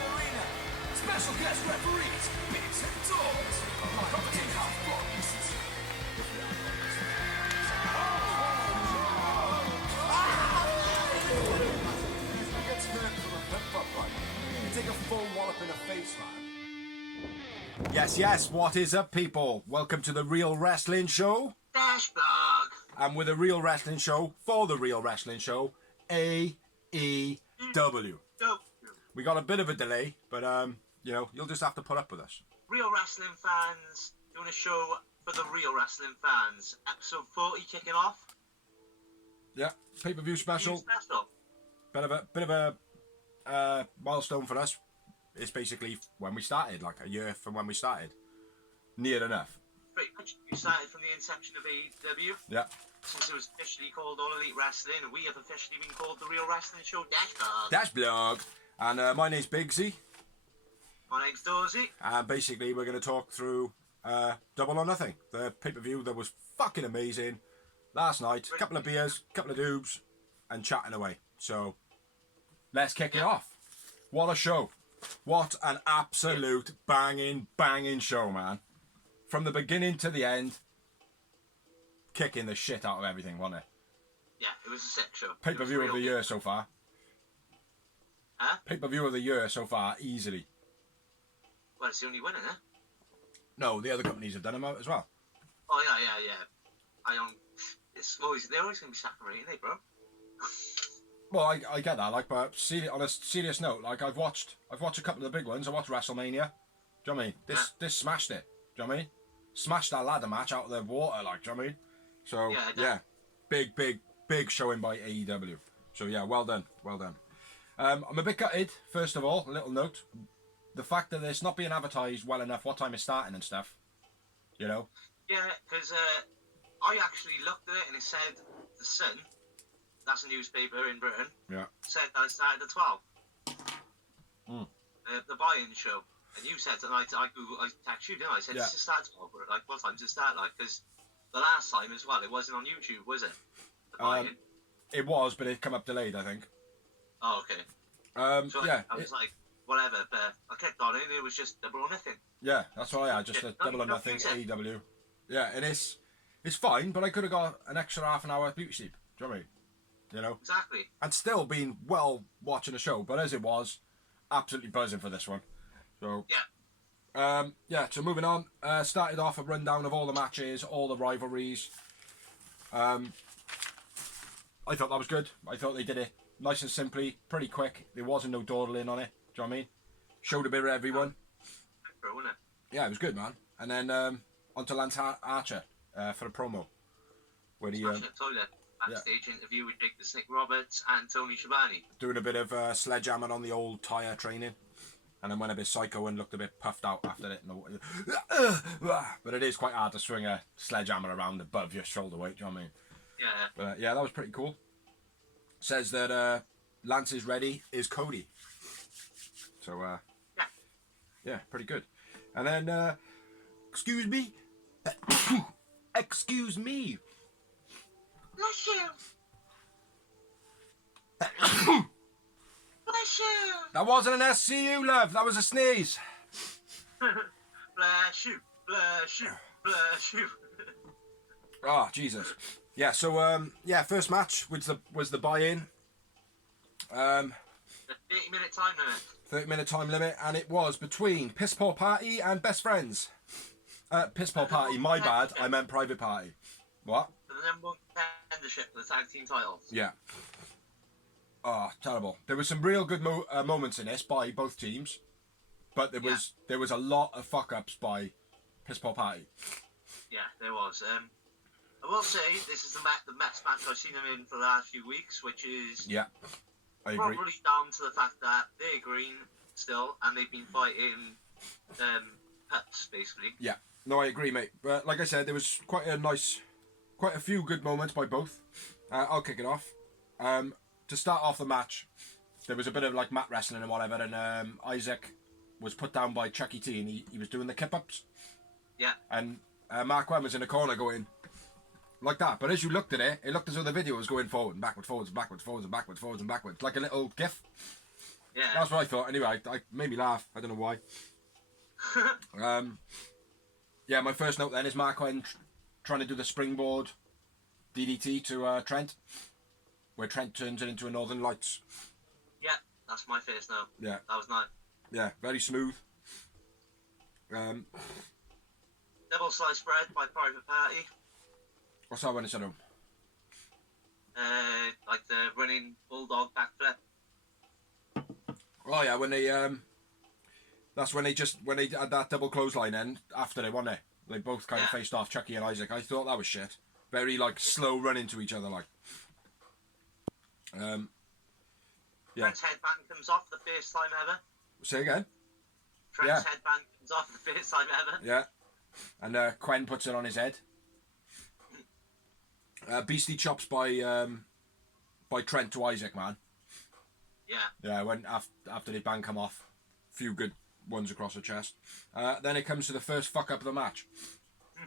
Arena. Special guest referees, bigs and talls. Commenting half blocks. He gets hurt from a flip-flop fight. You take a full wallop in the face, man. Yes, what is up, people? Welcome to the Real Wrestling Show. Dash blog. And with the Real Wrestling Show, for the Real Wrestling Show, AEW. We got a bit of a delay, but you'll just have to put up with us. Real wrestling fans, doing a show for the real wrestling fans. Episode 40 kicking off. Yeah, pay-per-view special. Bit of a milestone for us. It's basically when we started, like a year from when we started. Near enough. Pretty much. You started from the inception of AEW. Yeah. Since it was officially called All Elite Wrestling, and we have officially been called the Real Wrestling Show Dash Blog. Dash Blog. And my name's Bigsy. My name's Dorsey. And basically we're going to talk through Double or Nothing. The pay-per-view that was fucking amazing. Last night, a couple of beers, couple of doobs, and chatting away. So, let's kick it off. What a show. What an absolute banging show, man. From the beginning to the end, kicking the shit out of everything, wasn't it? Yeah, it was a sick show. Pay-per-view of the year so far. Huh? Pay-per-view of the year so far, easily. Well, it's the only winner, eh? No, the other companies have done them out as well. Oh, yeah. They're always going to be separating, eh, bro? Well, I get that, but on a serious note, I've watched a couple of the big ones. I watched WrestleMania. Do you know what I mean? This smashed it. Do you know what I mean? Smashed that ladder match out of the water, do you know what I mean? So yeah, big showing by AEW. So yeah, well done. I'm a bit gutted. First of all, a little note: the fact that it's not being advertised well enough what time it's starting and stuff. You know? Yeah, because I actually looked at it and it said the Sun. That's a newspaper in Britain. Yeah. Said that it started at 12. The buy-in show, and you said tonight. I texted you, didn't I? I said it's start at 12. Like, what time does it start? Like, because the last time as well, it wasn't on YouTube, was it? The buy-in. It was, but it come up delayed, I think. Oh, okay. So yeah. I was like, whatever. But I clicked on it, and it was just Double or Nothing. Yeah, that's what I had. Just a Double or Nothing AEW. Yeah, and it's fine, but I could have got an extra half an hour beauty sleep. Do you know what I mean? You know? Exactly. And still been well watching the show, but as it was, absolutely buzzing for this one. So so moving on. Started off a rundown of all the matches, all the rivalries. I thought that was good. I thought they did it nice and simply, pretty quick. There wasn't no dawdling on it. Do you know what I mean? Showed a bit of everyone. Wasn't it? Yeah, it was good, man. And then on to Lance Archer for a promo. Where he backstage interview with Jake the Snake Roberts and Tony Schiavone. Doing a bit of sledgehammer on the old tyre training. And then went a bit psycho and looked a bit puffed out after it. But it is quite hard to swing a sledgehammer around above your shoulder weight, do you know what I mean? Yeah. But yeah, that was pretty cool. Says that Lance is ready, is Cody. So, yeah, pretty good. And then, excuse me. Excuse me. Bless you. Bless you. That wasn't an SCU, love. That was a sneeze. Bless you. Bless you. Bless you. Oh, Jesus. Yeah, so, first match was the buy-in. The 30-minute time limit. 30-minute time limit, and it was between Piss Poor Party and Best Friends. Piss Poor Party, my bad. I meant Private Party. What? For the number one contendership for the tag team titles. Yeah. Oh, terrible. There were some real good moments in this by both teams, but there was a lot of fuck-ups by Piss Poor Party. Yeah, there was. I will say this is the best match I've seen them in for the last few weeks, which is I agree. Probably down to the fact that they're green still, and they've been fighting pups, basically. Yeah, no, I agree, mate. But like I said, there was quite a few good moments by both. I'll kick it off. To start off the match, there was a bit of like mat wrestling and whatever, and Isaac was put down by Chucky T, and he was doing the kip-ups. Yeah. And Mark Webb was in the corner going, like that. But as you looked at it, it looked as though the video was going forward and backwards, forwards, and backwards, forwards, and backwards, forwards, and backwards, like a little GIF. Yeah. That's what I thought. Anyway, I made me laugh. I don't know why. Yeah, my first note then is Mark Quinn trying to do the springboard DDT to Trent, where Trent turns it into a Northern Lights. Yeah, that's my first note. Yeah. That was nice. Yeah, very smooth. Double sliced bread by Private Party. What's that when it's at home? Like the running bulldog backflip. Oh yeah, when they that's when they had that double clothesline end after they won it. They both kind of faced off, Chucky and Isaac. I thought that was shit. Very like slow run into each other, like. Yeah. Trent's headband comes off the first time ever. Say again. Trent's headband comes off the first time ever. Yeah. And Quen puts it on his head. Beastie chops by Trent to Isaac, man. Yeah. Yeah, when after they bang come off, few good ones across the chest. Then it comes to the first fuck up of the match,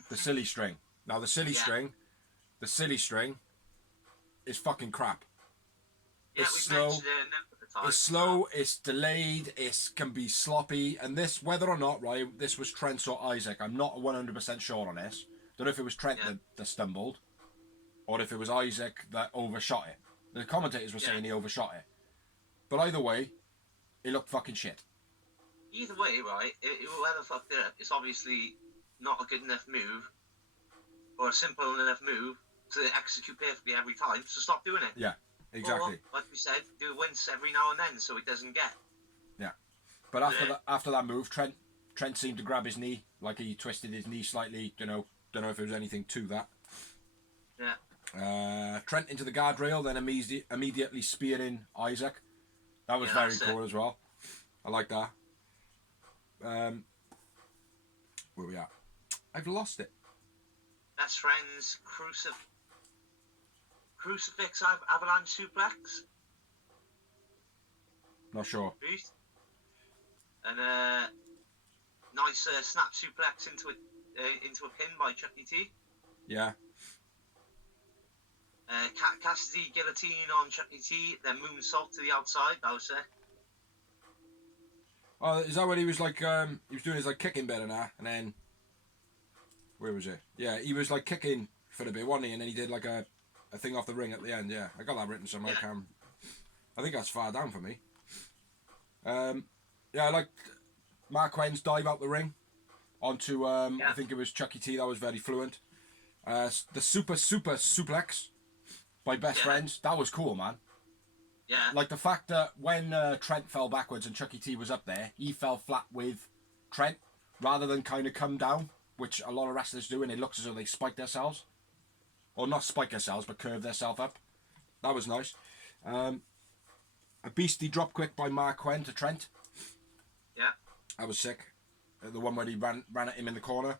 the silly string. Now the silly string is fucking crap. Yeah, it's slow. Mentioned it at the time. It's slow. It's delayed. It can be sloppy. And this, whether or not, right, this was Trent or Isaac, I'm not 100% sure on this. Don't know if it was Trent that stumbled, or if it was Isaac that overshot it. The commentators were saying he overshot it. But either way, it looked fucking shit. Either way, right, whoever fucked it up, it's obviously not a good enough move, or a simple enough move to execute perfectly every time, so stop doing it. Yeah, exactly. Or, like we said, do a wince every now and then so he doesn't get. Yeah. But after that move, Trent seemed to grab his knee, like he twisted his knee slightly, don't know if there was anything to that. Yeah. Trent into the guardrail, then immediately spearing Isaac. That was very cool as well. I like that. Where we at? I've lost it. Best friends crucifix avalanche suplex. Not sure. And nice snap suplex into a pin by Chucky T. Yeah. Cassidy guillotine on Chucky T, then moonsault to the outside. That was sick. Oh, is that when he was like he was doing his like kicking bit and that, and then where was it? Yeah, he was like kicking for a bit, wasn't he? And then he did like a thing off the ring at the end. Yeah, I got that written somewhere. Yeah. I think that's far down for me. Yeah, I liked Mark Quinn's dive out the ring onto I think it was Chucky T. That was very fluent. The super suplex by Best Friends, that was cool, man. Yeah. Like the fact that when Trent fell backwards and Chucky T was up there, he fell flat with Trent rather than kind of come down, which a lot of wrestlers do, and it looks as though they spike themselves. Or not spike themselves, but curve themselves up. That was nice. A beastie drop quick by Mark Quinn to Trent. Yeah. That was sick. The one where he ran at him in the corner.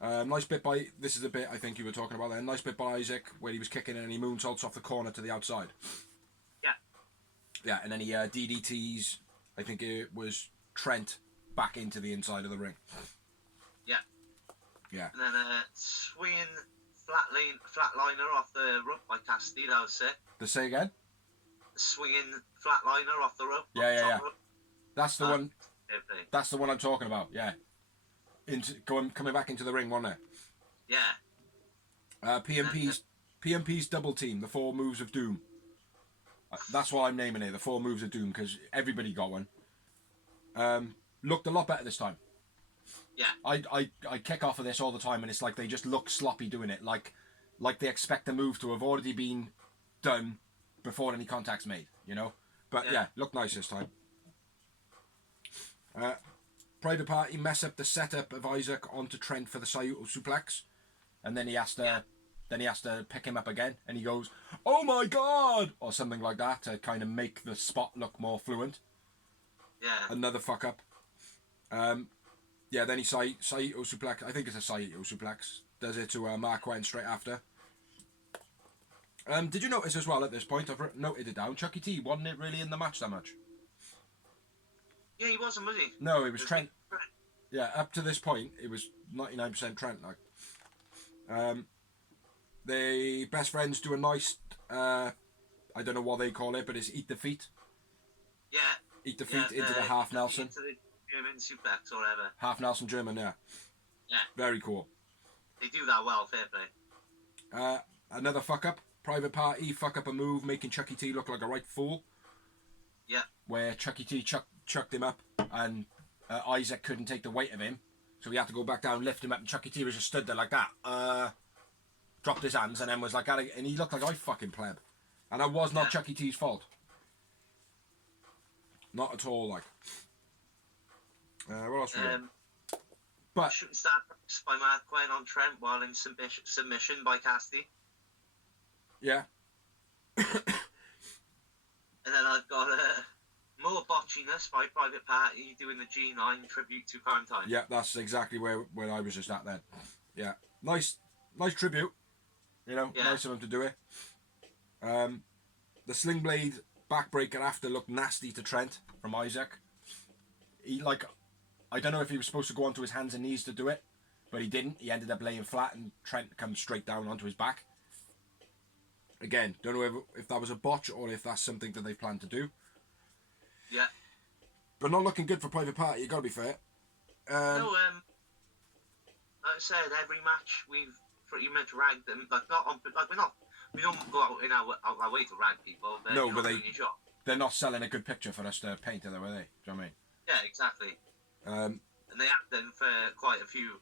Nice bit by, this is the bit I think you were talking about there, nice bit by Isaac where he was kicking and he moonsaults off the corner to the outside. Yeah. Yeah, and then he DDTs, I think it was Trent, back into the inside of the ring. Yeah. Yeah. And then swinging flatliner off the rope by Cassidy, that was sick. To say again? Swinging flatliner off the rope. Yeah. Rope. That's the one. That's the one I'm talking about. Yeah. Coming back into the ring, wasn't it? Yeah. PMP's double team, the 4 moves of doom. That's what I'm naming it, the 4 moves of doom, because everybody got one. Looked a lot better this time. Yeah. I kick off of this all the time, and it's like they just look sloppy doing it, like they expect the move to have already been done before any contact's made, you know. But yeah, looked nice this time. Private Party mess up the setup of Isaac onto Trent for the Sayuto suplex, and then he has to pick him up again, and he goes, "Oh my god!" or something like that to kind of make the spot look more fluent. Yeah. Another fuck up. Yeah, then he Sayuto suplex. I think it's a Sayuto suplex. Does it to Mark Quinn straight after. Did you notice as well at this point? I've noted it down. Chucky T wasn't it really in the match that much? Yeah, he wasn't, was he? No, it was Trent. Yeah, up to this point, it was 99% Trent. Like, the best friends do a nice, I don't know what they call it, but it's eat the feet. Yeah. Eat the feet into the half Nelson. Into the German suplex or whatever. Half Nelson German, yeah. Yeah. Very cool. They do that well, fair play. Another fuck up. Private Party fuck up a move, making Chucky T look like a right fool. Yeah. Where Chucky T chucked him up, and Isaac couldn't take the weight of him, so he had to go back down, lift him up, and Chucky T was just stood there like that. Dropped his hands, and then was like, and he looked like I fucking pleb. And that was not Chucky T's fault. Not at all, like. What else we got? But shooting star by Mark Quinn on Trent while in submission by Cassidy. Yeah. And then I've got more botchiness by Private Party doing the G9 tribute to Quarantine. Yeah, that's exactly where I was just at then. Yeah. Nice tribute. You know, nice of him to do it. The Sling Blade backbreaker after looked nasty to Trent from Isaac. He, like, I don't know if he was supposed to go onto his hands and knees to do it, but he didn't. He ended up laying flat and Trent comes straight down onto his back. Again, don't know if that was a botch or if that's something that they plan to do. Yeah. But not looking good for Private Party, you gotta be fair. No, like I said, every match we've pretty much ragged them. Like, we don't go out in our way to rag people. No, but they're not selling a good picture for us to paint, are they? Do you know what I mean? Yeah, exactly. And they act them for quite a few.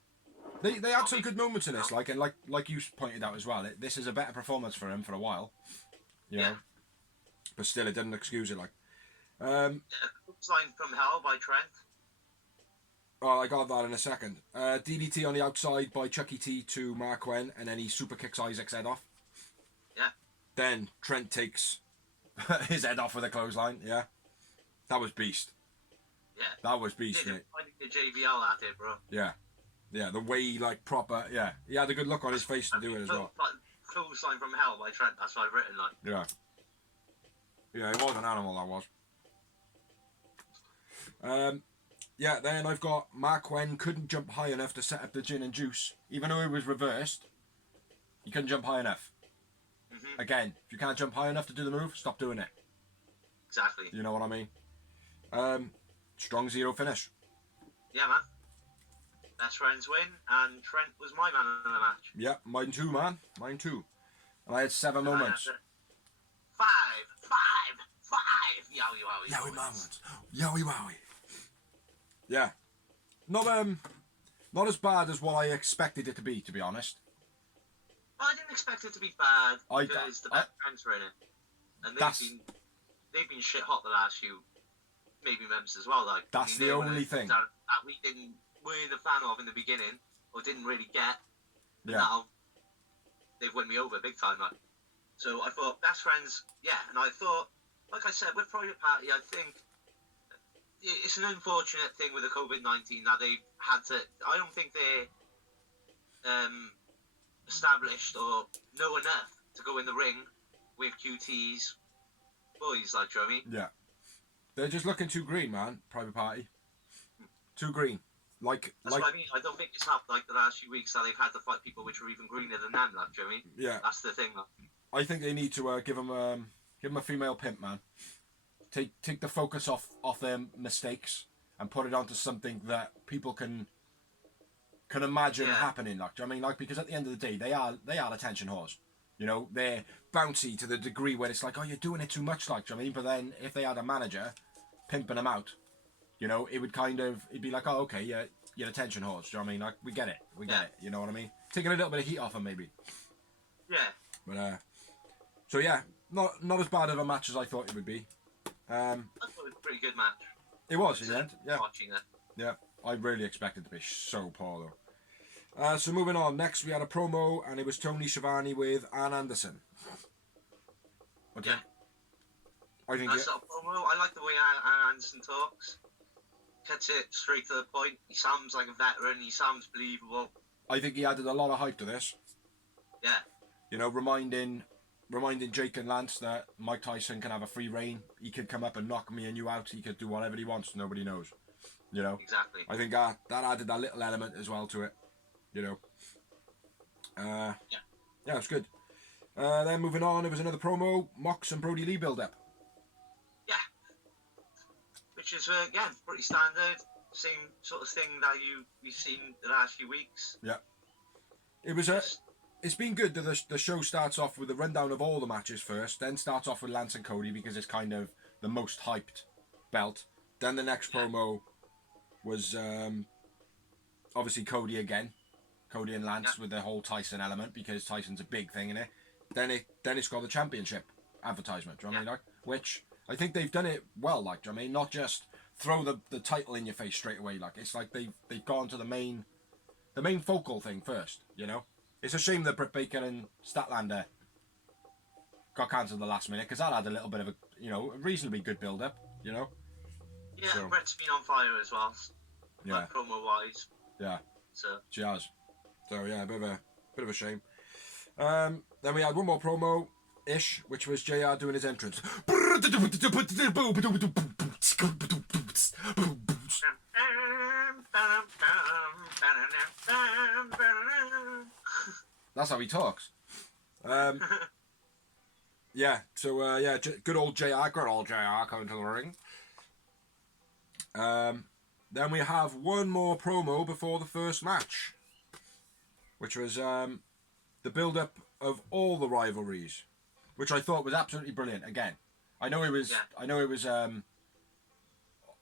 They had some good moments in this, like you pointed out as well. This is a better performance for him for a while, you know. But still, it didn't excuse it. Like, Sign from Hell by Trent. Oh, I got that in a second. DDT on the outside by Chucky T to Mark Wen, and then he super kicks Isaac's head off. Yeah. Then Trent takes his head off with a clothesline. Yeah, that was beast. Yeah. That was beast, mate. The JBL at it, bro. Yeah. Yeah, the way he, like, proper, yeah. He had a good look on his face to do it as well. Clothesline from Hell by Trent, that's what I've written, like. Yeah. Yeah, it was an animal, that was. Yeah, then I've got Mark Wen couldn't jump high enough to set up the gin and juice. Even though it was reversed, he couldn't jump high enough. Mm-hmm. Again, if you can't jump high enough to do the move, stop doing it. Exactly. You know what I mean? Strong 0 finish. Yeah, man. Best friends win, and Trent was my man in the match. Yeah, mine too, man. Mine too. And I had 7 moments. 5. Yowie wowie. Yowie moments. Yowie wowie. Yeah. Not as bad as what I expected it to be honest. Well, I didn't expect it to be bad because the best friends were in it. And they've been shit hot the last few maybe months as well. Like, that's the only thing that we weren't a fan of in the beginning or didn't really get. Yeah. Now they've won me over big time. Like. So I thought best friends, yeah, and I thought, like I said, with Private Party, I think it's an unfortunate thing with the COVID-19 that they've had to. I don't think they're established or know enough to go in the ring with QT's boys, like, do you know what I mean? Yeah. They're just looking too green, man. Private Party. Too green. That's what I mean. I don't think it's happened like the last few weeks that they've had to fight people which are even greener than them, like, do you know what I mean? Yeah. That's the thing, like. I think they need to give them a female pimp, man. Take the focus off their mistakes and put it onto something that people can imagine happening. Like, do you know what I mean? Like, because at the end of the day, they are attention whores. You know, they're bouncy to the degree where it's like, oh, you're doing it too much. Like, do you know what I mean? But then if they had a manager pimping them out, you know, it'd be like, oh, okay, yeah, you're attention whores. Do you know what I mean? Like, we get it. You know what I mean? Taking a little bit of heat off them, maybe. Yeah. But so yeah, not as bad of a match as I thought it would be. I thought it was a pretty good match. It was in the end, yeah. Watching it. Yeah, I really expected it to be so poor though. So moving on, next we had a promo and it was Tony Schiavone with Ann Anderson. What do you think? I think nice little promo. I like the way Ann Anderson talks. Cuts it straight to the point. He sounds like a veteran. He sounds believable. I think he added a lot of hype to this. Yeah. You know, reminding Jake and Lance that Mike Tyson can have a free reign. He could come up and knock me and you out. He could do whatever he wants. Nobody knows. You know? Exactly. I think that added that little element as well to it. You know? Yeah. Yeah, it was good. Then moving on, there was another promo, Mox and Brody Lee build-up. Yeah. Which is, again, pretty standard. Same sort of thing that you've seen the last few weeks. Yeah. It was it's been good that the show starts off with a rundown of all the matches first, then starts off with Lance and Cody because it's kind of the most hyped belt. Then the next promo was obviously Cody again. Cody and Lance with the whole Tyson element because Tyson's a big thing in it. Then it's got the championship advertisement, do you know what I mean? Like, which I think they've done it well, like, do you know what I mean? Not just throw the title in your face straight away, like it's like they've gone to the main focal thing first, you know? It's a shame that Britt Baker and Statlander got cancelled the last minute because that had a little bit of a, you know, a reasonably good build up, you know? Yeah, so, Brett's been on fire as well. Yeah. Like promo wise. Yeah. So she has. So yeah, a bit of a shame. Then we had one more promo ish, which was JR doing his entrance. That's how he talks. Yeah, so good old JR coming to the ring. Then we have one more promo before the first match, which was the build-up of all the rivalries, which I thought was absolutely brilliant. Again, I know it was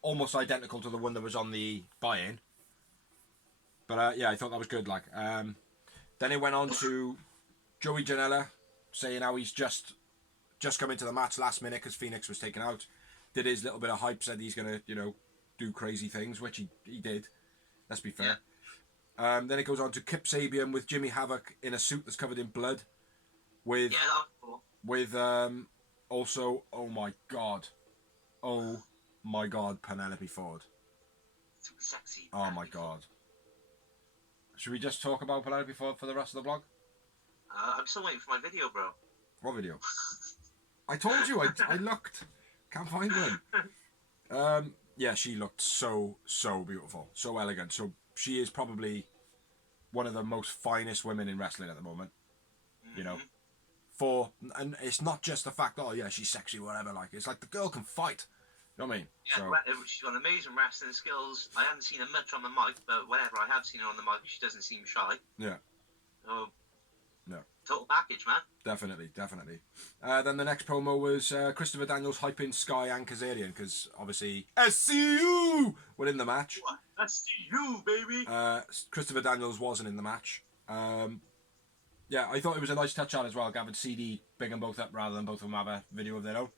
almost identical to the one that was on the buy-in, but I thought that was good. Like, then it went on to Joey Janela saying how he's just come into the match last minute because Phoenix was taken out. Did his little bit of hype, said he's gonna, you know, do crazy things, which he did. Let's be fair. Yeah. Then it goes on to Kip Sabian with Jimmy Havoc in a suit that's covered in blood. With also, oh my god, Penelope Ford. Super sexy. Oh my god. Should we just talk about Penelope Ford for the rest of the vlog? I'm still waiting for my video, bro. What video? I told you, I looked. Can't find one. Yeah, she looked so beautiful, so elegant. So she is probably one of the most finest women in wrestling at the moment. You know, and it's not just the fact, oh yeah, she's sexy, whatever. Like, it's like the girl can fight. You know what I mean? Yeah, so, she's got amazing wrestling skills. I haven't seen her much on the mic, but whenever I have seen her on the mic, she doesn't seem shy. Yeah. So, no. Total package, man. Definitely. Then the next promo was Christopher Daniels hyping Sky and Kazarian because obviously SCU were in the match. What? SCU, baby. Christopher Daniels wasn't in the match. Yeah, I thought it was a nice touch on as well, having CD big them both up rather than both of them have a video of their own.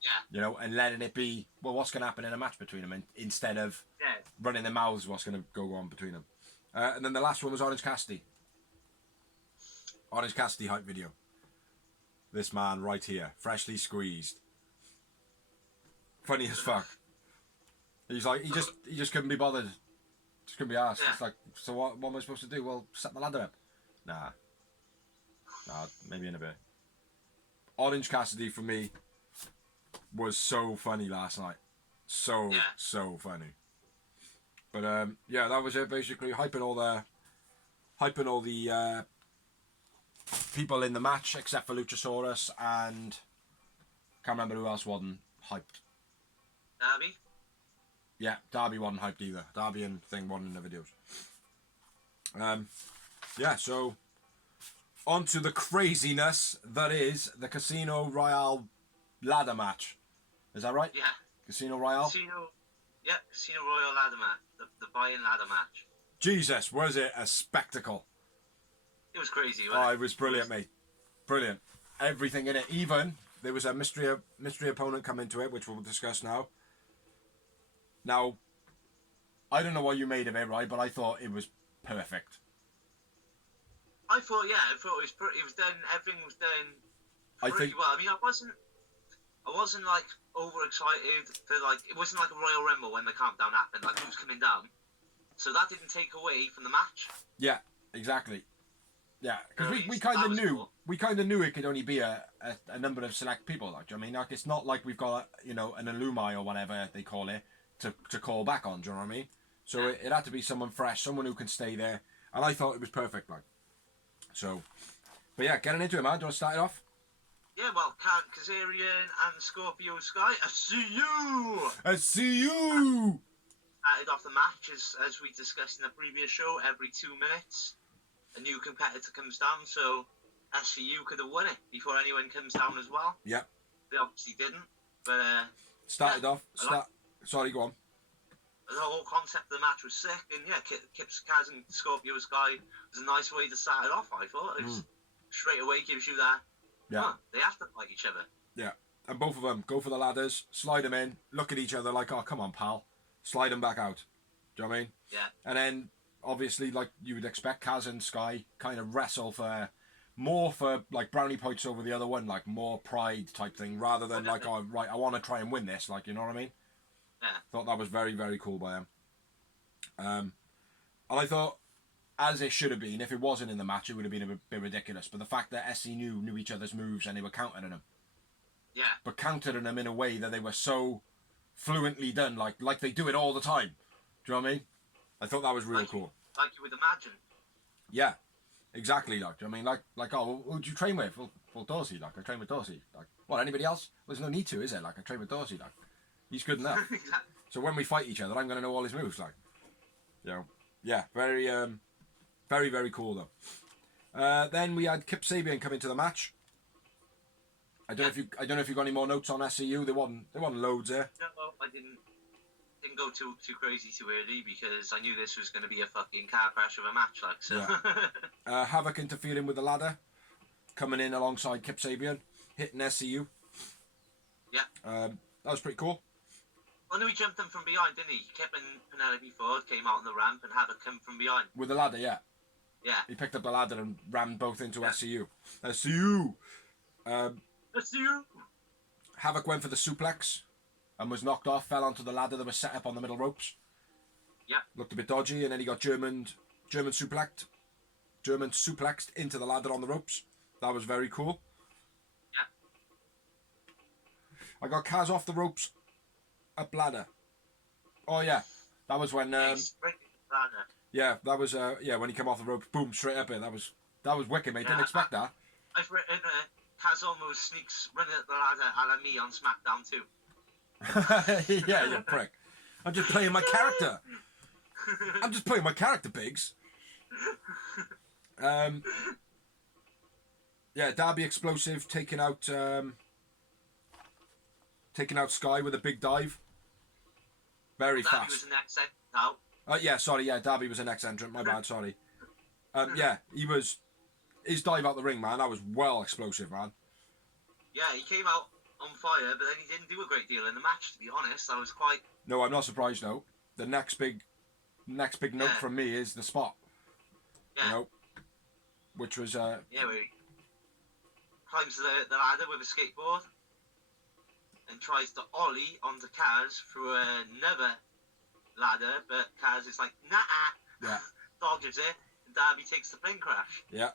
Yeah. You know, and letting it be, well, what's going to happen in a match between them, and instead of running their mouths, what's going to go on between them. And then the last one was Orange Cassidy. Orange Cassidy hype video. This man right here, freshly squeezed. Funny as fuck. He's like, he just couldn't be bothered. Just couldn't be asked. It's like, so what am I supposed to do? Well, set the ladder up. Nah, maybe in a bit. Orange Cassidy for me was so funny last night. So funny. But that was it basically. Hyping all the people in the match except for Luchasaurus and can't remember who else wasn't hyped. Darby? Yeah, Darby wasn't hyped either. Darby and Thing wasn't in the videos. So on to the craziness that is the Casino Royale ladder match. Is that right? Yeah. Casino Royale? Casino Royale ladder match. The buy-in ladder match. Jesus, was it a spectacle? It was crazy, wasn't it? It was brilliant, mate. Brilliant. Everything in it. Even there was a mystery opponent come into it, which we'll discuss now. Now, I don't know what you made of it, right? But I thought it was perfect. I thought it was pretty. It was done. Everything was done pretty well. I mean, I wasn't like overexcited for like. It wasn't like a Royal Rumble when the countdown happened. Like who's coming down. So that didn't take away from the match. Yeah, exactly. Yeah, because we kind of knew cool. We kind of knew it could only be a number of select people. Like, do you know what I mean? Like, it's not like we've got an alumni or whatever they call it to call back on. Do you know what I mean? So it had to be someone fresh, someone who can stay there, and I thought it was perfect. Like, so But yeah, getting into it, man. Do you want to start it off? Yeah, well, Kazarian and Scorpio Sky, I see you! I see you! Started off the match, as we discussed in the previous show, every 2 minutes, a new competitor comes down, so SCU could have won it before anyone comes down as well. Yep. They obviously didn't, but... Started off... Sorry, go on. The whole concept of the match was sick, and yeah, Kaz and Scorpio Sky was a nice way to start it off, I thought. It was straight away gives you that, they have to fight each other. Yeah, and both of them go for the ladders, slide them in, look at each other like, oh, come on, pal. Slide them back out. Do you know what I mean? Yeah. And then, obviously, like you would expect, Kaz and Sky kind of wrestle for more for, like, brownie points over the other one, like, more pride type thing, rather than, like, oh, right, I want to try and win this, like, you know what I mean? Yeah. Thought that was very, very cool by them. And I thought, as it should have been, if it wasn't in the match, it would have been a bit ridiculous. But the fact that SC knew each other's moves and they were countering them. Yeah. But countering them in a way that they were so fluently done, like they do it all the time. Do you know what I mean? I thought that was real cool. Like you would imagine. Yeah, exactly. Like, do you know what I mean? Like, oh, who'd you train with? Well, Dorsey. Like, I train with Dorsey. Like, what? Anybody else? Well, there's no need to, is there? Like, I train with Dorsey. Like, he's good enough. So when we fight each other, I'm going to know all his moves. Like, you know, yeah, very, very, very cool though. Then we had Kip Sabian come into the match. I don't know if you got any more notes on SCU. There wasn't loads there. No, I didn't go too crazy too early because I knew this was going to be a fucking car crash of a match, like so. Yeah. Havoc interfering with the ladder, coming in alongside Kip Sabian, hitting SCU. Yeah. That was pretty cool. Well, no, he jumped them from behind, didn't he? Kip and Penelope Ford came out on the ramp and Havoc come from behind. With the ladder, yeah. Yeah. He picked up the ladder and rammed both into SCU. SCU! SCU! Havoc went for the suplex and was knocked off, fell onto the ladder that was set up on the middle ropes. Yeah. Looked a bit dodgy, and then he got German suplexed into the ladder on the ropes. That was very cool. Yeah. I got Kaz off the ropes, up ladder. Oh yeah, that was when. Yeah, that was when he came off the ropes, boom, straight up it. That was wicked, mate. Didn't expect that. I've written Kaz almost sneaks running up the ladder a la me on SmackDown too. Yeah, you prick. I'm just playing my character. I'm just playing my character, Biggs. Yeah, Darby Explosive taking out Sky with a big dive. Very Darby fast. was the next set now. Yeah, sorry, yeah, Darby was the next entrant. My bad, sorry. Yeah, his dive out the ring, man. That was well explosive, man. Yeah, he came out on fire, but then he didn't do a great deal in the match. To be honest, I was quite. No, I'm not surprised though. The next big note from me is the spot. Yeah. You know, which was where he climbs the ladder with a skateboard and tries to ollie onto Kaz through another ladder, but Kaz is like, nah. Yeah. Dodges it, and Darby takes the plane crash. Yeah.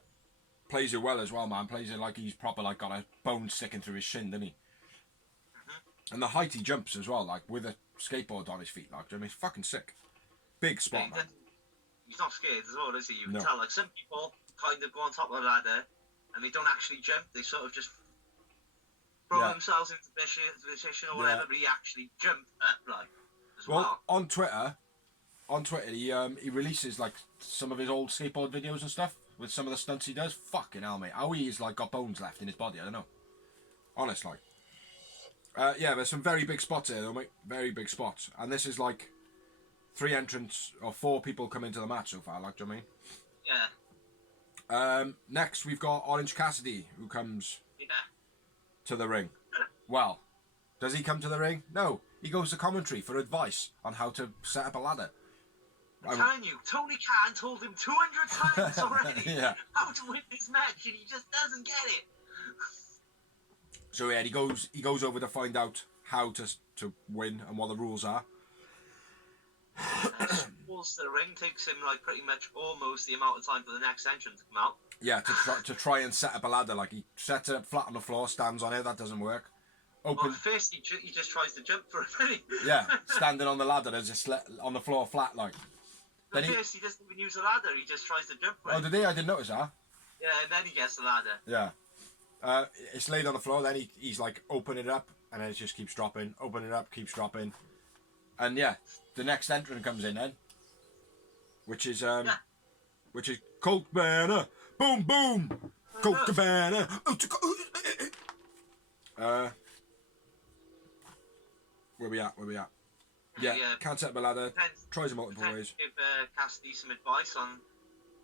Plays it well as well, man. Plays it like he's proper, like, got a bone sticking through his shin, doesn't he? Mm-hmm. And the height he jumps as well, like, with a skateboard on his feet, like, I mean, it's fucking sick. Big spot, man. He's not scared as well, is he? You can No. tell, like, some people kind of go on top of the ladder, and they don't actually jump, they sort of just throw themselves into position or whatever, but he actually jumped up, like, as well. On Twitter, he releases, like, some of his old skateboard videos and stuff with some of the stunts he does. Fucking hell, mate. How he's, like, got bones left in his body, I don't know. Honest, like. Yeah, there's some very big spots here, though, mate. Very big spots. And this is, like, 3 entrants, or 4 people come into the match so far, like, do you know what I mean? Yeah. Next, we've got Orange Cassidy, who comes to the ring. Well, does he come to the ring? No. He goes to commentary for advice on how to set up a ladder. I'm telling you, Tony Khan told him 200 times already how to win this match, and he just doesn't get it. So yeah, he goes over to find out how to win and what the rules are. Walls to the ring, takes him like pretty much almost the amount of time for the next entrant to come out. Yeah, to try and set up a ladder. Like, he sets it up flat on the floor, stands on it. That doesn't work. Well, first he just tries to jump for a minute. Yeah, standing on the ladder, there's just on the floor flat, like. First he doesn't even use a ladder. He just tries to jump for it. Oh, did he? I didn't notice that. Yeah, and then he gets the ladder. Yeah. It's laid on the floor, then he's like, open it up, and then it just keeps dropping. Open it up, keeps dropping. And yeah, the next entrant comes in then. Which is Colt Cabana. Boom, boom. Colt Cabana. Where we at? Yeah, can't set up a ladder. Tries it multiple ways. Give Cassidy some advice on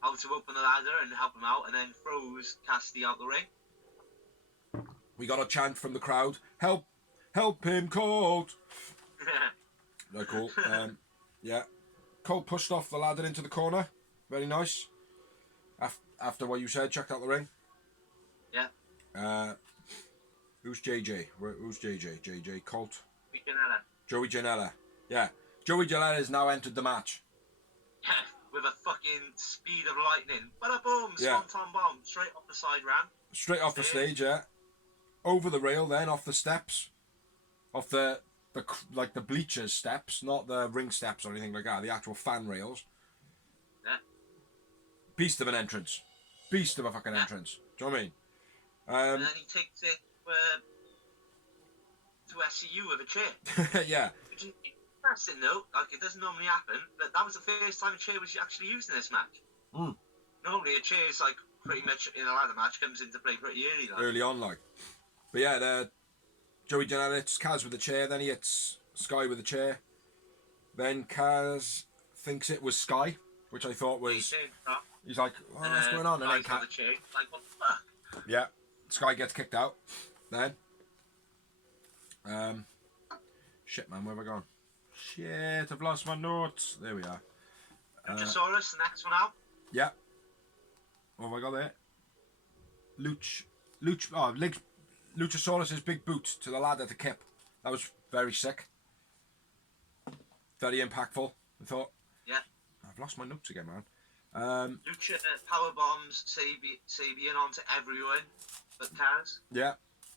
how to open the ladder and help him out, and then throws Cassidy out the ring. We got a chant from the crowd. Help him, Colt. Very cool. Yeah. Colt pushed off the ladder into the corner. Very nice. After what you said, checked out the ring. Yeah. Who's JJ? Who's JJ? JJ Colt. Janela. Joey Janela. Yeah. Joey Janela has now entered the match. Yeah. With a fucking speed of lightning. Bada boom! Yeah. Swanton bomb. Straight off the side ramp. Straight off the stage, yeah. Over the rail, then off the steps. Off the bleachers steps, not the ring steps or anything like that. The actual fan rails. Yeah. Beast of an entrance. Beast of a fucking entrance. Do you know what I mean? And then he takes it to SCU with a chair. Yeah. Which is interesting though, like it doesn't normally happen, but that was the first time a chair was actually used in this match. Mm. Normally a chair is like pretty much in a ladder match comes into play pretty early. Like. Early on, like. But yeah, Joey Janela hits Kaz with the chair, then he hits Sky with the chair. Then Kaz thinks it was Sky, which I thought was... He's like, oh, what's going on? And then the chair, like, what the fuck? Yeah, Sky gets kicked out. Then... Shit, man, where have I gone? Shit, I've lost my notes. There we are. Luchasaurus, the next one out. Yeah. What have I got there? Luchasaurus' big boot to the ladder to Kip. That was very sick. Very impactful, I thought. Yeah. I've lost my notes again, man. Lucha power bombs Sabian onto everyone but Kaz. Yeah.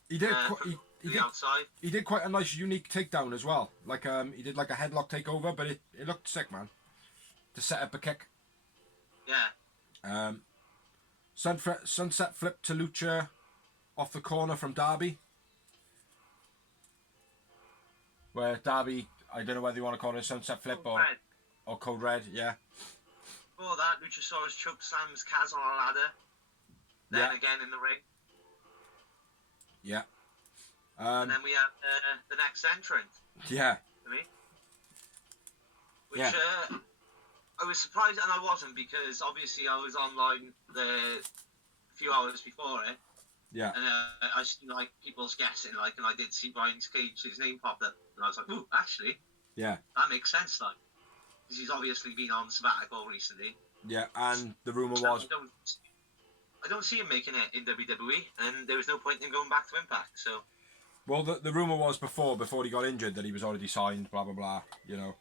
He did. Outside. He did quite a nice, unique takedown as well. Like he did like a headlock takeover, but it looked sick, man. To set up a kick. Yeah. Sunset flip to Lucha off the corner from Darby. Where Darby, I don't know whether you want to call it a sunset flip or code red, yeah. Before that, Luchasaurus chokeslams Kaz on a ladder. Then again in the ring. Yeah. And then we have the next entrant. Yeah. To me. Which I was surprised, and I wasn't, because obviously I was online a few hours before it. Yeah. And I seen like people's guessing, like, and I did see Brian Cage's name pop up, and I was like, ooh, actually, yeah, that makes sense, like, because he's obviously been on sabbatical recently. Yeah, and the rumor was I don't see him making it in WWE, and there was no point in him going back to Impact. So, well, the rumor was before he got injured that he was already signed, blah blah blah, you know,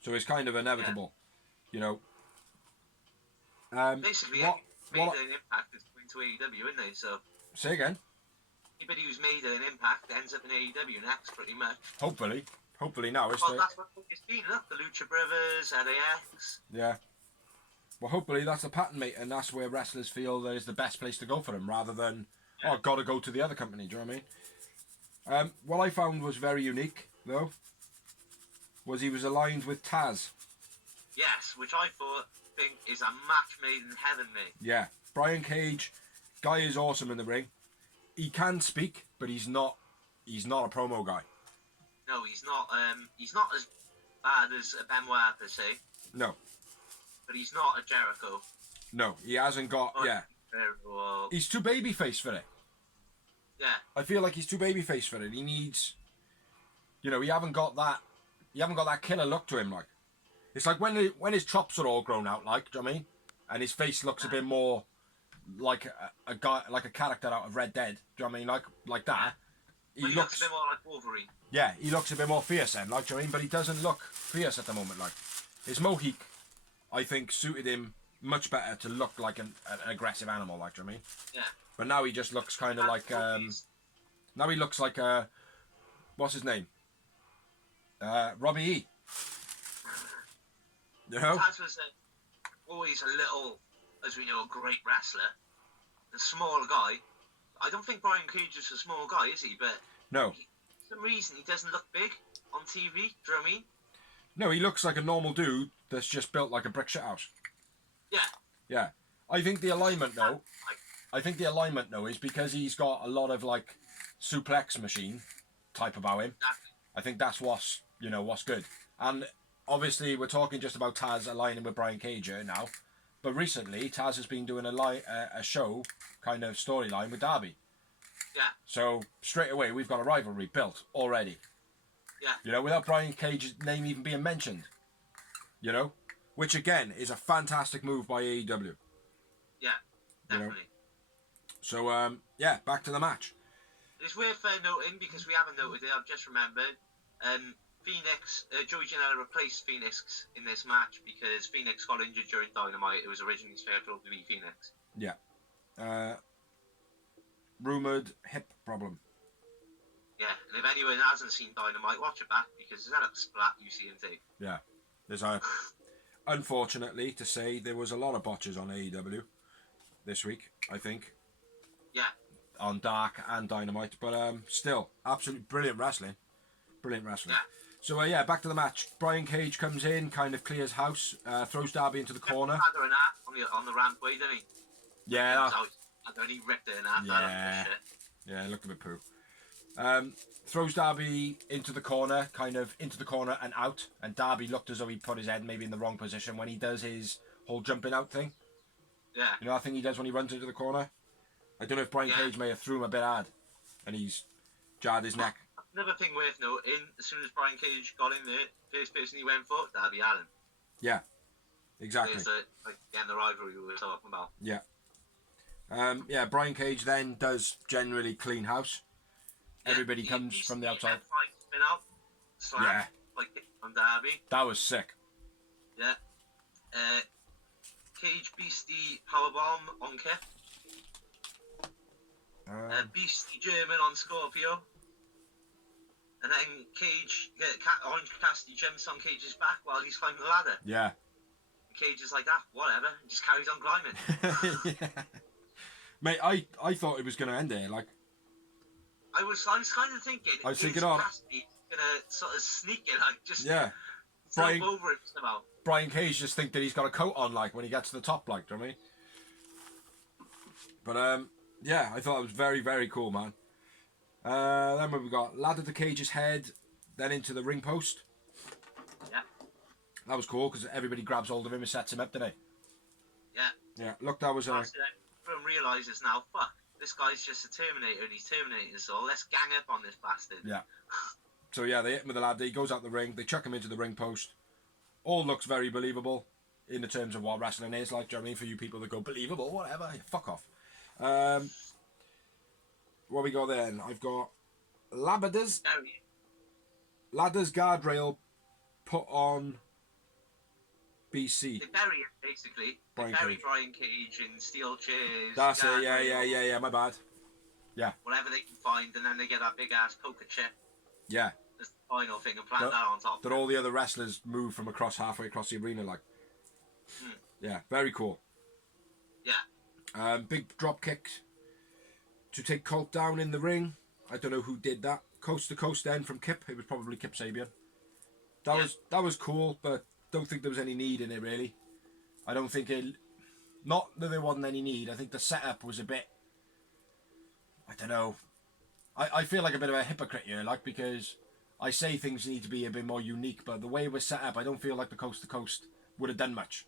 so it's kind of inevitable, you know. Basically, made an Impact is going to AEW, isn't they? So. Say again. Anybody who's made an Impact ends up in AEW next, pretty much. Hopefully now. Well, that's what it's been, look. The Lucha Brothers, LAX. Yeah. Well, hopefully that's a pattern, mate, and that's where wrestlers feel that is the best place to go for them, rather than, gotta go to the other company, do you know what I mean? What I found was very unique, was he was aligned with Taz. Yes, which I think is a match made in heaven, mate. Yeah. Brian Cage, guy is awesome in the ring. He can speak, but he's not a promo guy. No, he's not as bad as a Benoit per se. No. But he's not a Jericho. No, he hasn't got. He's too babyface for it. Yeah. I feel like he's too babyface for it. He needs. You know, he haven't got that killer look to him. Like, it's like when his chops are all grown out. Like, do you know what I mean? And his face looks a bit more like a guy, like a character out of Red Dead. Do you know what I mean? Like that. He looks a bit more like Wolverine. Yeah, he looks a bit more fierce then. Like, do you know what I mean? But he doesn't look fierce at the moment. Like, his mohawk, I think, suited him much better to look like an aggressive animal, like, do you know what I mean? Yeah. But now he just looks kind of like, now he looks like, what's his name? Robbie E. You know? Taz was always a little, as we know, a great wrestler. a small guy. I don't think Brian Cage is a small guy, is he? But No. for some reason, he doesn't look big on TV. Do you know what I mean? No, he looks like a normal dude that's just built like a brick shit house. Yeah. Yeah. I think the alignment though is because he's got a lot of like suplex machine type about him. Exactly. I think that's what's good. And obviously we're talking just about Taz aligning with Brian Cage here now. But recently Taz has been doing a show kind of storyline with Darby. Yeah. So straight away we've got a rivalry built already. Yeah. Without Brian Cage's name even being mentioned. Which again is a fantastic move by AEW. Yeah, definitely. So back to the match. It's worth noting, because we haven't noted it, I've just remembered, Phoenix, Joey Janela replaced Phoenix in this match because Phoenix got injured during Dynamite. It was originally scheduled to be Phoenix. Yeah. Rumoured hip problem. Yeah, and if anyone hasn't seen Dynamite, watch it back, because there's a splat you see in tape. Yeah. Unfortunately, to say, there was a lot of botches on AEW this week, I think. Yeah. On Dark and Dynamite, but still, absolutely brilliant wrestling. Brilliant wrestling. Yeah. So, back to the match. Brian Cage comes in, kind of clears house, throws Darby into the corner. Had her in half on the rampway, didn't he? Yeah. And he ripped her in half. Yeah. Yeah, it looked a bit poo. Throws Darby into the corner and out. And Darby looked as though he put his head maybe in the wrong position when he does his whole jumping out thing. Yeah. You know that thing he does when he runs into the corner? I don't know if Brian Cage may have threw him a bit hard and he's jarred his neck. Another thing worth noting, as soon as Brian Cage got in there, first person he went for, Darby Allin. Yeah, exactly. There's the rivalry we were talking about. Yeah. Brian Cage then does generally clean house. Yeah, everybody comes from the outside. Spin out, slam, like on Darby. That was sick. Yeah. Cage Beastie powerbomb on Kip. Beastie German on Scorpio. And then Cage, Orange Cassidy jumps on Cage's back while he's climbing the ladder. Yeah. And Cage is like, whatever, and just carries on climbing. Yeah. Mate, I thought it was going to end there. Like, I was kind of thinking, Cassidy going to sort of sneak it, like, just jump over him somehow. Brian Cage just think that he's got a coat on, like, when he gets to the top, like, do you know what I mean? But, I thought it was very, very cool, man. Then we've got ladder to Cage's head, then into the ring post. Yeah. That was cool, because everybody grabs hold of him and sets him up, didn't they? Yeah. Yeah, look, that was... Everyone realises now, fuck, this guy's just a Terminator and he's terminating us all. Let's gang up on this bastard. Yeah. So, they hit him with the ladder, he goes out the ring, they chuck him into the ring post. All looks very believable in the terms of what wrestling is, like, do you know what I mean? For you people that go, believable, whatever, fuck off. What we got then? I've got ladders guardrail put on BC. They bury it, basically. They bury Brian Cage in steel chairs. That's it, yeah, my bad. Yeah. Whatever they can find, and then they get that big ass poker chip. Yeah. That's the final thing, and plant that on top. That all the other wrestlers move from halfway across the arena, like. Yeah, very cool. Yeah. Big drop kick to take Colt down in the ring. I don't know who did that. Coast to coast then from Kip. It was probably Kip Sabian. That was cool, but don't think there was any need in it really. I don't think it. Not that there wasn't any need. I think the setup was a bit. I don't know. I feel like a bit of a hypocrite here, like, because I say things need to be a bit more unique, but the way it was set up, I don't feel like the coast to coast would have done much.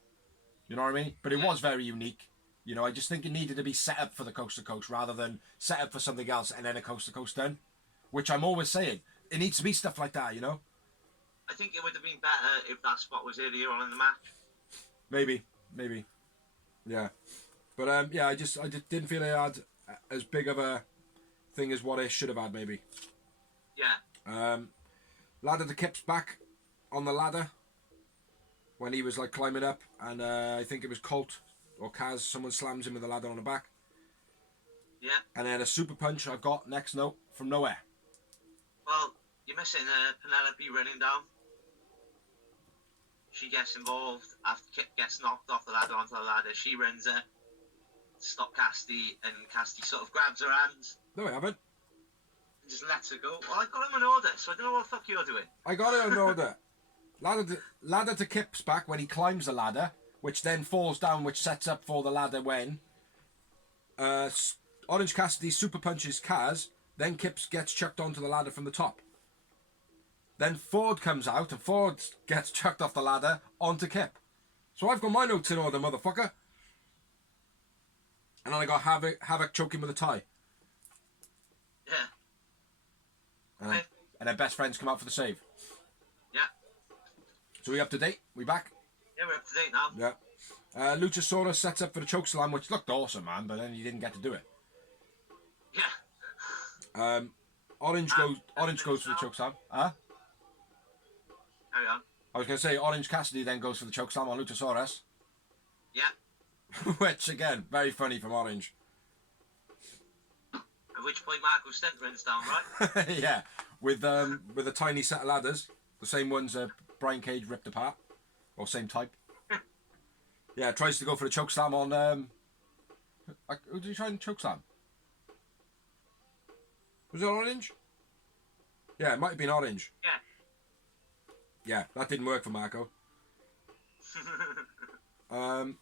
You know what I mean? But it was very unique. You know, I just think it needed to be set up for the coast to coast rather than set up for something else and then a coast to coast done. Which I'm always saying. It needs to be stuff like that, you know? I think it would have been better if that spot was earlier on in the match. Maybe. Yeah. But I just didn't feel it had as big of a thing as what it should have had, maybe. Yeah. Ladder to Kip's back on the ladder when he was like climbing up, and I think it was Colt or Kaz, someone slams him with the ladder on the back. Yeah. And then a super punch I've got next note from nowhere. Well, you're missing Penelope running down. She gets involved after Kip gets knocked off the ladder onto the ladder. She runs her. stop Cassidy, and Cassidy sort of grabs her hands No, I haven't. and just lets her go. Well, I got him an order, so I don't know what the fuck you're doing. I got it on order. Ladder to Kip's back when he climbs the ladder, which then falls down, which sets up for the ladder when Orange Cassidy super punches Kaz, then Kip gets chucked onto the ladder from the top. Then Ford comes out and Ford gets chucked off the ladder onto Kip. So I've got my notes in order, motherfucker. And then I got Havoc choking with a tie. Yeah. And then best friends come out for the save. Yeah. So we up to date? We back? Yeah, we're up to date now. Yeah. Luchasaurus sets up for the chokeslam, which looked awesome, man, but then he didn't get to do it. Yeah. Orange goes for the chokeslam. Huh? Carry on. I was going to say, Orange Cassidy then goes for the chokeslam on Luchasaurus. Yeah. Which, again, very funny from Orange. At which point Marco Stunt runs down, right? Yeah, with a tiny set of ladders, the same ones Brian Cage ripped apart, or same type. Yeah, tries to go for the chokeslam on. Who did he try and chokeslam? Was it Orange? Yeah, it might have been Orange. Yeah. Yeah, that didn't work for Marco. And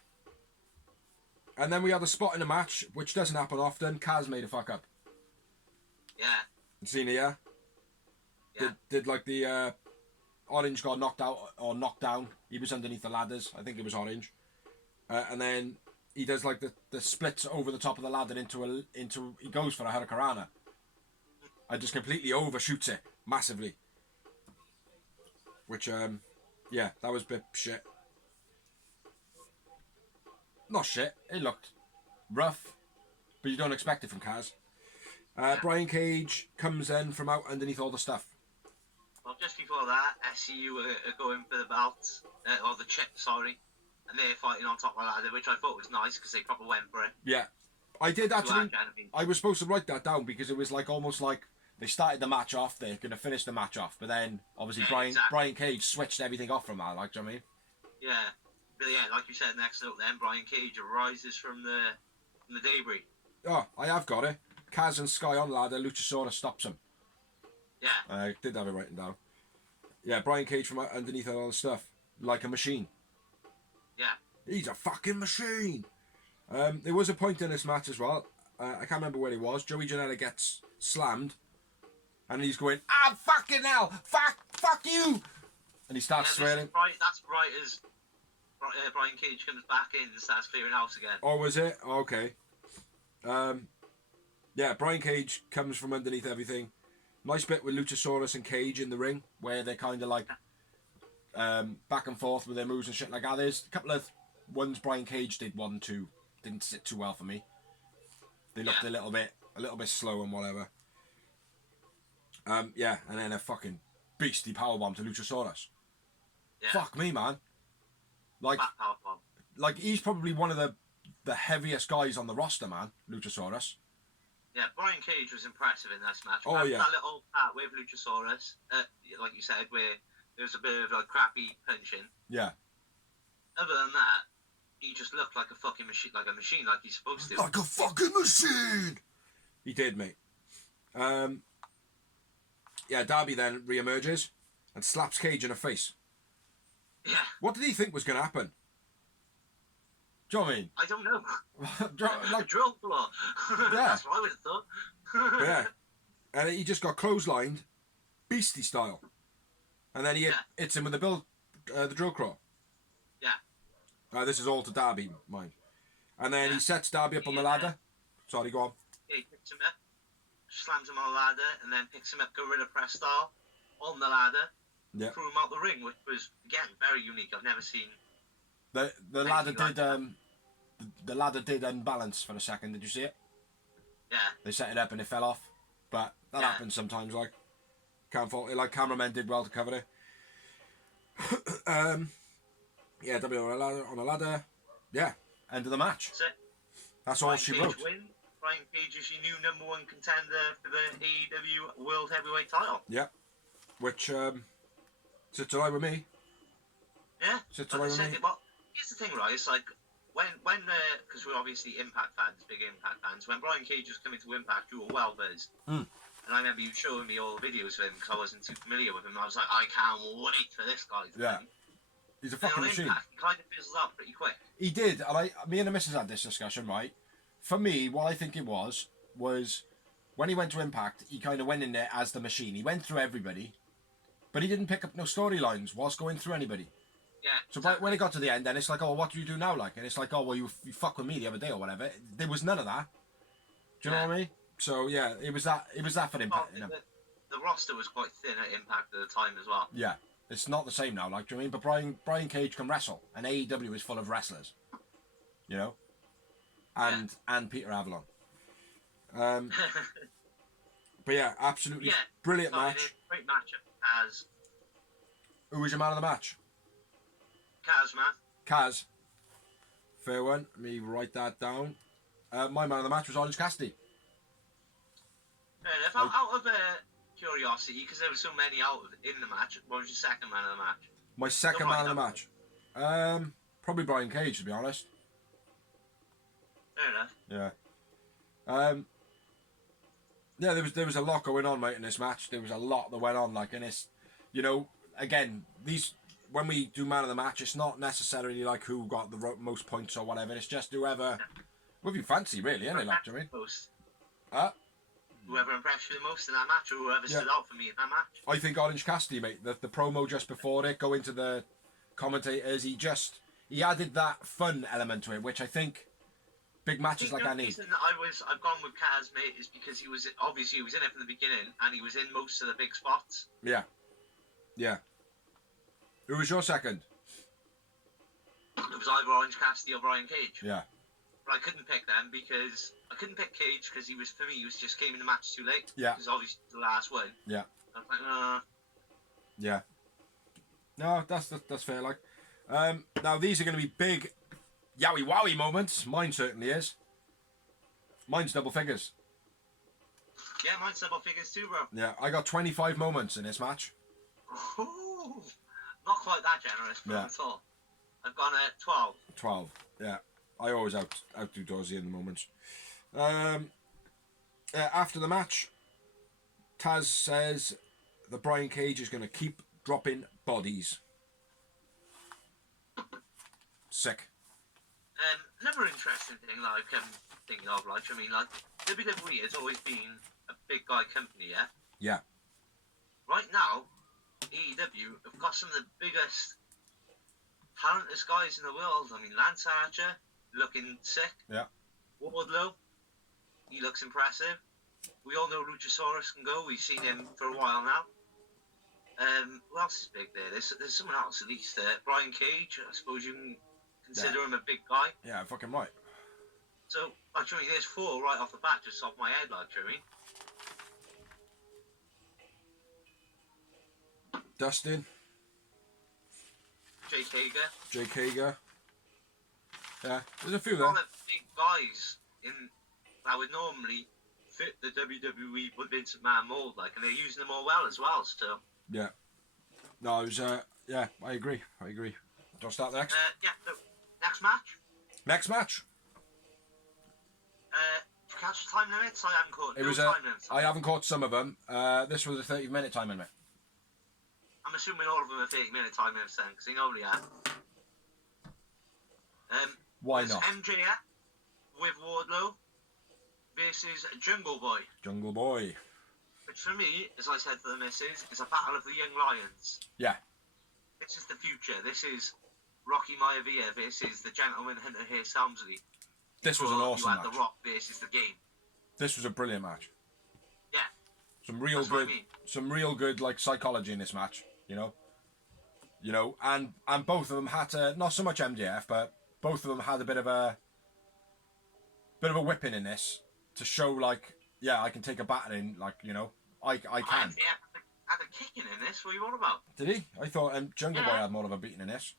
then we had a spot in the match, which doesn't happen often. Kaz made a fuck up. Yeah. You seen it, yeah? Yeah. Did like the Orange got knocked out or knocked down. He was underneath the ladders. I think it was Orange. And then he does like the splits over the top of the ladder into he goes for a Hurricanrana. I just completely overshoots it massively. Which yeah, that was a bit shit. Not shit. It looked rough, but you don't expect it from Kaz. Brian Cage comes in from out underneath all the stuff. Well, just before that, SCU are going for the belt, or the chip, sorry, and they're fighting on top of the ladder, which I thought was nice because they probably went for it. Yeah, I did actually. I was supposed to write that down because it was like almost like they started the match off, they're going to finish the match off, but then obviously Brian Cage switched everything off from that. Like, do you know what I mean? Yeah, but yeah, like you said, next note, then Brian Cage arises from the debris. Oh, I have got it. Kaz and Sky on ladder, Luchasaurus stops him. Yeah. I did have it written down. Yeah, Brian Cage from underneath all the stuff, like a machine. Yeah. He's a fucking machine. There was a point in this match as well. I can't remember where it was. Joey Janela gets slammed, and he's going, "Ah, fucking hell, fuck you!" And he starts swearing. That's right as Brian Cage comes back in and starts clearing house again. Oh, was it? Okay. Yeah, Brian Cage comes from underneath everything. Nice bit with Luchasaurus and Cage in the ring, where they're kind of like back and forth with their moves and shit like that. There's a couple of ones Brian Cage did 1, 2, didn't sit too well for me. They looked a little bit slow and whatever. Yeah, and then a fucking beastie powerbomb to Luchasaurus. Yeah. Fuck me, man. Like he's probably one of the heaviest guys on the roster, man. Luchasaurus. Yeah, Brian Cage was impressive in this match. Oh, yeah. That little part with Luchasaurus, like you said, where there was a bit of like crappy punching. Yeah. Other than that, he just looked like a fucking machine, like he's supposed to. Like a fucking machine. He did, mate. Yeah, Darby then re-emerges and slaps Cage in the face. Yeah. What did he think was going to happen? Do you know what I mean? I don't know. Like, drill floor. Yeah. That's what I would have thought. Yeah. And he just got clotheslined, beastie style. And then he hits him with the drill claw. Yeah. This is all to Darby, mind. And then he sets Darby up on the ladder. Sorry, go on. Yeah, he picks him up, slams him on the ladder, and then picks him up gorilla press style on the ladder. Yeah. Threw him out the ring, which was, again, very unique. I've never seen... The ladder did the ladder did unbalance for a second. Did you see it? Yeah. They set it up and it fell off, but that happens sometimes. Like, can't fault it. Like, cameramen did well to cover it. Yeah, W on a ladder. Yeah, end of the match. That's it. That's all she wrote. Brian Cage is your new #1 contender for the AEW World Heavyweight title. Yeah, which sits alright with me. Yeah. Sits Like alright I with said, me. well, here's the thing, right? It's like, when because we're obviously Impact fans, big Impact fans. When Brian Cage was coming to Impact, you were well buzzed. And I remember you showing me all the videos of him because I wasn't too familiar with him. I was like, I can't wait for this guy to come. He's a fucking machine. Impact, he kind of fizzled out pretty quick. He did, and me and the missus had this discussion, right? For me, what I think it was when he went to Impact, he kind of went in there as the machine. He went through everybody, but he didn't pick up no storylines whilst going through anybody. Yeah. So when it got to the end, then it's like, oh, what do you do now? Like, and it's like, oh, well, you fuck with me the other day or whatever. There was none of that. Do you know what I mean? So yeah, it was that for Impact. The roster was quite thin at Impact at the time as well. Yeah, it's not the same now. Like, do you know what I mean? But Brian Cage can wrestle, and AEW is full of wrestlers. You know, and Peter Avalon. But yeah, absolutely brilliant match. Great match. Kaz. Who was your man of the match? Kaz, man. Kaz. Fair one. Let me write that down. My man of the match was Orange Cassidy. Fair enough. Out of curiosity, because there were so many in the match, what was your second man of the match? My second man of the match? Probably Brian Cage, to be honest. Fair enough. Yeah. Yeah, there was a lot going on, mate, in this match. There was a lot that went on, like, and it's, you know, again, when we do man of the match, it's not necessarily like who got the most points or whatever. It's just whoever you fancy, really, isn't it? Like, do you know what I mean? Whoever impressed you the most in that match, or whoever stood out for me in that match. I think Orange Cassidy, mate. The promo just before it, going to the commentators, he added that fun element to it, which I think big matches like I need. The reason I've gone with Kaz, mate, is because he was in it from the beginning, and he was in most of the big spots. Yeah. Who was your second? It was either Orange Cassidy or Brian Cage. Yeah. But I couldn't pick them because I couldn't pick Cage because he just came in the match too late. Yeah. Because obviously the last one. Yeah. I was like, Yeah. No, that's fair. Like, now these are going to be big, yowie wowie moments. Mine certainly is. Mine's double figures. Yeah, mine's double figures too, bro. Yeah, I got 25 moments in this match. Ooh, not quite that generous, bro, at all. I've gone at 12. 12. Yeah. I always outdo Dorsey in the moments. After the match, Taz says that Brian Cage is going to keep dropping bodies. Sick. Another interesting thing, like, I'm thinking of, like, I mean, like, WWE has always been a big guy company, yeah? Yeah. Right now, AEW have got some of the biggest, talented guys in the world. I mean, Lance Archer, looking sick. Yeah. Wardlow, he looks impressive. We all know Luchasaurus can go. We've seen him for a while now. Who else is big there? There's someone else at least. Brian Cage, I suppose you can consider him a big guy. Yeah, fucking right. So, like, I mean, there's 4 right off the bat, just off my head, like, I mean. Dustin. Jake Hager. Yeah, there's a few A there. lot of big guys that would normally fit the WWE Vince McMahon mold, like, and they're using them all well as well, so. Yeah. No, it was, yeah, I agree. Do you want to start next? Yeah, so, next match. Next match. Did you catch the time limits? I haven't caught time limits. I haven't caught some of them. This was a 30-minute time limit. I'm assuming all of them are 30-minute time limits then, because they normally are. Why not? MJF with Wardlow versus Jungle Boy. Jungle Boy. Which for me, as I said to the missus, is a battle of the young lions. Yeah. This is the future. This is Rocky Maivia versus the Gentleman Hunter Hearst Helmsley. This was an awesome match. You had The Rock versus the Game. This was a brilliant match. Yeah. Some real good like psychology in this match. You know, and both of them had to, not so much MJF, but both of them had a bit of a whipping in this to show, like, yeah, I can take a battering, like, you know, I can. Yeah, had a kicking in this. What are you on about? Did he? I thought Jungle Boy had more of a beating in this.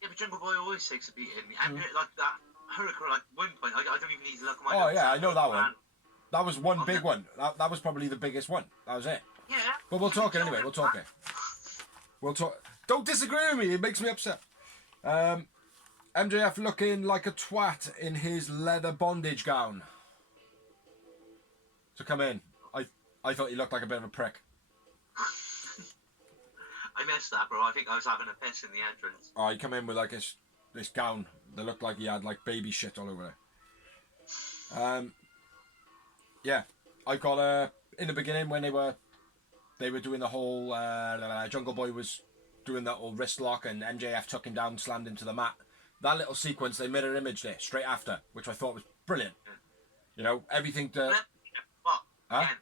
Yeah, but Jungle Boy always takes a beating. And like that Hurricane, like one point, I don't even need to look at my notes. Oh yeah, I know that one. That was one big one. That was probably the biggest one. That was it. Yeah. But we'll talk it anyway. We'll talk it. We'll talk. Don't disagree with me. It makes me upset. MJF looking like a twat in his leather bondage gown to come in. I thought he looked like a bit of a prick. I missed that, bro. I think I was having a piss in the entrance. Oh, he come in with like this gown that looked like he had like baby shit all over it. Yeah, I got in the beginning when they were doing the whole Jungle Boy was doing that old wrist lock and MJF took him down, slammed him to the mat. That little sequence, they mirror imaged it straight after, which I thought was brilliant. Yeah. You know, everything to... But, again,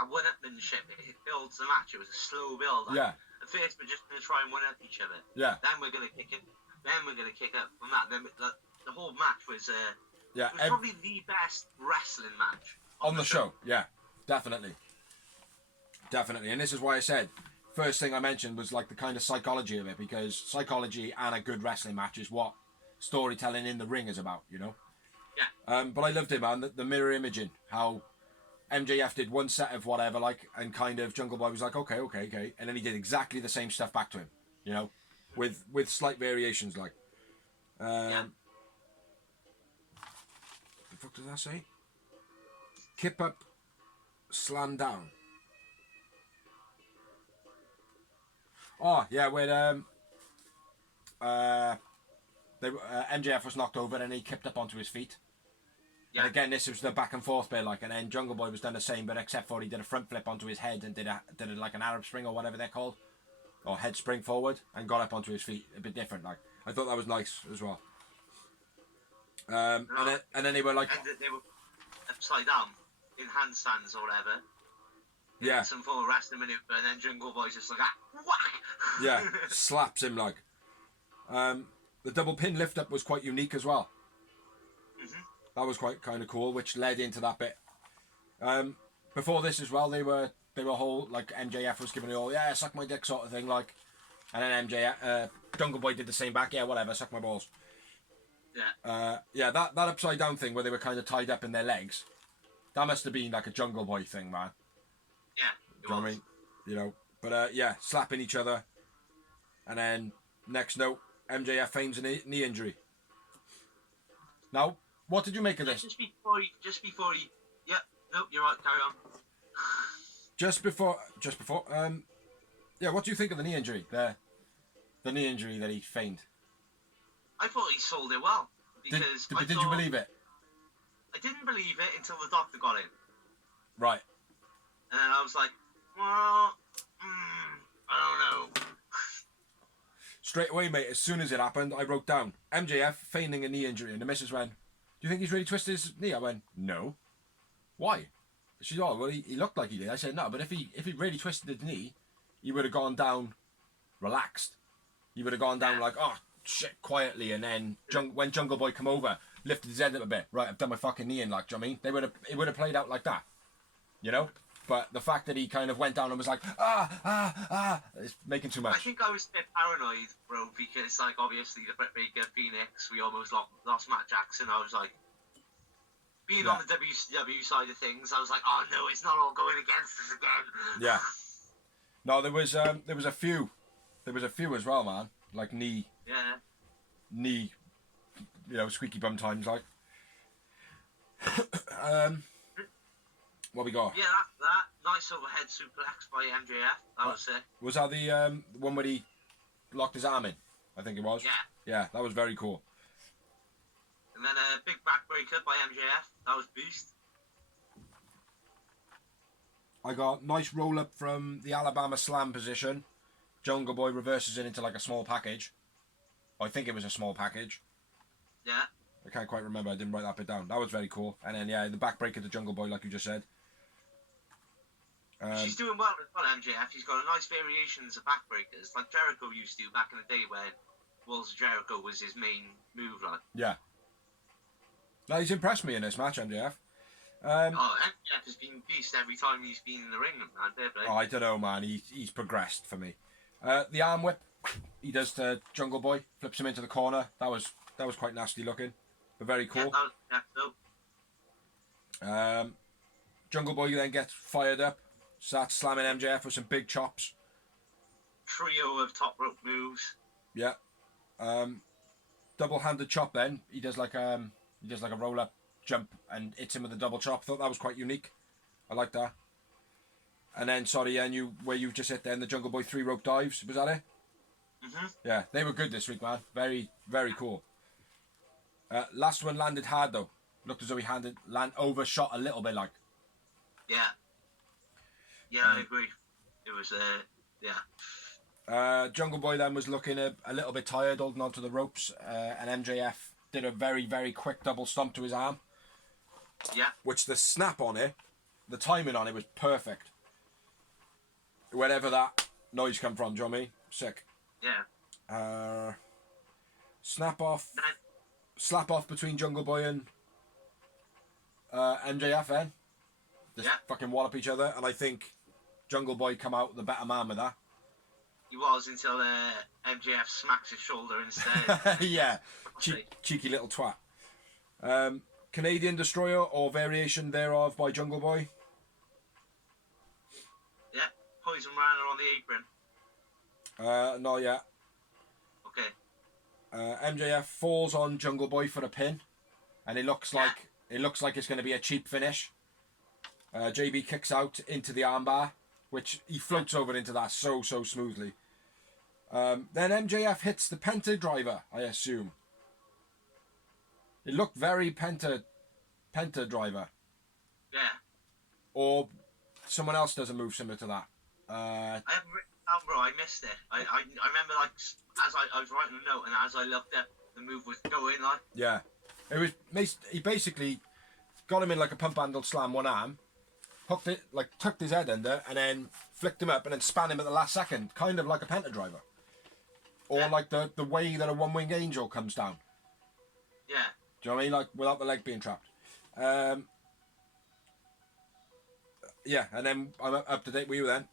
a one-upmanship, it builds the match. It was a slow build. Yeah. At first, we're just going to try and one-up each other. Yeah. Then we're going to kick it. Then we're going to kick up from that. Then the whole match was... yeah. It was probably the best wrestling match on the show. Yeah, definitely. Definitely. And this is why I said... First thing I mentioned was like the kind of psychology of it, because psychology and a good wrestling match is what storytelling in the ring is about, you know? Yeah. But I loved it, man. The mirror imaging, how MJF did one set of whatever, like, and kind of Jungle Boy was like, okay, and then he did exactly the same stuff back to him, you know, with slight variations, like. Yeah. What the fuck does that say? Kip up, slam down. Oh yeah, when MJF was knocked over and he kipped up onto his feet. Yeah. And again, this was the back and forth bit, like, and then Jungle Boy was done the same, but except for he did a front flip onto his head and did like an Arab spring or whatever they're called, or head spring forward, and got up onto his feet. A bit different, like I thought that was nice as well. And then they were like, and they were upside down in handstands or whatever. Yeah. Some form of wrestling maneuver, and then Jungle Boy's just like, whack! Yeah, slaps him like. The double pin lift up was quite unique as well. Mm-hmm. That was quite kind of cool, which led into that bit. Before this as well, they were whole, like, MJF was giving it all, yeah, suck my dick sort of thing, like, and then Jungle Boy did the same back, yeah, whatever, suck my balls. Yeah. That upside down thing where they were kind of tied up in their legs, that must have been like a Jungle Boy thing, man. Yeah, do you know what I mean? You know, but yeah, slapping each other, and then next note, MJF feigns a knee injury. Now, what did you make of this? Just before he, yeah, no, you're right, carry on. Just before, yeah, what do you think of the knee injury? The knee injury that he feigned. I thought he sold it well, because did you believe it? I didn't believe it until the doctor got in. Right. And then I was like, well, I don't know. Straight away, mate, as soon as it happened, I wrote down, MJF feigning a knee injury, and the missus went, do you think he's really twisted his knee? I went, no. Why? She said, oh, well, he looked like he did. I said, no, but if he really twisted his knee, he would have gone down relaxed. He would have gone down like, oh, shit, quietly, and then when Jungle Boy come over, lifted his head up a bit, right, I've done my fucking knee in, like, do you know what I mean? It would have played out like that, you know? But the fact that he kind of went down and was like, it's making too much. I think I was a bit paranoid, bro, because, like, obviously the Britt Baker Phoenix, we almost lost Matt Jackson. I was like, being on the WCW side of things, I was like, oh no, it's not all going against us again. Yeah. No, there was a few as well, man. Like knee, you know, squeaky bum times, like. What we got? Yeah, that nice overhead suplex by MJF. That was sick. Was that the one where he locked his arm in? I think it was. Yeah. Yeah, that was very cool. And then a big backbreaker by MJF. That was beast. I got nice roll up from the Alabama Slam position. Jungle Boy reverses it into like a small package. I think it was a small package. Yeah. I can't quite remember. I didn't write that bit down. That was very cool. And then yeah, the backbreaker to Jungle Boy, like you just said. She's doing well as well, MJF. She's got a nice variations of backbreakers, like Jericho used to back in the day when Walls of Jericho was his main move, like. Yeah. No, he's impressed me in this match, MJF. MJF has been beast every time he's been in the ring, man. Fair play. Oh, I don't know, man. He's progressed for me. The arm whip he does to Jungle Boy, flips him into the corner. That was quite nasty looking, but very cool. Yeah, that was Jungle Boy then gets fired up, starts slamming MJF with some big chops. Trio of top rope moves. Yeah. double-handed chop. Then he does like a roll-up jump and hits him with a double chop. Thought that was quite unique. I like that. And then where you just hit then the Jungle Boy 3 rope dives. Was that it? Mhm. Yeah, they were good this week, man. Very, very cool. Last one landed hard though. Looked as though he overshot a little bit, like. Yeah. Yeah, I agree. It was yeah. Jungle Boy then was looking a little bit tired, holding onto the ropes, and MJF did a very, very quick double stomp to his arm. Yeah. Which the snap on it, the timing on it was perfect. Wherever that noise come from, do you know what I mean? Sick. Yeah. Slap off between Jungle Boy and MJF then. Just fucking wallop each other, and I think Jungle Boy come out the better man with that. He was until MJF smacks his shoulder instead. Yeah, cheeky little twat. Canadian Destroyer or variation thereof by Jungle Boy. Yeah, Poison Rana on the apron. Not yet. Okay. MJF falls on Jungle Boy for a pin, and it looks like it's going to be a cheap finish. JB kicks out into the armbar, which he floats over into that so smoothly. Then MJF hits the Penta driver, I assume. It looked very Penta driver. Yeah. Or someone else does a move similar to that. I haven't written down, bro. I missed it. I remember, like, as I was writing a note and as I looked at the move was going, like. Yeah. He basically got him in like a pump handle slam, one arm, hooked it, like tucked his head under, and then flicked him up and then span him at the last second, kind of like a Penta driver. Or like the way that a one-winged angel comes down. Yeah. Do you know what I mean? Like, without the leg being trapped. Yeah, and then I'm up to date with you then.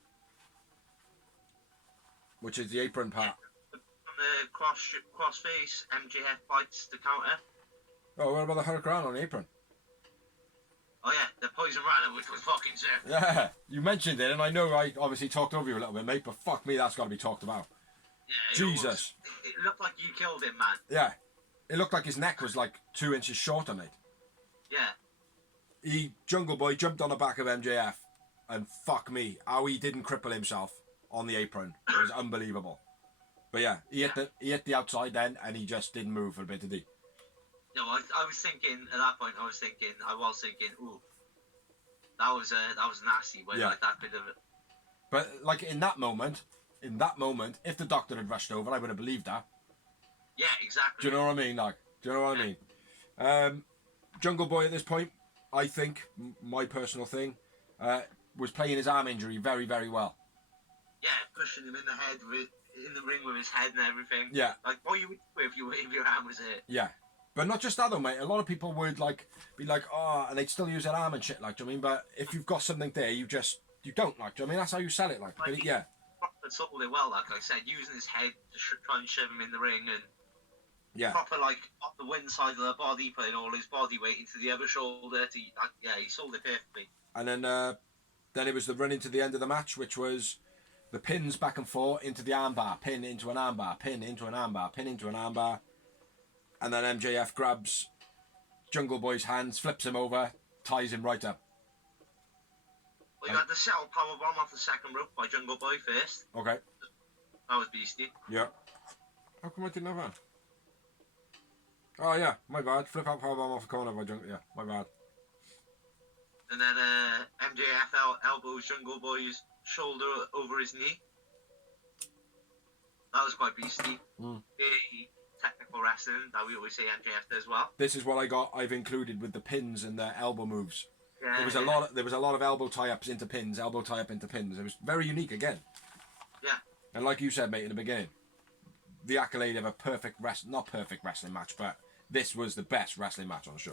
Which is the apron part. From the cross face, MJF bites the counter. Oh, what about the Hurricane on the apron? Oh yeah, the Poison Rana, which was fucking sick. Yeah, you mentioned it, and I know I obviously talked over you a little bit, mate, but fuck me, that's got to be talked about. Yeah, Jesus. It looked like you killed him, man. Yeah. It looked like his neck was like 2 inches shorter, mate. Yeah. Jungle Boy jumped on the back of MJF, and fuck me, how he didn't cripple himself on the apron. It was unbelievable. But yeah, he hit the outside then, and he just didn't move for a bit, did he? No, I was thinking at that point. I was thinking, ooh, that was nasty. But like that could have. But like in that moment, if the doctor had rushed over, I would have believed that. Yeah, exactly. Do you know what I mean? Like, do you know what I mean? Jungle Boy at this point, I think, my personal thing, was playing his arm injury very, very well. Yeah, pushing him in the head in the ring with his head and everything. Yeah. Like what you would do if your arm was hit. Yeah. But not just that though, mate. A lot of people would like be like, oh, and they'd still use their arm and shit, like, do you know what I mean? But if you've got something there, you don't, like, do you know what I mean? That's how you sell it, like. But yeah. Proper sold it well, like I said, using his head to try and shove him in the ring and. Yeah. Proper, like, off the wind side of the body, putting all his body weight into the other shoulder. He sold it perfectly. And then it was the run into the end of the match, which was the pins back and forth into the armbar, pin into an armbar, pin into an armbar, pin into an armbar. And then MJF grabs Jungle Boy's hands, flips him over, ties him right up. Well, you had the settle powerbomb off the second rope by Jungle Boy first. Okay. That was beastie. Yeah. How come I didn't have that? Oh yeah, my bad. Flip out powerbomb off the corner by Jungle. Yeah, my bad. And then MJF elbows Jungle Boy's shoulder over his knee. That was quite beastie. Technical wrestling that we always say MJF does well. This is what I've included with the pins and the elbow moves. Yeah, there was a lot of elbow tie-ups into pins, elbow tie-up into pins. It was very unique again. Yeah. And like you said, mate, in the beginning, the accolade of a not perfect wrestling match, but this was the best wrestling match on the show.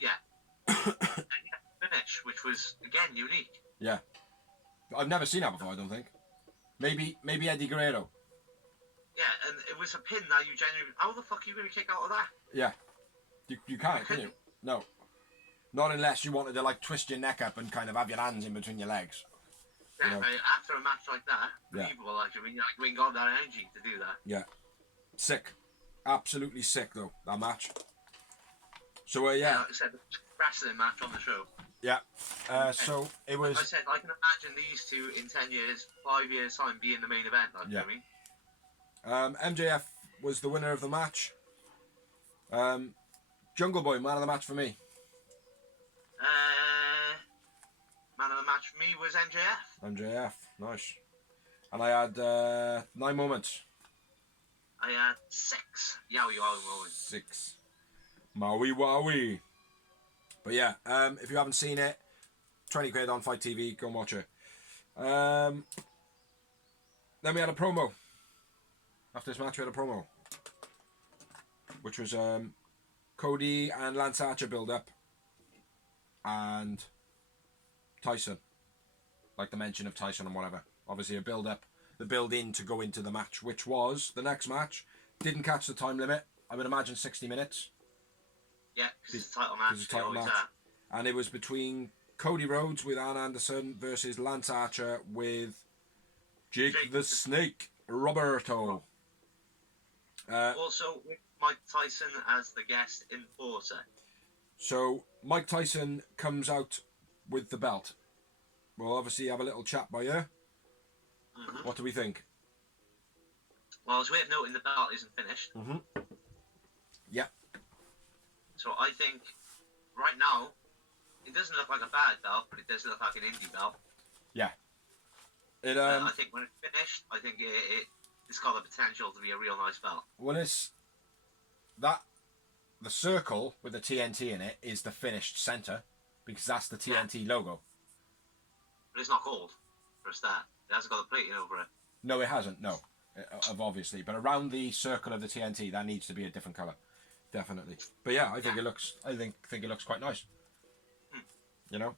Yeah. Finish, which was again unique. Yeah. I've never seen that before, I don't think. Maybe Eddie Guerrero. Yeah, and it was a pin that you genuinely. How the fuck are you going to kick out of that? Yeah. You can't, can you? No. Not unless you wanted to like twist your neck up and kind of have your hands in between your legs. Yeah, You know? after a match like that, Yeah. believable. Like, I mean, we ain't got that energy to do that. Yeah. Sick. Absolutely sick though, that match. So Yeah, yeah, like I said, the wrestling match on the show. yeah. So it Like I was, said, I can imagine these two in 10 years, 5 years' time being the main event. Like, yeah. you know what I mean? MJF was the winner of the match. Jungle Boy, man of the match for me. Man of the match for me was MJF. MJF, nice. And I had 9 moments. I had 6 yowie moments. 6. Maui Wowie. But yeah, if you haven't seen it, 20 quid on Fight TV, go and watch it. Then we had a promo. After this match, we had a promo. Which was Cody and Lance Archer build up. And Tyson. Like the mention of Tyson and whatever. Obviously a build up. The build in to go into the match, which was the next match. Didn't catch the time limit. I would imagine 60 minutes. Yeah, because it's a title match. It's a title match. And it was between Cody Rhodes with Arn Anderson versus Lance Archer with Jake the Snake Roberto. Also with Mike Tyson as the guest enforcer. So Mike Tyson comes out with the belt. We'll obviously have a little chat by here. Mm-hmm. What do we think? Well, it's worth noting the belt isn't finished. Mm-hmm. Yeah. So I think right now it doesn't look like a bad belt, but it does look like an indie belt. Yeah. It I think when it's finished, I think it's got the potential to be a real nice belt. Well, it's that the circle with the TNT in it is the finished center because that's the TNT logo. But it's not gold for a start. It hasn't got the plating over it. No, it hasn't. No, obviously, but around the circle of the TNT, that needs to be a different color, definitely. But yeah, I think it looks. I think it looks quite nice. You know.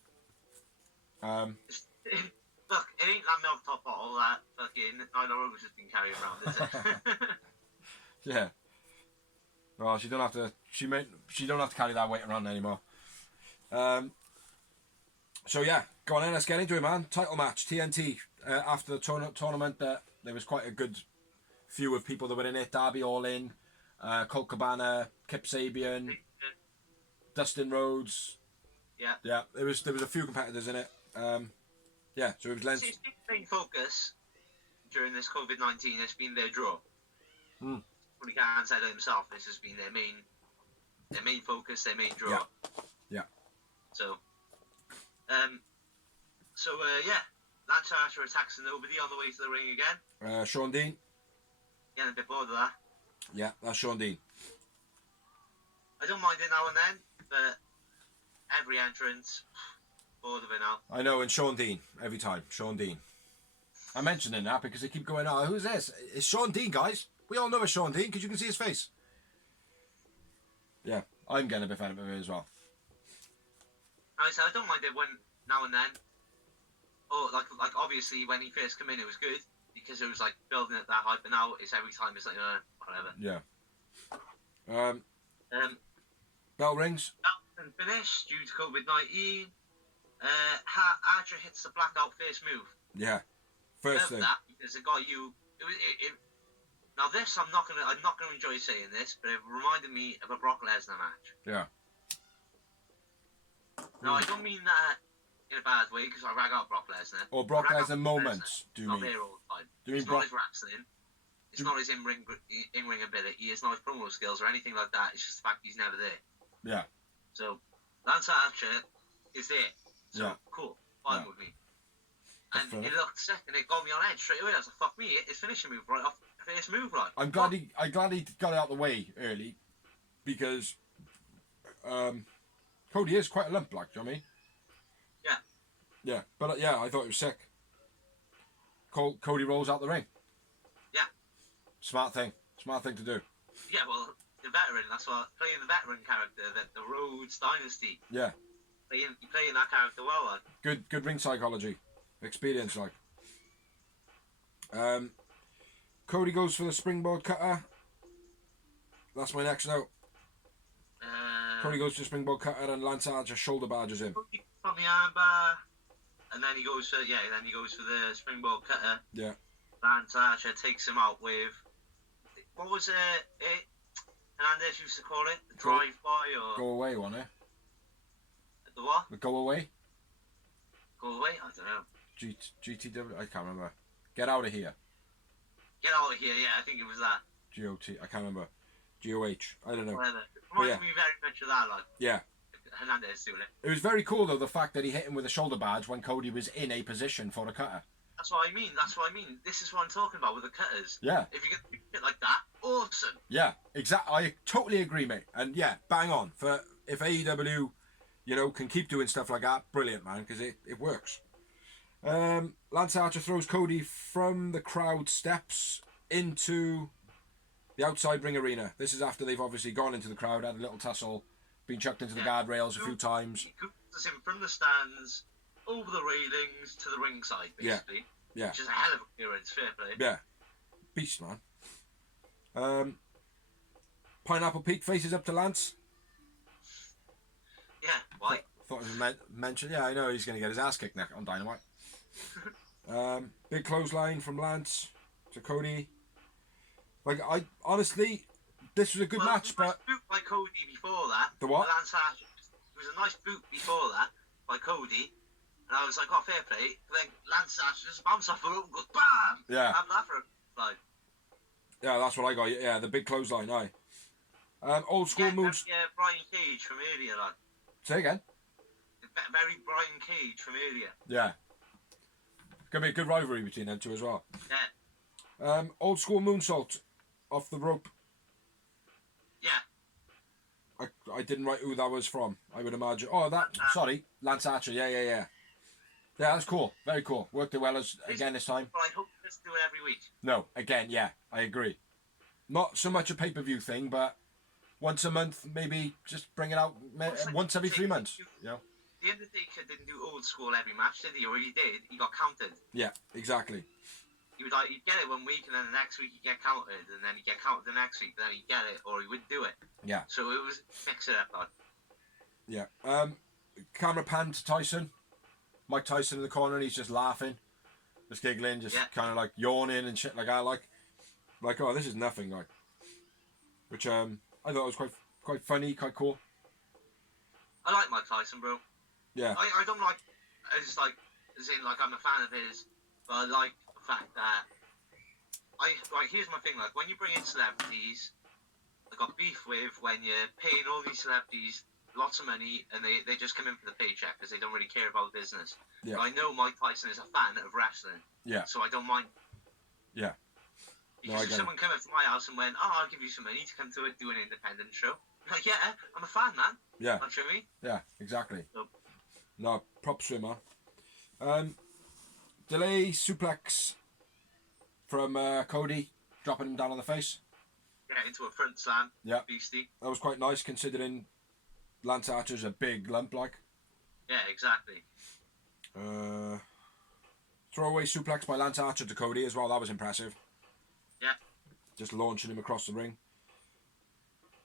Look, it ain't that milk top bottle that fucking Nyla Rose has been carrying around, is it? Yeah. Well, she don't have to. She don't have to carry that weight around anymore. So yeah, go on then. Let's get into it, man. Title match, TNT. After the tournament, there was quite a good few of people that were in it. Darby Allin, Colt Cabana, Kip Sabian, Dustin Rhodes. Yeah. Yeah, there was a few competitors in it. Yeah, so it was Lance. It's been the main focus during this COVID-19. It's been their draw. Tony Khan said it himself. This has been their main focus, their main draw. Yeah. So, yeah, Lance Archer attacks nobody on the way to the ring again. Sean Dean. Getting a bit bored of that. Yeah, that's Sean Dean. I don't mind it now and then, but every entrance, bored of it now. I know, and Sean Dean every time. Sean Dean. I'm mentioning that because they keep going, "Oh, who's this? It's Sean Dean, guys. We all know it's Sean Dean because you can see his face." Yeah, I'm getting a bit fed up of it as well. I said I don't mind it when now and then. Oh, like obviously when he first came in, it was good because it was like building up that hype. But now it's every time it's like whatever. Yeah. Bell rings. And finished due to COVID-19. Archer hits the blackout first move. Yeah. First thing. That because it got you. Now this I'm not gonna enjoy saying this, but it reminded me of a Brock Lesnar match. Yeah. Now I don't mean that in a bad way because I rag out Brock Lesnar. Or Brock Lesnar moments. Do you not mean? there all the time. Do you mean it's Brock? not his wrestling. It's not his in-ring ability. It's not his promo skills or anything like that. It's just the fact he's never there. Yeah. So Lance Archer is there. So Yeah. cool. Fine with me. And it looked sick and it got me on edge straight away. I was like, fuck me, it's finishing move right off the first move, right? I'm glad he got it out the way early because Cody is quite a limp, like, do you know what I mean? Yeah. Yeah, but yeah, I thought it was sick. Cody rolls out the ring. Yeah. Smart thing to do. Yeah, well, the veteran, that's what, playing the veteran character, the Rhodes Dynasty. Yeah. Playing that character well, like. Good ring psychology. Experience, like. Cody goes for the springboard cutter. That's my next note. Cody goes to springboard cutter and Lance Archer shoulder barges him. From the armbar, and then he goes for the springboard cutter. Yeah. Lance Archer takes him out with what was it? Hernandez used to call it the drive-by or Go away, wasn't it? the what? The go away? Go away? I don't know. GTW? I can't remember. Get out of here. Get out of here, yeah, I think it was that. GOT, I can't remember. GOH, I don't know. Whatever. Reminds me very much of that, like. Yeah. Hernandez doing it. It was very cool, though, the fact that he hit him with a shoulder badge when Cody was in a position for a cutter. That's what I mean. This is what I'm talking about with the cutters. Yeah. If you get it like that, awesome. Yeah, exactly. I totally agree, mate. And yeah, bang on. For if AEW, can keep doing stuff like that, brilliant, man, because it works. Lance Archer throws Cody from the crowd steps into the outside ring arena. This is after they've obviously gone into the crowd, had a little tussle, been chucked into the guardrails a few times. He goes him from the stands over the railings to the ringside, basically. Yeah. Which is a hell of a clearance, fair play. Yeah. Beast, man. Pineapple Pete faces up to Lance. Yeah, why? Thought it was mentioned. Yeah, I know he's going to get his ass kicked on Dynamite. Big clothesline from Lance to Cody. Like, I honestly, this was a good match, but... boot by Cody before that. The what? Lance Archer. It was a nice boot before that by Cody. And I was like, oh, fair play. But then Lance Archer just bounced off the rope and goes, BAM! Yeah. Have that for a slide. Yeah, that's what I got. Yeah, the big clothesline, aye. Old school moves... Yeah, Brian Cage from earlier, like. Say again? Very Brian Cage from earlier. Yeah. Gonna be a good rivalry between them two as well. Yeah. Old school moonsault off the rope. Yeah. I didn't write who that was from. I would imagine. Oh, sorry, Lance Archer. Yeah. Yeah, that's cool. Very cool. Worked it well again this time. But I hope let's do it every week. No, again, yeah, I agree. Not so much a pay-per-view thing, but once a month, maybe just bring it out once every 3 months. The Undertaker didn't do old school every match, did he? Or he did. He got counted. Yeah, exactly. He'd get it 1 week, and then the next week he'd get counted, and then he'd get counted the next week, then he'd get it, or he wouldn't do it. Yeah. So it was mix it up, like. Yeah. Camera pan to Tyson. Mike Tyson in the corner, and he's just laughing, just giggling, just kind of like yawning and shit like that, like, oh, this is nothing, like. Which I thought was quite funny, quite cool. I like Mike Tyson, bro. Yeah. I don't like, as in I'm a fan of his, but I like the fact that here's my thing, like, when you bring in celebrities, I got beef with when you're paying all these celebrities lots of money and they just come in for the paycheck because they don't really care about business. Yeah. I know Mike Tyson is a fan of wrestling. Yeah. So I don't mind. Yeah. Because if someone came up to my house and went, oh, I'll give you some money to come to do an independent show. I'm like, yeah, I'm a fan, man. Yeah. Not sure me. Yeah, exactly. So, no, props to him, man. Delay suplex from Cody, dropping him down on the face. Yeah, into a front slam. Yeah. Beastie. That was quite nice considering Lance Archer's a big lump, like. Yeah, exactly. Throwaway suplex by Lance Archer to Cody as well. That was impressive. Yeah. Just launching him across the ring.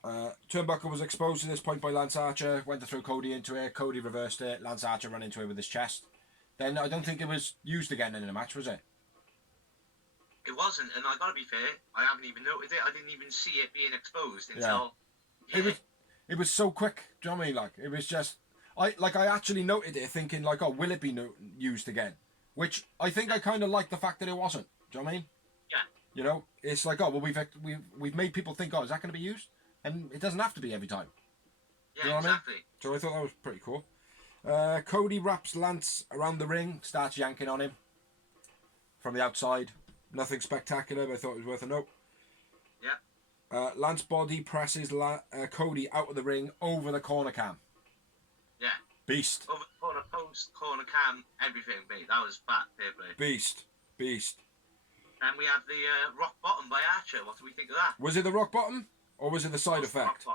Turnbuckle was exposed at this point by Lance Archer. Went to throw Cody into it. Cody reversed it. Lance Archer ran into it with his chest. Then I don't think it was used again in the match, was it? It wasn't, and I gotta be fair, I haven't even noticed it. I didn't even see it being exposed until. Yeah. It was so quick. Do you know what I mean? Like, it was just I actually noted it, thinking like, oh, will it be used again? Which I think I kind of like the fact that it wasn't. Do you know what I mean? Yeah. It's like, oh well, we've made people think, oh, is that going to be used? And it doesn't have to be every time. Yeah, you know exactly. What I mean? So I thought that was pretty cool. Cody wraps Lance around the ring, starts yanking on him from the outside. Nothing spectacular, but I thought it was worth a note. Yeah. Lance body presses Cody out of the ring over the corner cam. Yeah. Beast. Over the corner post, corner cam, everything, mate. That was fat, fair play. Beast. And we had the rock bottom by Archer. What do we think of that? Was it the rock bottom? Or was it the side effect?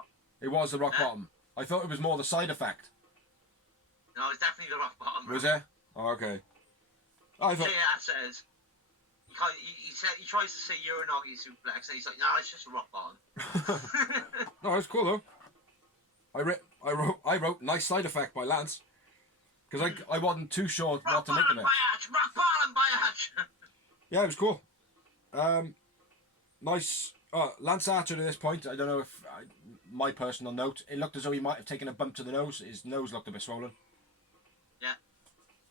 It was the rock bottom. I thought it was more the side effect. No, it's definitely the rock bottom. Was it? Oh, okay. I thought... JR says... He tries to say Uranagi suplex, and he's like, no, it's just a rock bottom. No, it's cool, though. I wrote nice side effect by Lance. Because I wasn't too sure what to make of it. Rock bottom by Archer! Yeah, it was cool. Nice Oh, Lance Archer at this point, I don't know if my personal note, it looked as though he might have taken a bump to the nose. His nose looked a bit swollen.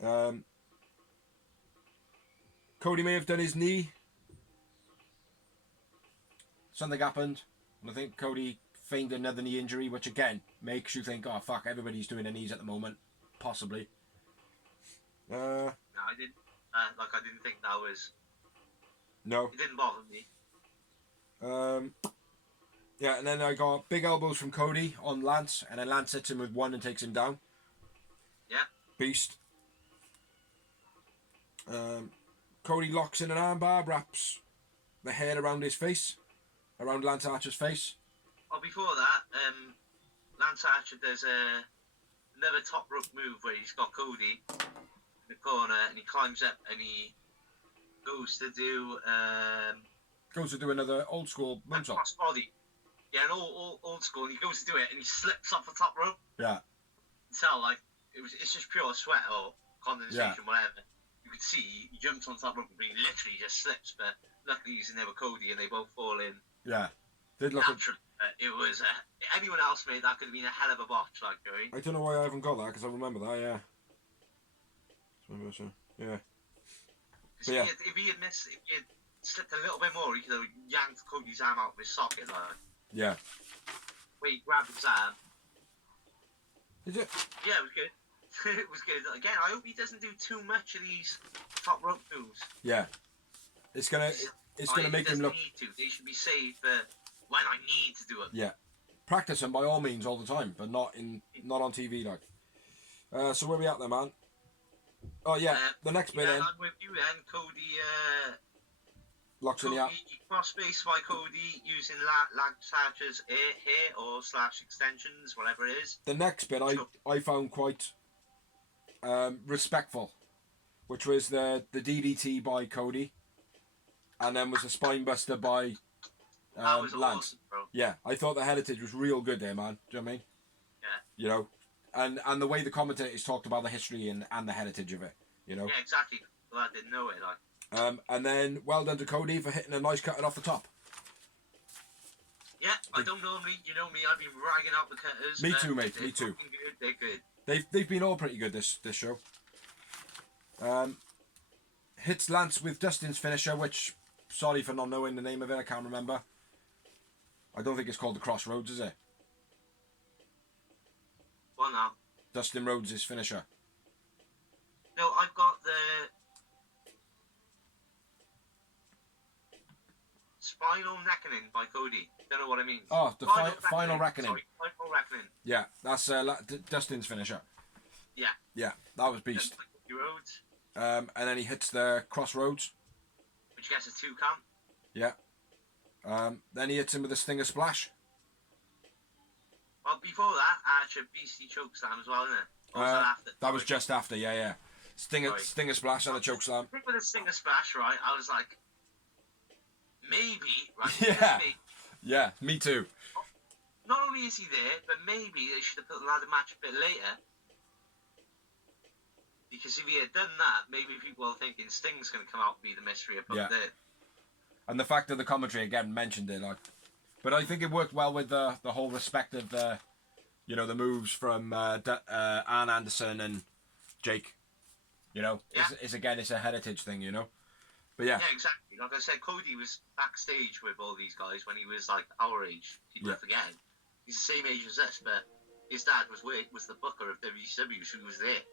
Yeah. Cody may have done his knee. Something happened, and I think Cody feigned another knee injury, which again makes you think, oh fuck, everybody's doing their knees at the moment, possibly. No, I didn't. I didn't think that was. No. It didn't bother me. Yeah, and then I got big elbows from Cody on Lance, and then Lance hits him with one and takes him down. Yeah. Beast. Cody locks in an armbar, wraps the hair around his face, around Lance Archer's face. Well, before that, Lance Archer does another top rope move where he's got Cody in the corner and he climbs up and he goes to do another old school moonsault. Cross body. Yeah, an old school, and he goes to do it and he slips off the top rope. Yeah. So it's just pure sweat or condensation, whatever. You could see he jumps on top rope and he literally just slips, but luckily he's in there with Cody and they both fall in. Yeah. Did look naturally. It was anyone else made that could have been a hell of a botch, like Joey. I don't know why I haven't got that because I remember that. Yeah. Yeah. Yeah. If he had slipped a little bit more, he could have yanked Cody's arm out of his socket, like. Yeah. Where he grabbed his arm. Is it? Yeah, it was good. It was good. Again, I hope he doesn't do too much of these top rope moves. Yeah. It's gonna make him look. Need to. They should be saved for when I need to do it. Yeah. Practice them by all means all the time, but not on TV like. So where we at there, man? Oh yeah, the next bit. I'm with you then, Cody. Locks in the app. Cross-face by Cody using Lance Archer's hair or / extensions, whatever it is. The next bit I found quite respectful, which was the DDT by Cody, and then was a spine buster by that was Lance. Awesome, bro. Yeah, I thought the heritage was real good there, man. Do you know what I mean? Yeah. You know, and the way the commentators talked about the history and the heritage of it. You know. Yeah, exactly. Well, I didn't know it, like. And then well done to Cody for hitting a nice cutter off the top. Yeah, I don't normally, you know me, I've been ragging out the cutters. Me too, mate. Me too. Good. They're good. They've been all pretty good this show. Hits Lance with Dustin's finisher, which sorry for not knowing the name of it. I can't remember. I don't think it's called the Crossroads, is it? What now? Dustin Rhodes' finisher. No, I've got the Spinal Reckoning by Cody. Don't know what I mean. Oh, the final reckoning. Sorry, Final Reckoning. Yeah, that's Dustin's finisher. Yeah. Yeah, that was beast. Roads. And then he hits the Crossroads. Which gets a 2 count. Yeah. Then he hits him with a Stinger Splash. Well, before that, Archer beastie chokeslam as well, isn't it? Or was that after? That was just after, yeah. Stinger Splash and a chokeslam. I think with a Stinger Splash, right, I was like, maybe, right? Yeah. Maybe. Yeah, me too. Not only is he there, but maybe they should have put the ladder match a bit later. Because if he had done that, maybe people are thinking Sting's going to come out and be the mystery of there. And the fact that the commentary again mentioned it, like, but I think it worked well with the whole respect of the moves from Arn Anderson and Jake. You know, it's a heritage thing, you know. But yeah. Yeah, exactly. Like I said, Cody was backstage with all these guys when he was like our age. People forget. He's the same age as us, but his dad was the booker of WCW, so he was there.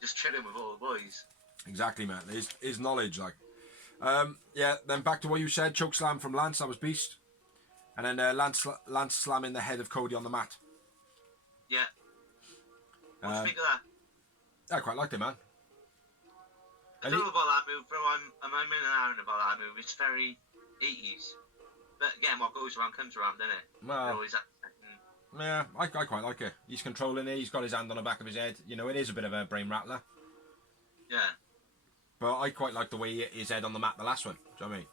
Just chilling with all the boys. Exactly, man. His knowledge, like. Then back to what you said, chokeslam from Lance, that was beast. And then Lance slamming the head of Cody on the mat. Yeah. What do you think of that? I quite liked it, man. I don't know about that move, bro. I'm in an iron about that move. It's very 80s. But again, what goes around comes around, doesn't it? Well, yeah, I quite like it. He's controlling it. He's got his hand on the back of his head. You know, it is a bit of a brain rattler. Yeah. But I quite like the way he hit his head on the mat the last one. Do you know what I mean?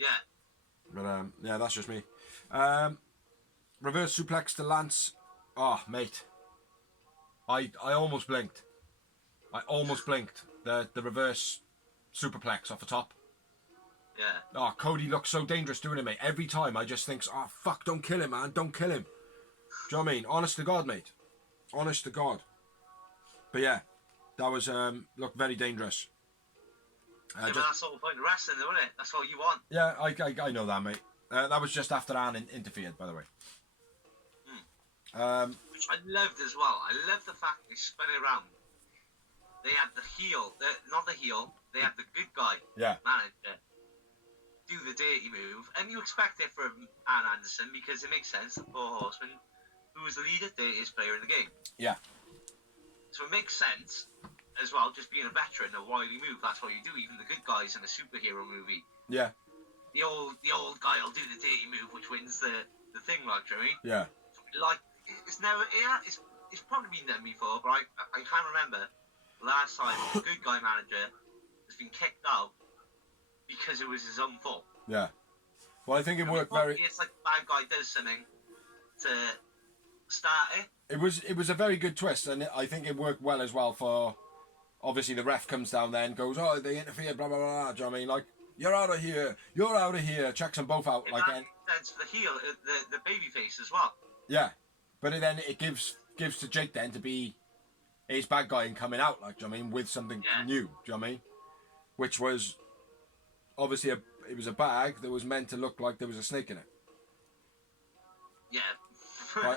Yeah. But, that's just me. Reverse suplex to Lance. Oh, mate. I almost blinked. The reverse superplex off the top. Yeah. Oh, Cody looks so dangerous doing it, mate. Every time I just think, oh, fuck, don't kill him, man. Don't kill him. Do you know what I mean? Honest to God, mate. Honest to God. But yeah, that was, looked very dangerous. But that's all the point of wrestling, though, isn't it? That's what you want. Yeah, I know that, mate. That was just after Anne interfered, by the way. Which I loved as well. I love the fact they spun it around. They had the heel, not the heel, they had the good guy manager do the dirty move. And you expect it from Ann Anderson because it makes sense, the Four Horsemen, who was the leader, dirtiest player in the game. Yeah. So it makes sense as well, just being a veteran, a wily move. That's what you do, even the good guys in a superhero movie. Yeah. The old guy will do the dirty move, which wins the thing, like, do you know what I mean? Yeah. Like, it's never, it's probably been done before, but I can't remember the last time the good guy manager has been kicked out because it was his own fault. Yeah. Well, I think it worked very... It's like the bad guy does something to start it. It was a very good twist, and I think it worked well as well for... Obviously, the ref comes down there and goes, oh, they interfered, blah, blah, blah, do you know what I mean? Like, you're out of here, checks them both out. Like, that makes sense for the heel, the baby face as well. Yeah. But then it gives to Jake then to be his bad guy and coming out, like, do you know what I mean, with something new, do you know what I mean? Which was... Obviously, it was a bag that was meant to look like there was a snake in it. Yeah.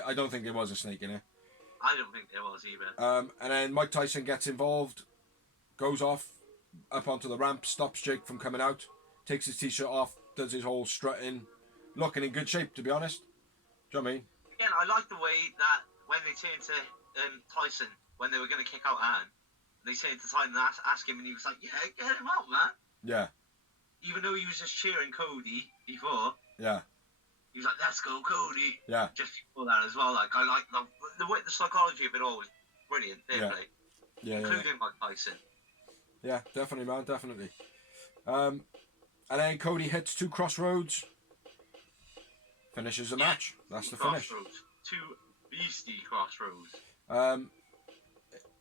I don't think there was a snake in it. I don't think there was either. And then Mike Tyson gets involved, goes off up onto the ramp, stops Jake from coming out, takes his t-shirt off, does his whole strutting, looking in good shape, to be honest. Do you know what I mean? Again, I like the way that when they turned to Tyson, when they were going to kick out Ann, they turned to Tyson and asked him, and he was like, yeah, get him out, man. Yeah. Even though he was just cheering Cody before. Yeah. He was like, let's go, Cody. Yeah. Just before that as well. Like, I like the way, the psychology of it all was brilliant. Definitely. Yeah. Including Mike Tyson. Yeah, definitely, man. Definitely. And then Cody hits 2 crossroads. Finishes the match. That's the finish. 2 beastie crossroads.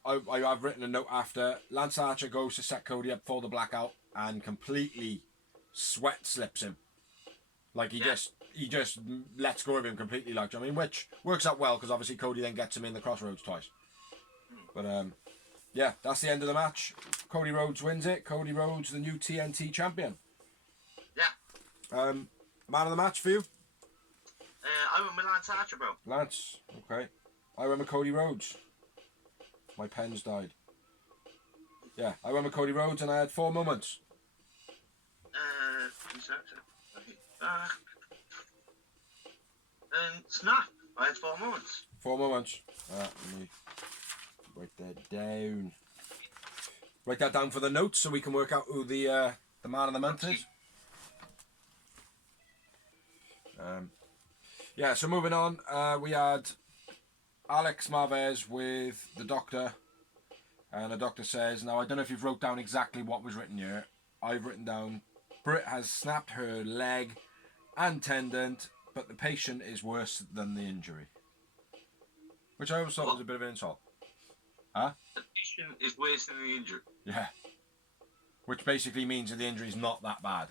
I've written a note after. Lance Archer goes to set Cody up for the blackout and completely sweat slips him. Like, he just lets go of him completely, like, do you know what I mean? Which works out well, because obviously Cody then gets him in the crossroads twice. But, yeah, that's the end of the match. Cody Rhodes wins it. Cody Rhodes, the new TNT champion. Yeah. Man of the match for you? I went with Lance Archer, bro. Lance, okay. I went with Cody Rhodes. My pen's died. Yeah, I went with Cody Rhodes and I had 4 moments. And Snap, I had 4 moments. 4 moments. Let me write that down. Write that down for the notes so we can work out who the man of the month is. Yeah, so moving on, we had Alex Marvez with the Doctor, and the Doctor says, now I don't know if you've wrote down exactly what was written here. I've written down, Britt has snapped her leg and tendon, but the patient is worse than the injury. Which I always thought was a bit of an insult. Huh? The patient is worse than the injury. Yeah. Which basically means that the injury is not that bad.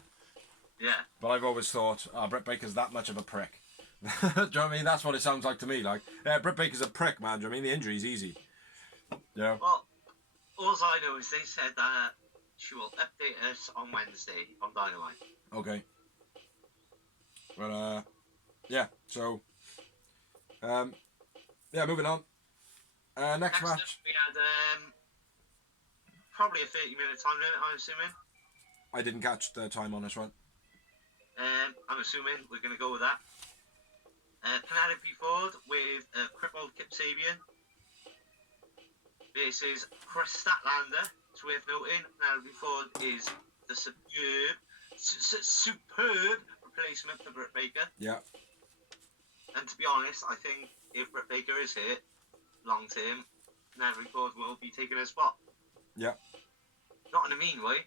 Yeah. But I've always thought, Britt Baker's that much of a prick. Do you know what I mean? That's what it sounds like to me. Like, yeah, Britt Baker's a prick, man. Do you know what I mean? The injury's easy. Yeah. Well, all I know is they said that she will update us on Wednesday on Dynamite. Okay. But, yeah, so, yeah, moving on. Next match. Up we had probably a 30-minute time limit, I'm assuming. I didn't catch the time on this one. I'm assuming we're going to go with that. Penelope Ford with crippled Kip Sabian versus Chris Statlander. It's worth noting, Penelope Ford is the superb replacement for Britt Baker. Yeah. And to be honest, I think if Britt Baker is here long term, Penelope Ford will be taking her spot. Yeah. Not in a mean way.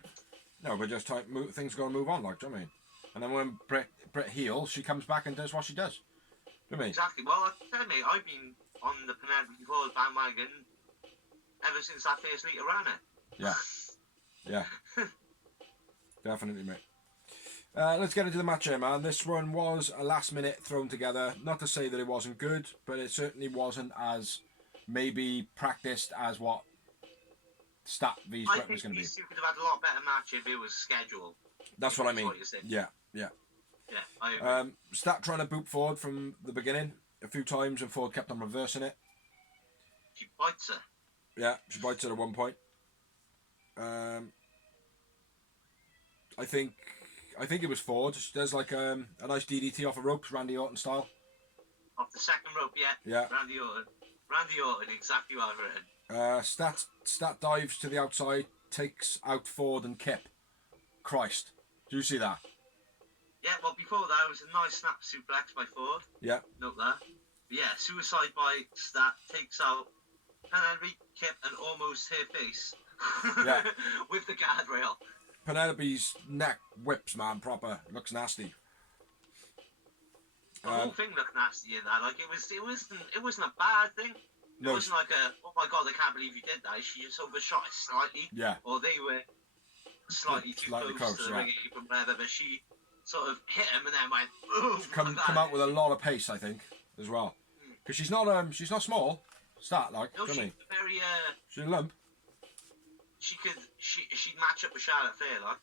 No, but just things got to move on, like, do you know what I mean? And then when Britt heals, she comes back and does what she does. Do you know what I mean? Exactly. Well, like I said, mate, I've been on the Penelope Ford bandwagon ever since that first Lita ran it. Yeah. Yeah. Definitely, mate. Let's get into the match here, man. This one was a last minute thrown together. Not to say that it wasn't good, but it certainly wasn't as maybe practiced as what Stat vs. I Brett was think going to be. these two could have had a lot better match if it was scheduled. That's what I mean. What you're saying. Yeah. Yeah, I agree. Stat trying to boot Ford from the beginning a few times, and Ford kept on reversing it. She bites her. Yeah, she bites it at one point. I think it was Ford. She does like a nice DDT off a ropes, Randy Orton style. Off the second rope, yeah. Yeah. Randy Orton, exactly what I've written. Stat dives to the outside, takes out Ford and Kip. Christ, do you see that? Yeah, well, before that, it was a nice snap suplex by Ford. Yeah. Note that. But yeah, suicide by Stat takes out Penelope, Kip, and almost her face. Yeah. With the guardrail. Penelope's neck whips, man, proper. Looks nasty. The whole thing looked nasty in that. Like it wasn't a bad thing. It wasn't like a, oh my god, I can't believe you did that. She just overshot it slightly. Yeah. Or they were slightly too close to the ring apron, whatever. But she sort of hit him and then went, boom. Come out with a lot of pace, I think, as well. Because she's not small. Stat like. No, she's very. She's a lump. She'd match up with Charlotte Flair, like.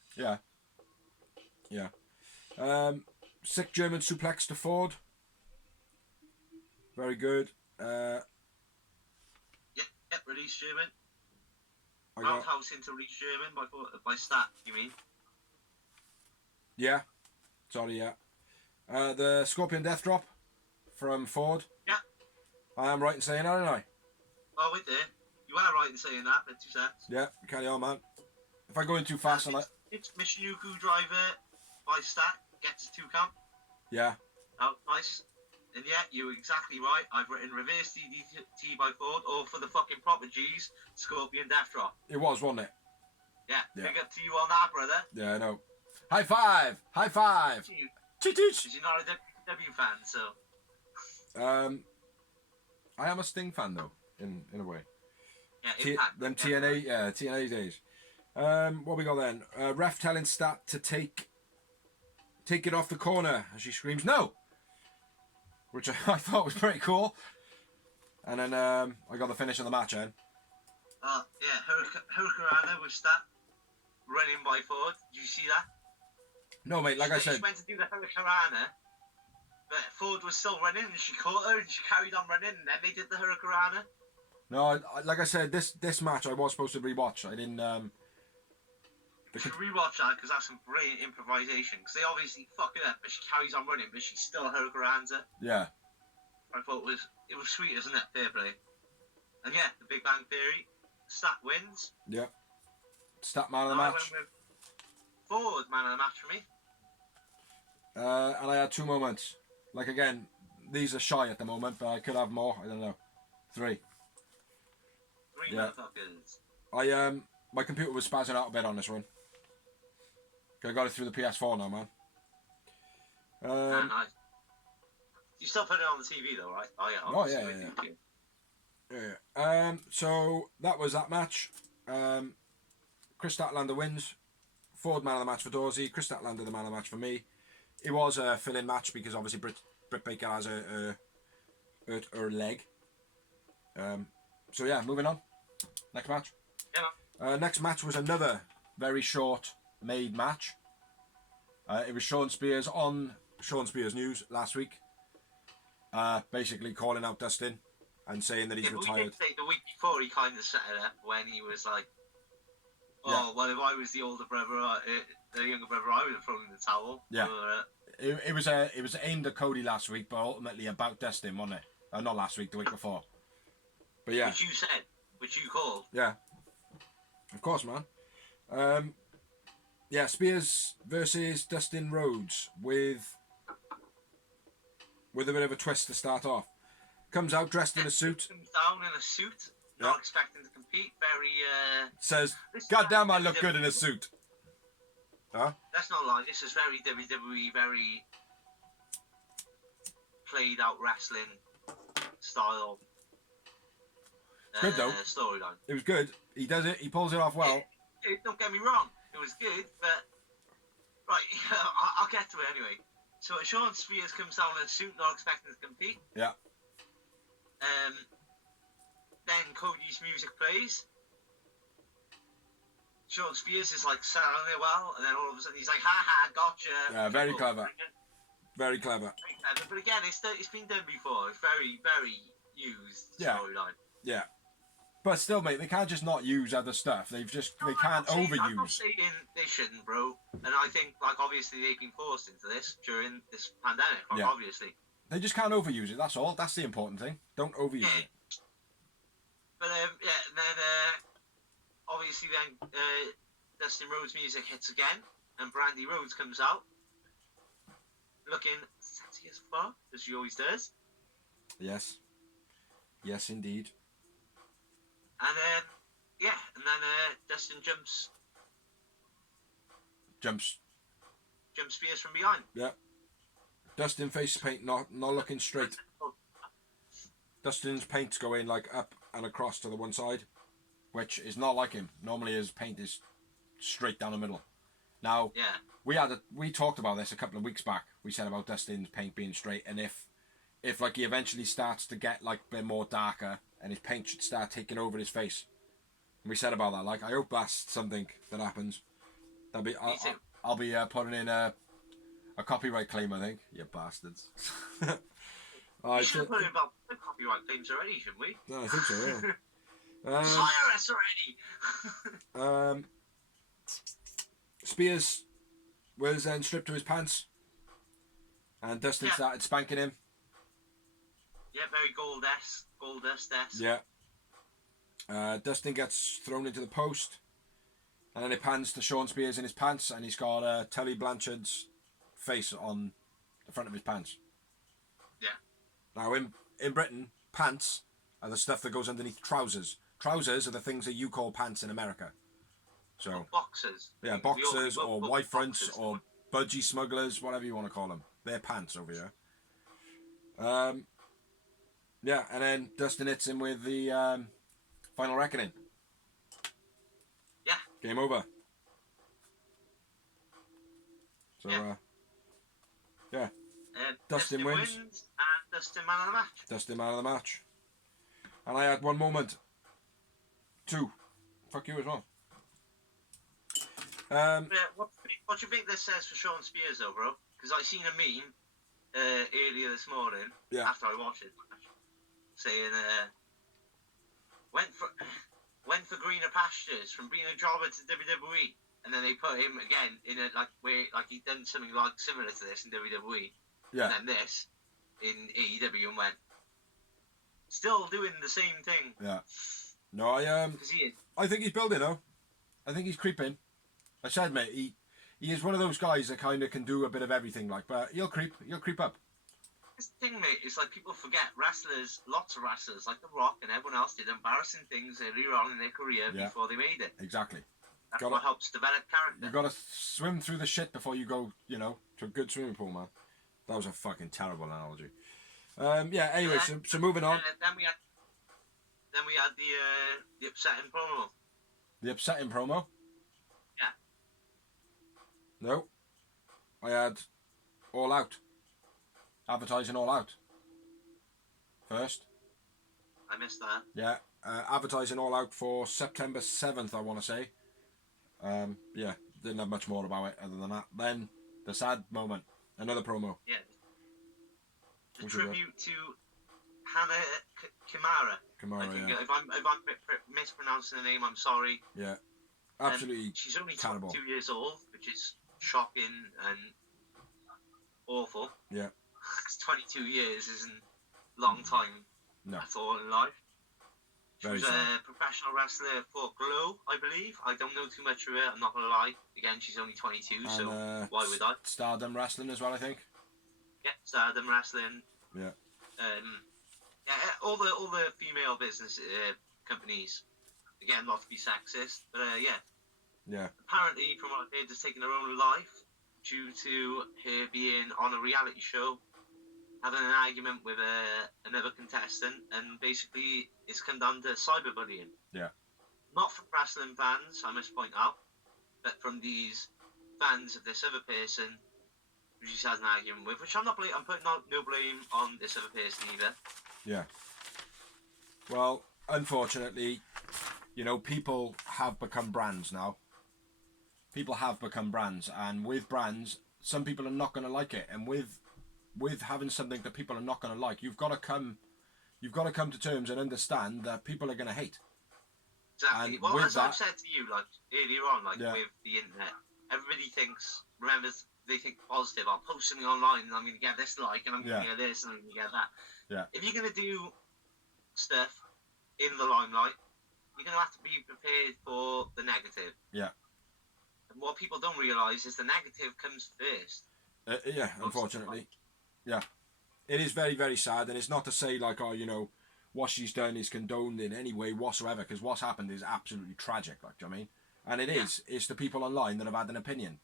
Yeah. Sick German suplex to Ford. Very good. Yep, release German. Roundhouse into release German by Stat, you mean? Yeah. Sorry, yeah. The Scorpion Death Drop from Ford. Yeah. I am right in saying that, aren't I? Oh, wait there. You are right in saying that, but 2 seconds. Yeah, carry on, man. If I go in too fast, it's Michinoku driver by Stat, gets a 2 count. Yeah. Oh, nice. And yeah, you're exactly right. I've written reverse DDT by Ford, or for the fucking proper G's, Scorpion Death Drop. It was, wasn't it? Yeah. Big up to you on that, brother. Yeah, I know. High five! High five! Because you're not a WWE fan, so. I am a Sting fan, though, in a way. Yeah, Impact. TNA days. What we got then? Ref telling Stat to take it off the corner as she screams no, which I thought was pretty cool. And then I got the finish of the match then. Yeah, Hurricanrana with Stat running by Ford. Did you see that? No, mate. Like I said, she went to do the Hurricanrana, but Ford was still running, and she caught her, and she carried on running, and then they did the Hurricanrana. No, like I said, this match I was supposed to rewatch. I didn't. You should rewatch that because that's some brilliant improvisation. Because they obviously fuck it up, but she carries on running, but she still Hurricanrana. Yeah. I thought it was sweet, isn't it? Fair play. And yeah, the Big Bang Theory, Stat wins. Yeah. Stat man of the match. I went with Ford man of the match for me. And I had 2 moments. Like again, these are shy at the moment, but I could have more. I don't know. 3. 3 motherfuckers. My computer was spazzing out a bit on this one. I got it through the PS4 now, man. Nice. You still put it on the TV though, right? Oh yeah. Yeah. So that was that match. Chris Statlander wins. Ford man of the match for Dorsey. Chris Statlander the man of the match for me. It was a fill-in match because obviously Britt Baker has hurt her leg. So yeah, moving on. Next match. Yeah. Next match was another very short made match. It was Sean Spears on Sean Spears News last week. Basically calling out Dustin and saying that he's retired. We did say the week before he kind of set it up when he was like, "Oh, well, if I was the older brother, the younger brother, I would have thrown in the towel." Yeah. It was aimed at Cody last week, but ultimately about Dustin, wasn't it? Not last week, the week before. But yeah. Which you said, which you called. Yeah. Of course, man. Yeah, Spears versus Dustin Rhodes with a bit of a twist to start off. Comes out dressed in a suit. Comes down in a suit, not expecting to compete. Very. Says, "God damn, I look good in a suit." Huh? Let's not lie. This is very WWE, very played out wrestling style. Good though. Storyline. It was good. He does it. He pulls it off well. Don't get me wrong. It was good, but Right, I'll get to it anyway. So Sean Spears comes down in a suit, not expecting to compete. Yeah. Then Cody's music plays. Sean Spears is like selling it well, and then all of a sudden he's like, "Ha ha, gotcha." Yeah, very clever. Very clever. But again, it's been done before. It's very, very used storyline. Yeah. But still, mate, they can't just not use other stuff. They can't overuse. I'm not saying they shouldn't, bro. And I think, like, obviously they've been forced into this during this pandemic. Like, obviously. They just can't overuse it. That's all. That's the important thing. Don't overuse it. But and then obviously then Dustin Rhodes' music hits again, and Brandy Rhodes comes out, looking sexy as fuck, as she always does. Yes. Yes, indeed. And then Dustin jumps Spears from behind. Yeah. Dustin face paint not looking straight. Dustin's paint's going like up and across to the one side, which is not like him. Normally his paint is straight down the middle. Now, we talked about this a couple of weeks back. We said about Dustin's paint being straight, and if like he eventually starts to get like a bit more darker, and his paint should start taking over his face. And we said about that. Like, I hope that's something that happens. I'll be putting in a copyright claim, I think. You bastards. We should have put in about the copyright claims already, shouldn't we? No, I think so, yeah. Fire us already! Spears was then stripped to his pants, and Dustin started spanking him. Yeah, very Goldust-esque. Yeah. Dustin gets thrown into the post, and then it pans to Sean Spears in his pants, and he's got Tully Blanchard's face on the front of his pants. Yeah. Now, in Britain, pants are the stuff that goes underneath trousers. Trousers are the things that you call pants in America. So, or boxers. Yeah, boxers or white fronts or budgie smugglers, whatever you want to call them. They're pants over here. Yeah, and then Dustin hits him with the Final Reckoning. Yeah. Game over. So, Dustin wins. And Dustin man of the match. Dustin man of the match. And I had one moment. 2. Fuck you as well. What do you think this says for Sean Spears, though, bro? Because I seen a meme earlier this morning after I watched it, saying went for greener pastures from being a jobber to WWE, and then they put him again in a like he'd done something like similar to this in WWE, and then this in AEW, and went still doing the same thing. Yeah. No, I think he's building though. I think he's creeping. I said, mate, he is one of those guys that kind of can do a bit of everything, like, but he'll creep up. This thing, mate, is like people forget wrestlers, lots of wrestlers, like The Rock and everyone else, did embarrassing things earlier on in their career before they made it. Exactly. That's what helps develop character. You got to swim through the shit before you go, to a good swimming pool, man. That was a fucking terrible analogy. Anyway, so moving on. Then we had the upsetting promo. The upsetting promo? Yeah. No. I had All Out. Advertising All Out. First. I missed that. Yeah. Advertising All Out for September 7th, I want to say. Didn't have much more about it other than that. Then, the sad moment. Another promo. Yeah. The tribute to Hannah Kimara. Yeah. If I'm mispronouncing the name, I'm sorry. Yeah. Absolutely. She's only terrible. 22 years old, which is shocking and awful. Yeah. 22 years isn't a long time at all in life. She was a professional wrestler for Glow, I believe. I don't know too much of it, I'm not going to lie. Again, she's only 22, and, so why would I? Stardom Wrestling as well, I think. Yeah, Stardom Wrestling. Yeah. All the female business companies, again, not to be sexist, but yeah. Apparently, from what I heard, has taken her own life due to her being on a reality show, having an argument with another contestant, and basically it's come down to cyberbullying. Yeah. Not from wrestling fans, I must point out, but from these fans of this other person who she's had an argument with, which I'm putting no blame on this other person either. Yeah. Well, unfortunately, you know, people have become brands now. People have become brands, and with brands, some people are not going to like it. And with having something that people are not going to like, you've got to come to terms and understand that people are going to hate. Exactly. And well, with as that, I've said to you, like earlier on, like yeah. with the internet, everybody they think positive. I'll post something online and I'm going to get this like, and I'm going to get this, and I'm going to get that. Yeah. If you're going to do stuff in the limelight, you're going to have to be prepared for the negative. Yeah. And what people don't realise is the negative comes first. Yeah, unfortunately. Yeah. It is very, very sad, and it's not to say like, oh, you know, what she's done is condoned in any way whatsoever, because what's happened is absolutely tragic, like, do you know what I mean? And it's the people online that have had an opinion.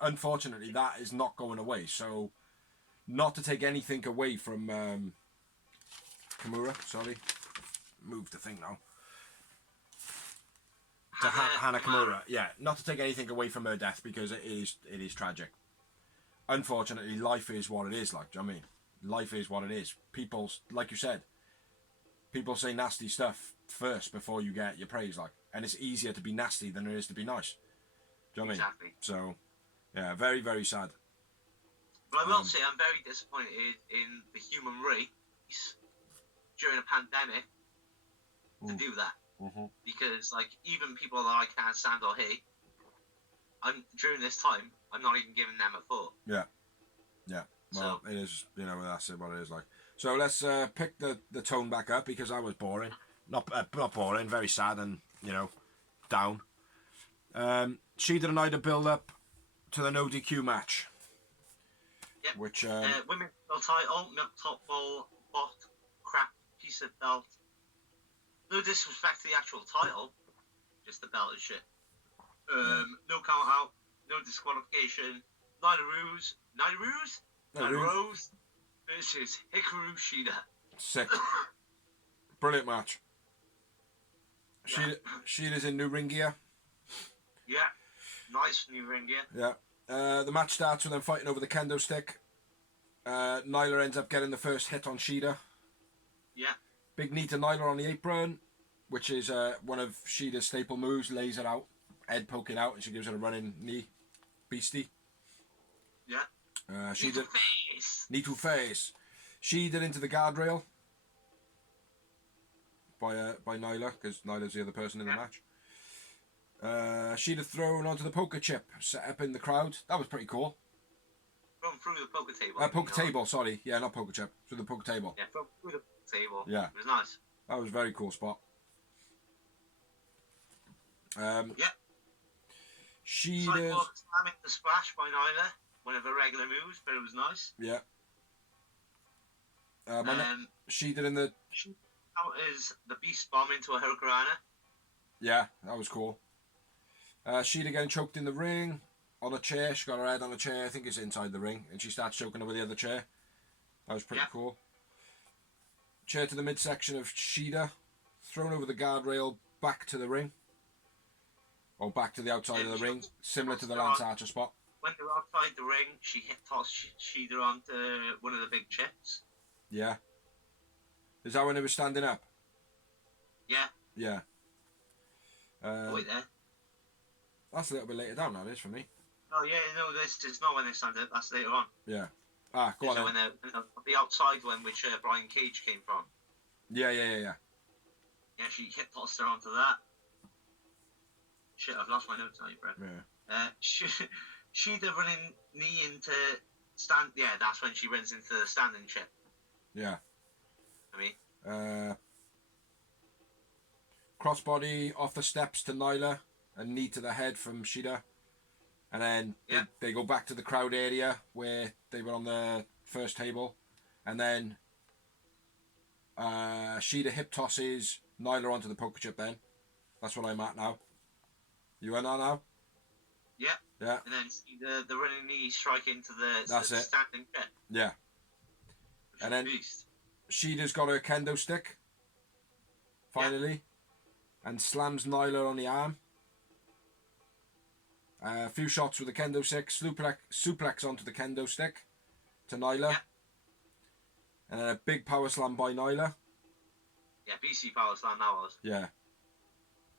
Unfortunately, that is not going away, so not to take anything away from Kimura, sorry. Move the thing now. To Hana Kimura, yeah, not to take anything away from her death, because it is tragic. Unfortunately, life is what it is, like, do you know what I mean? Life is what it is. People, like you said, people say nasty stuff first before you get your praise, like, and it's easier to be nasty than it is to be nice. Do you know what I mean? Exactly. So, yeah, very, very sad. But I will say I'm very disappointed in the human race during a pandemic to do that. Mm-hmm. Because, like, even people that I can't stand or hate, during this time, I'm not even giving them a thought. Yeah. Yeah. Well, it is, you know, that's what it is like. So let's pick the tone back up, because I was boring. Not boring, very sad and, you know, down. Shida and Ida build up to the no DQ match. Yep. Which women's title, milk top ball, bot, crap, piece of belt. No disrespect to the actual title, just the belt and shit. No count out, no disqualification. Nyla Rose versus Hikaru Shida. Sick. Brilliant match. Shida's in new ring gear. Yeah. Nice new ring gear. Yeah. The match starts with them fighting over the kendo stick. Nyla ends up getting the first hit on Shida. Yeah. Big knee to Nyla on the apron, which is one of Shida's staple moves. Lays it out, head poking out, and she gives it a running knee. Beastie. Yeah. Shida. Knee to face. Shida into the guardrail by Nyla, because Nyla's the other person in the match. Shida thrown onto the poker chip, set up in the crowd. That was pretty cool. Through the poker table. Poker table, sorry. Yeah, not poker chip. Through the poker table. Yeah, through the table. Yeah. It was nice. That was a very cool spot. Yeah. Shida. Sidewalk slamming the splash by Nyla. One of her regular moves, but it was nice. Yeah. Shida in the... Counters the beast bomb into a hurricanrana. Yeah, that was cool. Shida getting choked in the ring on a chair. She got her head on a chair. I think it's inside the ring, and she starts choking her with the other chair. That was pretty cool. Chair to the midsection of Shida, thrown over the guardrail, back to the ring, or back to the outside of the ring, similar to the Lance Archer spot. When they were outside the ring, she tossed Shida onto one of the big chips. Yeah. Is that when they were standing up? Yeah. Yeah. Wait there. That's a little bit later down, that is, for me. Oh, yeah, no, this is not when they stand up, that's later on. Yeah. Ah, go on then. When the outside one, which Brian Cage came from. Yeah. Yeah, she tossed her onto that. Shit, I've lost my notes now, Brett. Yeah. Shida running knee into stand. Yeah, that's when she runs into the standing chip. Yeah. I mean. Crossbody off the steps to Nyla, a knee to the head from Shida, and then they go back to the crowd area where they were on the first table, and then Shida hip tosses Nyla onto the poker chip. Then that's what I'm at now. You in that now? Yeah. Yeah. And then the running knee strike into the standing chip. Yeah. And then Shida's got her kendo stick. Finally. Yeah. And slams Nyla on the arm. A few shots with the kendo stick, suplex onto the kendo stick to Nyla. Yeah. And then a big power slam by Nyla. Yeah, BC power slam that was. Yeah.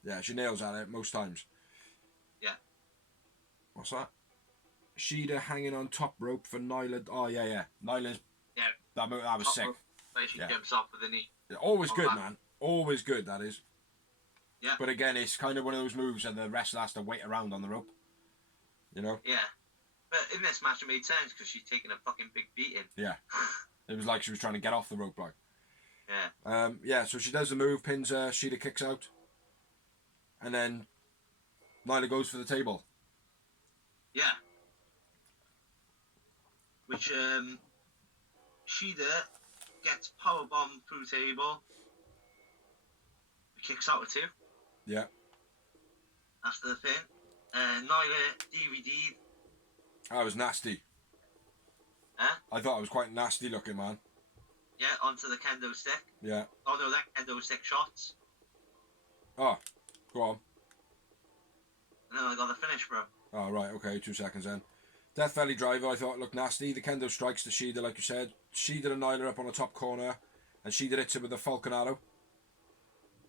Yeah, she nails at it most times. Yeah. What's that? Shida hanging on top rope for Nyla. Oh, yeah. Nyla's... Yeah. That was Top sick. rope, where she Yeah. jumps off with the knee. Always Oh, good, that. man. Always good, that is. Yeah. But again, it's kind of one of those moves that the wrestler has to wait around on the rope. You know? Yeah. But in this match, it made sense because she's taking a fucking big beating. Yeah. It was like she was trying to get off the rope, like. Yeah. Yeah, so she does the move, pins her, Shida kicks out. And then Nyla goes for the table. Yeah. Which, Shida gets powerbombed through table. Kicks out a 2 Yeah. after the pin. Nyla DVD'd. That was nasty. Huh? I thought it was quite nasty looking, man. Yeah, onto the kendo stick. Yeah. Oh no, that kendo stick shots. Oh, go on. And then I got the finish, bro. Oh, right, okay, 2 seconds then. Death Valley Driver, I thought looked nasty. The kendo strikes to Shida, like you said. Shida and Nyla up on the top corner. And Shida hits it with the Falcon Arrow.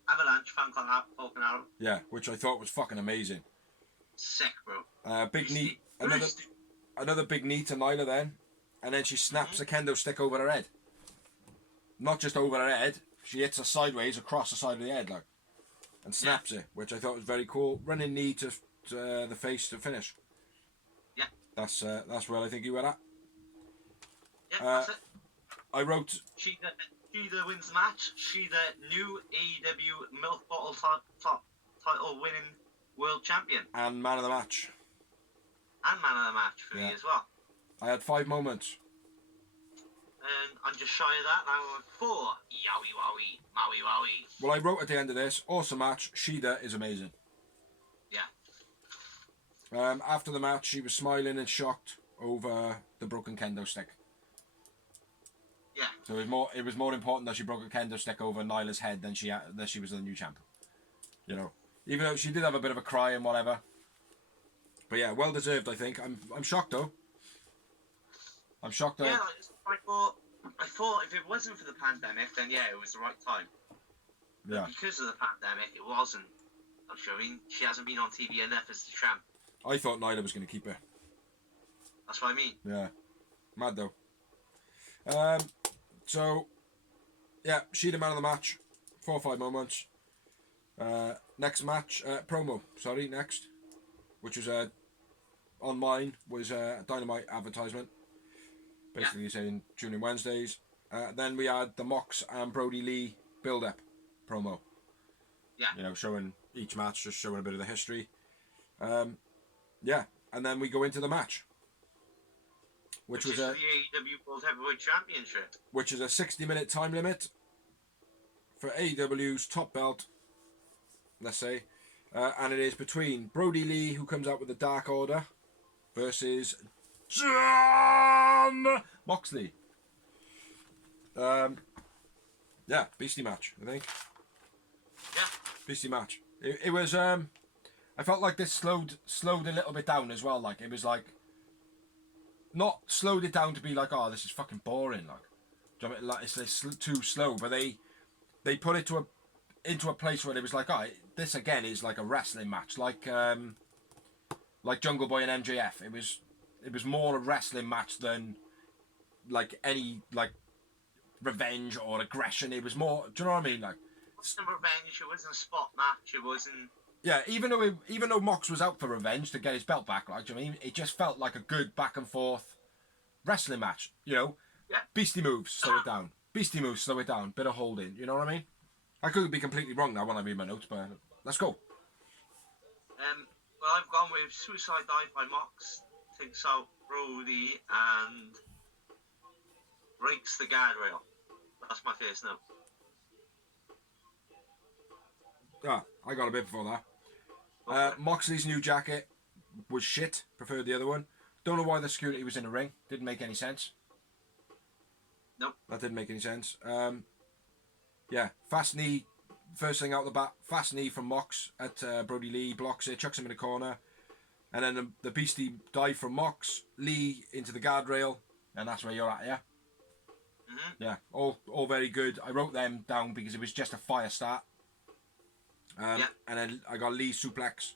Avalanche, Falcon Arrow. Yeah, which I thought was fucking amazing. Sick, bro. Big knee. Another big knee to Nyla then. And then she snaps a kendo stick over her head. Not just over her head. She hits her sideways across the side of the head, like. And snaps it, which I thought was very cool. Running knee to the face to finish. Yeah. That's where I think you were at. Yeah, that's it. I wrote... Shida wins the match. Shida, new AEW milk bottle title winning world champion. And man of the match. And man of the match for me as well. I had 5 moments. And I'm just shy of that. I went 4. Yowie wowie, maui wowie. Well, I wrote at the end of this, awesome match. Shida is amazing. Yeah. After the match, she was smiling and shocked over the broken kendo stick. Yeah. So it was more important that she broke a kendo stick over Nyla's head than she was the new champ. You know, even though she did have a bit of a cry and whatever. But yeah, well deserved, I think. I'm shocked though. I'm shocked though. Yeah, I thought if it wasn't for the pandemic, then yeah, it was the right time. Yeah. But because of the pandemic, it wasn't. I'm sure. I mean, she hasn't been on TV enough as the champ. I thought Nyla was going to keep her. That's what I mean. Yeah. Mad though. So, yeah, Shida man of the match. 4 or 5 moments. Next match, promo. Sorry, next. Which was on mine was a Dynamite advertisement. Basically saying tune in Wednesdays. Then we had the Mox and Brody Lee build-up promo. Yeah. You know, showing each match, just showing a bit of the history. Yeah, and then we go into the match. Which was the AEW World Heavyweight Championship. Which is a 60-minute time limit for AEW's top belt, let's say. And it is between Brody Lee, who comes out with the Dark Order, versus John Moxley. Yeah, beastie match, I think. Yeah. Beastie match. It was, I felt like this slowed a little bit down as well. Like, it was like, not slowed it down to be like, oh, this is fucking boring. Like, do you know what I mean? Like it's too slow. But they put it into a place where it was like, oh, this again is like a wrestling match, like Jungle Boy and MJF. It was more a wrestling match than like any like revenge or aggression. It was more. Do you know what I mean? Like, It wasn't revenge. It wasn't a spot match. It wasn't. Yeah, even though Mox was out for revenge to get his belt back, like, do you know what I mean? It just felt like a good back and forth wrestling match, you know? Yeah. Beastie moves, slow it down. Beastie moves, slow it down. Bit of holding, you know what I mean? I could be completely wrong now when I read my notes, but let's go. Well, I've gone with Suicide Dive by Mox, takes out Brody, and breaks the guardrail. That's my first note. Ah, I got a bit before that. Okay. Moxley's new jacket was shit. Preferred the other one. Don't know why the security was in the ring. Didn't make any sense. Nope. That didn't make any sense. Yeah, fast knee. First thing out the bat, fast knee from Mox at Brody Lee. Blocks it, chucks him in the corner. And then the Beastie dive from Mox, Lee into the guardrail, and that's where you're at, yeah? Mm-hmm. Yeah, all very good. I wrote them down because it was just a fire start. And then I got Lee suplex.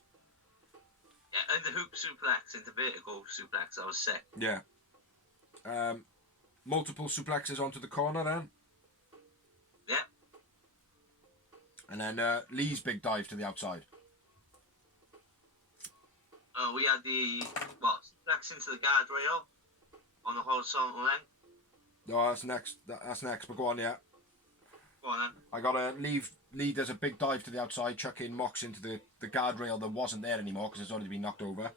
Yeah, and the hoop suplex and the vertical suplex, that was sick. Yeah. Multiple suplexes onto the corner then. Yeah. And then Lee's big dive to the outside. Oh, we had the suplex into the guardrail on the horizontal leg. No, that's next. That's next. But go on, yeah. Go on then. I got to leave. Lee does a big dive to the outside, chucking Mox into the guardrail that wasn't there anymore because it's already been knocked over.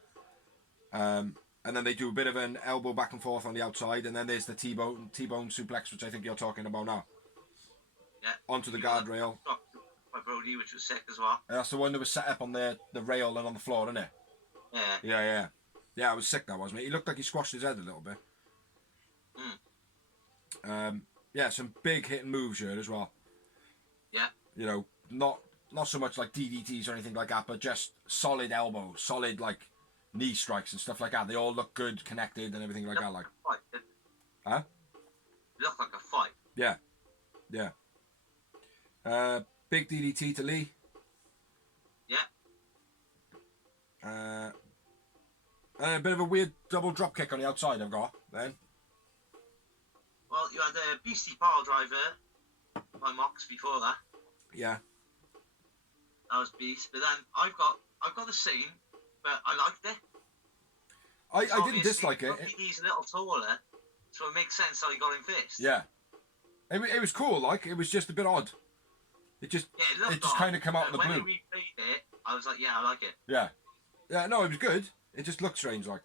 And then they do a bit of an elbow back and forth on the outside, and then there's the T-bone suplex, which I think you're talking about now. Yeah. Onto the guardrail. By Brody, which was sick as well. And that's the one that was set up on the rail and on the floor, isn't it? Yeah. Yeah, it was sick, that wasn't it? He looked like he squashed his head a little bit. Yeah, some big hitting moves here as well. Yeah. You know, not so much like DDTs or anything like that, but just solid elbows, solid like knee strikes and stuff like that. They all look good, connected and everything like that. Like, fight, huh? Look like a fight. Yeah. Big DDT to Lee. Yeah. And a bit of a weird double drop kick on the outside I've got then. Well, you had a beastie pile driver by Mox before that. Yeah. That was beast. But then I've got the same, but I liked it. I didn't dislike it. He's a little taller, so it makes sense how he got him first. Yeah. It was cool, like, it was just a bit odd. It just kind of come out of the blue. When we replayed it, I was like, yeah, I like it. Yeah. Yeah, no, it was good. It just looked strange, like.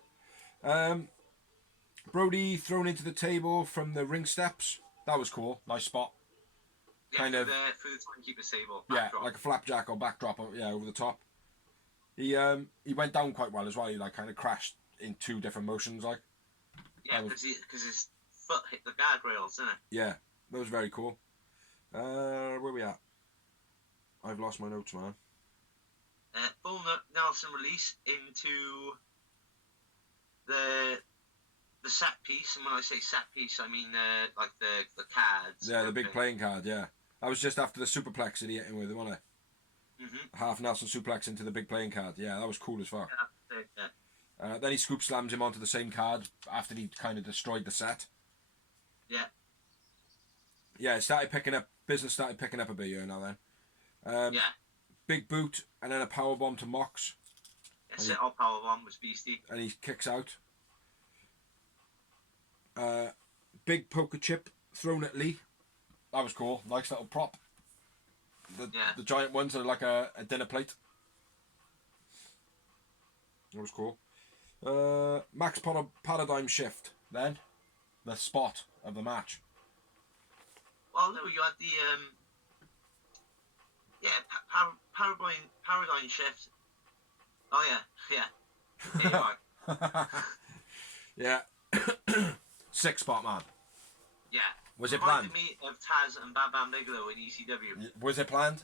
Brody thrown into the table from the ring steps. That was cool. Nice spot. Yeah, kind of for the timekeeper's table. Yeah, like a flapjack or backdrop, over the top. He went down quite well as well. He like kind of crashed in two different motions, like. Yeah, because his foot hit the guardrails, didn't it? Yeah, that was very cool. Where we at? I've lost my notes, man. Full Nelson release into the set piece, and when I say set piece, I mean like the cards. Yeah, the big playing card. Yeah, that was just after the superplex that he hit him with, wasn't it? Half Nelson suplex into the big playing card. Yeah, that was cool as fuck. Yeah. Then he scoop slams him onto the same card after he kind of destroyed the set. Yeah. Yeah, business started picking up a bit here now then. Yeah. Big boot and then a power bomb to Mox. Yes, our power bomb was beastie. And he kicks out. Big poker chip thrown at Lee. That was cool. Nice little prop. The giant ones are like a dinner plate. That was cool. Max paradigm shift then. The spot of the match. Well, no, you had the paradigm shift. Oh yeah. Here you are. Yeah. Six spot, man. Yeah. Was it planned? Reminded me of Taz and Bam Bam Bigelow in ECW. Was it planned?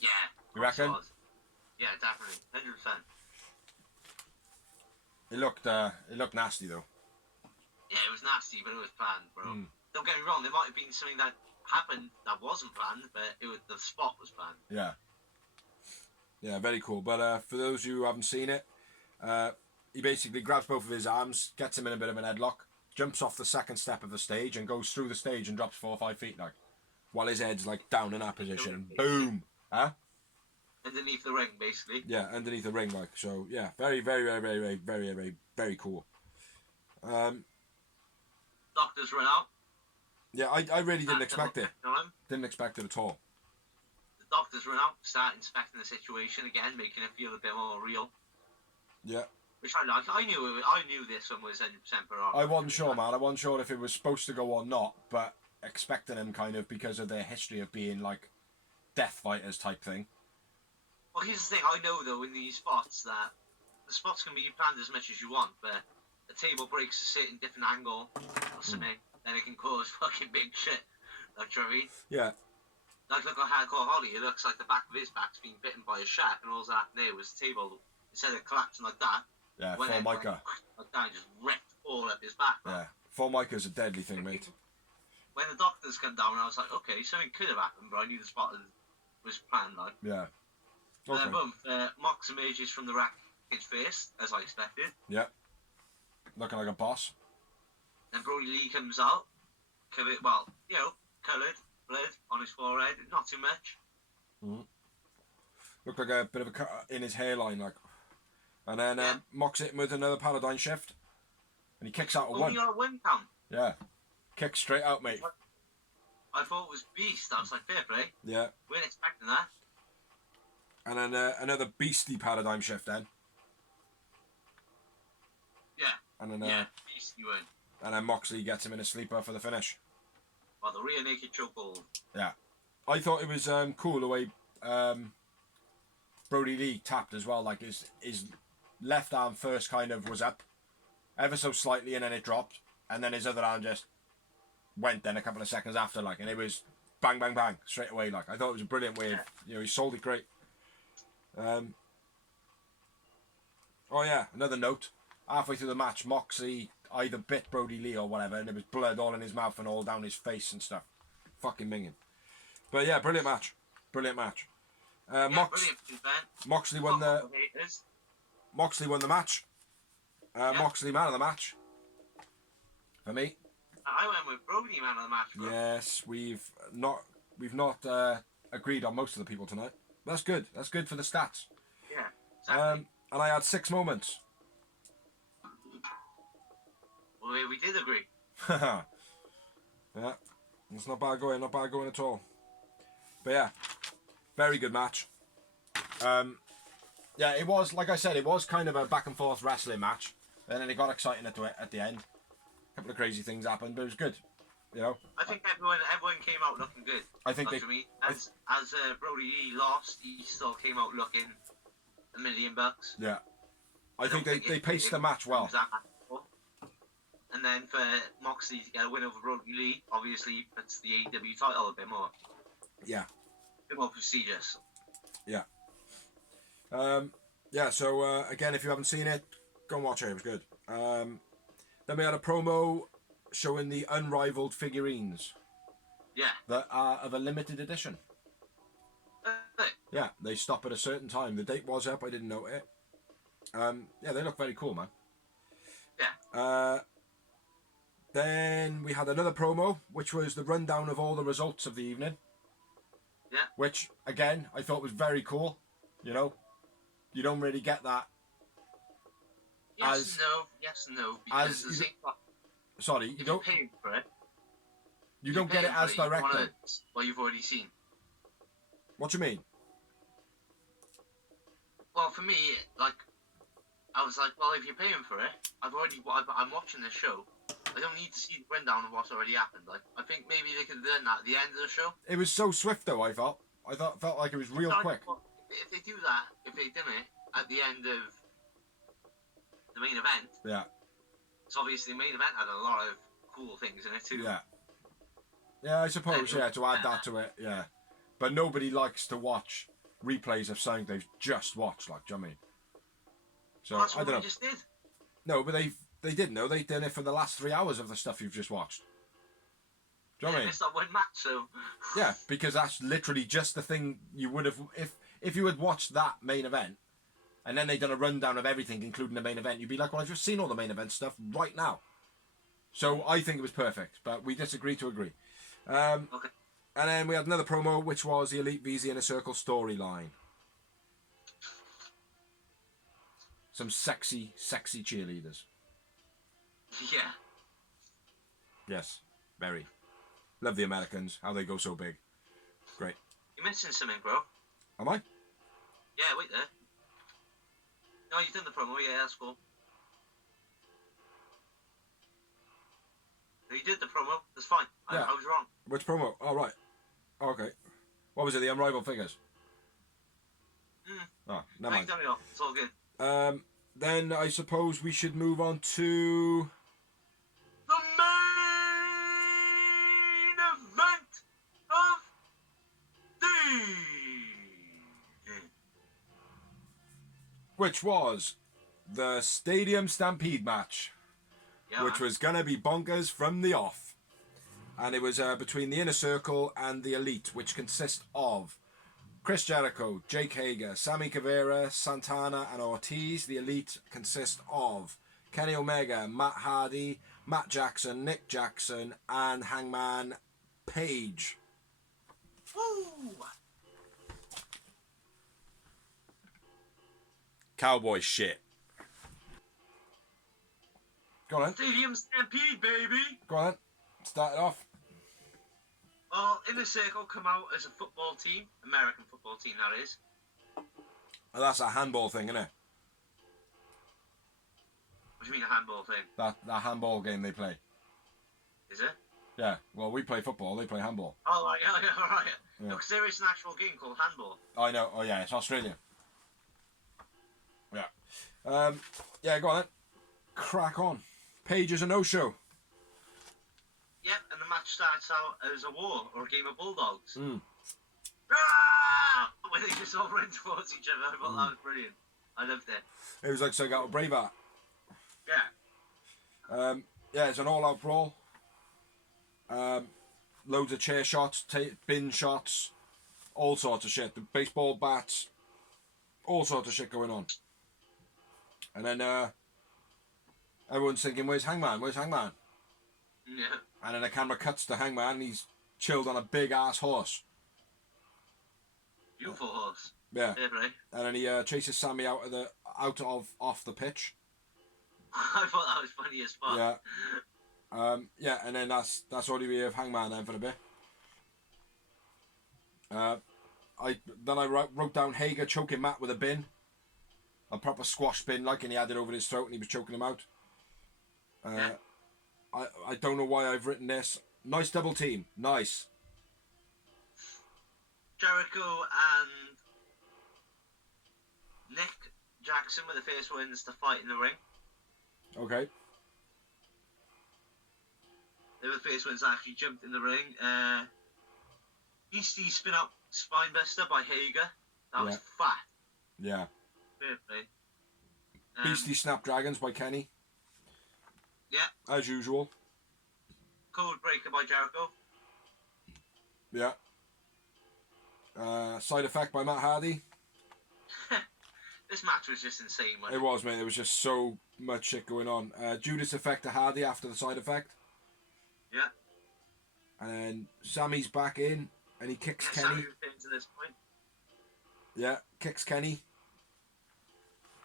Yeah. You reckon? Yeah, definitely. 100%. It looked nasty though. Yeah, it was nasty, but it was planned, bro. Don't get me wrong, there might have been something that happened that wasn't planned, but the spot was planned. Yeah. Yeah, very cool. But for those of you who haven't seen it, he basically grabs both of his arms, gets him in a bit of an headlock, jumps off the second step of the stage and goes through the stage and drops 4 or 5 feet, like, while his head's like down in that position. And boom! Huh? Underneath the ring, basically. Yeah, underneath the ring, like. So yeah, very, very, very, very, very, very, very, very cool. Doctors run out. Yeah, I really didn't expect it. Didn't expect it at all. The doctors run out, start inspecting the situation again, making it feel a bit more real. Yeah. Which I like. I knew this one was 100% for I wasn't sure, man. I wasn't sure if it was supposed to go or not, but expecting him kind of because of their history of being like death fighters type thing. Well, here's the thing. I know though in these spots that the spots can be planned as much as you want, but the table breaks a certain different angle or something, then it can cause fucking big shit. Like, do you know what I mean? Yeah. Like, look at Hardcore Holly. It looks like the back of his back's been bitten by a shark, and all that happened there was the instead of collapsing like that, Yeah, went Formica. like that, and just ripped all up his back. Man. Yeah, Formica's a deadly thing, mate. When the doctors come down, I was like, okay, something could have happened, but I knew the spot was planned, like. Yeah. And Okay. then boom, Mox emerges from the wreckage first, as I expected. Yeah. Looking like a boss. Then Brody Lee comes out, covered, coloured, blood on his forehead, not too much. Looked like a bit of a cut in his hairline, like. And then Mox hit him with another paradigm shift. And he kicks out a one. Only on a 1 count. Yeah. Kicks straight out, mate. I thought it was beast. I was like, fair play. Yeah. Weren't expecting that. And then another beastly paradigm shift then. Yeah. And then, beast you weren't. And then Moxley gets him in a sleeper for the finish. Well, the rear naked chokehold. Yeah. I thought it was cool the way Brody Lee tapped as well. Like his left arm first kind of was up ever so slightly and then it dropped. And then his other arm just went then a couple of seconds after, like, and it was bang, bang, bang straight away. Like, I thought it was a brilliant way of, he sold it great. Oh yeah, another note. Halfway through the match, Moxley either bit Brody Lee or whatever, and there was blood all in his mouth and all down his face and stuff. Fucking minging. But yeah, brilliant match. Brilliant match. Brilliant event. Moxley won the match. Moxley man of the match. For me. I went with Brody man of the match, bro. Yes, we've not agreed on most of the people tonight. That's good. That's good for the stats. Yeah, exactly. And I had 6 moments. Well, we did agree. Yeah, it's not bad going. Not bad going at all. But yeah, very good match. Yeah, it was, like I said, it was kind of a back and forth wrestling match, and then it got exciting at the end. A couple of crazy things happened, but it was good. You know. I think everyone came out looking good. I think as Brody Lee lost, he still came out looking $1 million. Yeah. I think they paced the match well. And then for Moxley to get a win over Brody Lee, obviously puts the AEW title a bit more. Yeah. A bit more prestigious. Yeah. Yeah, so again, if you haven't seen it, go and watch it. It was good. Then we had a promo showing the unrivaled figurines. Yeah. That are of a limited edition. Yeah, they stop at a certain time. The date was up, I didn't note it. Yeah, they look very cool, man. Yeah. Then we had another promo, which was the rundown of all the results of the evening. Yeah. Which, again, I thought was very cool. You know, you don't really get that. Yes and no. Because sorry, you don't. Paying for it. You don't get it as directed. What you've already seen. What do you mean? Well, for me, like, I was like, well, if you're paying for it, I'm watching this show. I don't need to see the rundown of what's already happened. Like, I think maybe they could have done that at the end of the show. It was so swift, though. I felt like it was real quick. If they do that, if they done it at the end of the main event, yeah. So obviously the main event had a lot of cool things in it too. Yeah. Yeah, I suppose. Yeah, to add that to it. Yeah, but nobody likes to watch replays of something they've just watched. Like, do you know what I mean? So well, that's I what don't know. We just did. No, but they didn't know. They did it for the last 3 hours of the stuff you've just watched. Do you know what I mean? It's not one match, so. Yeah, because that's literally just the thing you would have if you had watched that main event, and then they'd done a rundown of everything, including the main event. You'd be like, well, I've just seen all the main event stuff right now. So I think it was perfect, but we disagree to agree. Okay. And then we had another promo, which was the Elite VZ Inner Circle storyline. Some sexy, sexy cheerleaders. Yeah. Yes, very. Love the Americans, how they go so big. Great. You're missing something, bro. Am I? Yeah, wait there. No, you done the promo, yeah, that's cool. No, you did the promo, that's fine. Yeah. I was wrong. Which promo? Oh, right. Oh, okay. What was it, the unrivaled figures? Oh, never mind. Done it all. It's all good. Then I suppose we should move on to the main event of the which was the Stadium Stampede match, Yeah, which was gonna be bonkers from the off. And it was between the Inner Circle and the Elite, which consist of Chris Jericho, Jake Hager, Sammy Guevara, Santana, and Ortiz. The Elite consist of Kenny Omega, Matt Hardy, Matt Jackson, Nick Jackson, and Hangman Page. Woo! Cowboy shit. Go on then. Stadium Stampede, baby. Go on then. Start it off. Well, Inner Circle come out as a football team, American football team, that is. And that's a handball thing, isn't it? What do you mean a handball thing? That handball game they play. Is it? Yeah. Well, we play football. They play handball. Oh, right, yeah, all right. Yeah. Look, there is an actual game called handball. I know. Oh yeah, it's Australian. Yeah. Yeah. Go on then. Crack on. Page is a no-show. Yep, and the match starts out as a war or a game of bulldogs. Ah! When they just all run towards each other. I thought that was brilliant. I loved it. It was like something out of Braveheart. Yeah. Yeah, it's an all-out brawl. Loads of chair shots, bin shots, all sorts of shit. The baseball bats, all sorts of shit going on. And then everyone's thinking, "Where's Hangman? Where's Hangman?" Yeah. And then the camera cuts to Hangman, and he's chilled on a big ass horse. Beautiful horse. Yeah. Yeah, right. And then he chases Sammy off the pitch. I thought that was funny as fuck. Yeah. Yeah, and then that's all you hear of Hangman then for a bit. I wrote down Hager choking Matt with a bin, a proper squash bin, like, and he had it over his throat and he was choking him out. Yeah. I don't know why I've written this. Nice double team, nice. Jericho and Nick Jackson were the first ones to fight in the ring. Okay. They were the first ones that actually jumped in the ring. Beastie spin up spinebuster by Hager. That was fat. Yeah. Fair play. Beastie Snapdragons by Kenny, Yeah. as usual. Code Breaker by Jericho. Yeah. Side Effect by Matt Hardy. This match was just insane, wasn't It it? was, mate. There was just so much shit going on. Judas Effect to Hardy after the Side Effect. Yeah. And then Sammy's back in, and he kicks Yeah, Kenny. Sammy was to this point. Yeah, kicks Kenny.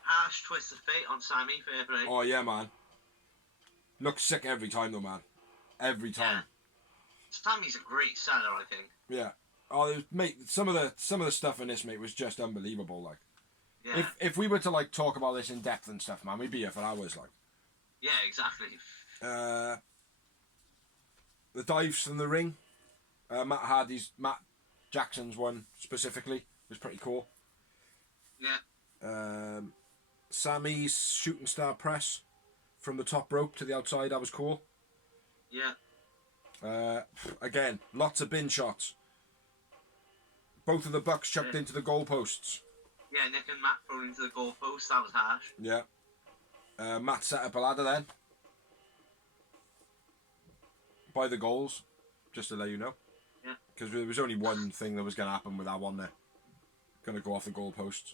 Harsh twist of fate on Sammy, fair play. Oh yeah, man. Looks sick every time though, man. Every time. Sammy's a great seller, I think. Yeah. Oh, mate. Some of the stuff in this, mate, was just unbelievable. Like, Yeah. if we were to like talk about this in depth and stuff, man, we'd be here for hours. Like, Yeah, exactly. the dives from the ring. Matt Jackson's one specifically was pretty cool. Yeah. Sammy's shooting star press from the top rope to the outside, that was cool. Yeah. Again, lots of bin shots. Both of the Bucks chucked into the goalposts. Yeah, Nick and Matt thrown into the goalpost. That was harsh. Yeah. Matt set up a ladder then. By the goals, just to let you know. Yeah. Because there was only one thing that was going to happen with that one there. Going to go off the goalposts.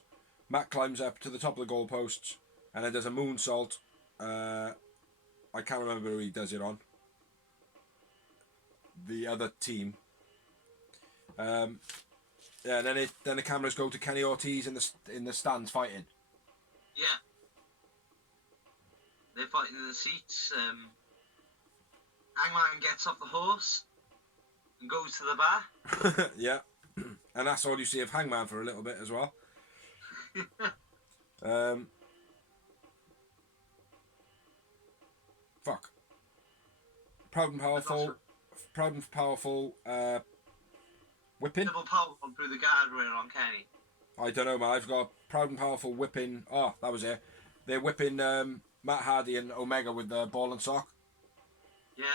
Matt climbs up to the top of the goalposts and then does a moonsault. I can't remember who he does it on. The other team. Yeah, and then the cameras go to Kenny Ortiz in the stands fighting. Yeah. They're fighting in the seats. Hangman gets off the horse and goes to the bar. Yeah. And that's all you see of Hangman for a little bit as well. Fuck. Proud and powerful. Whipping. Double power through the guardrail on Kenny. I don't know, man. I've got proud and powerful whipping. Oh, that was it. They're whipping Matt Hardy and Omega with the ball and sock. Yeah.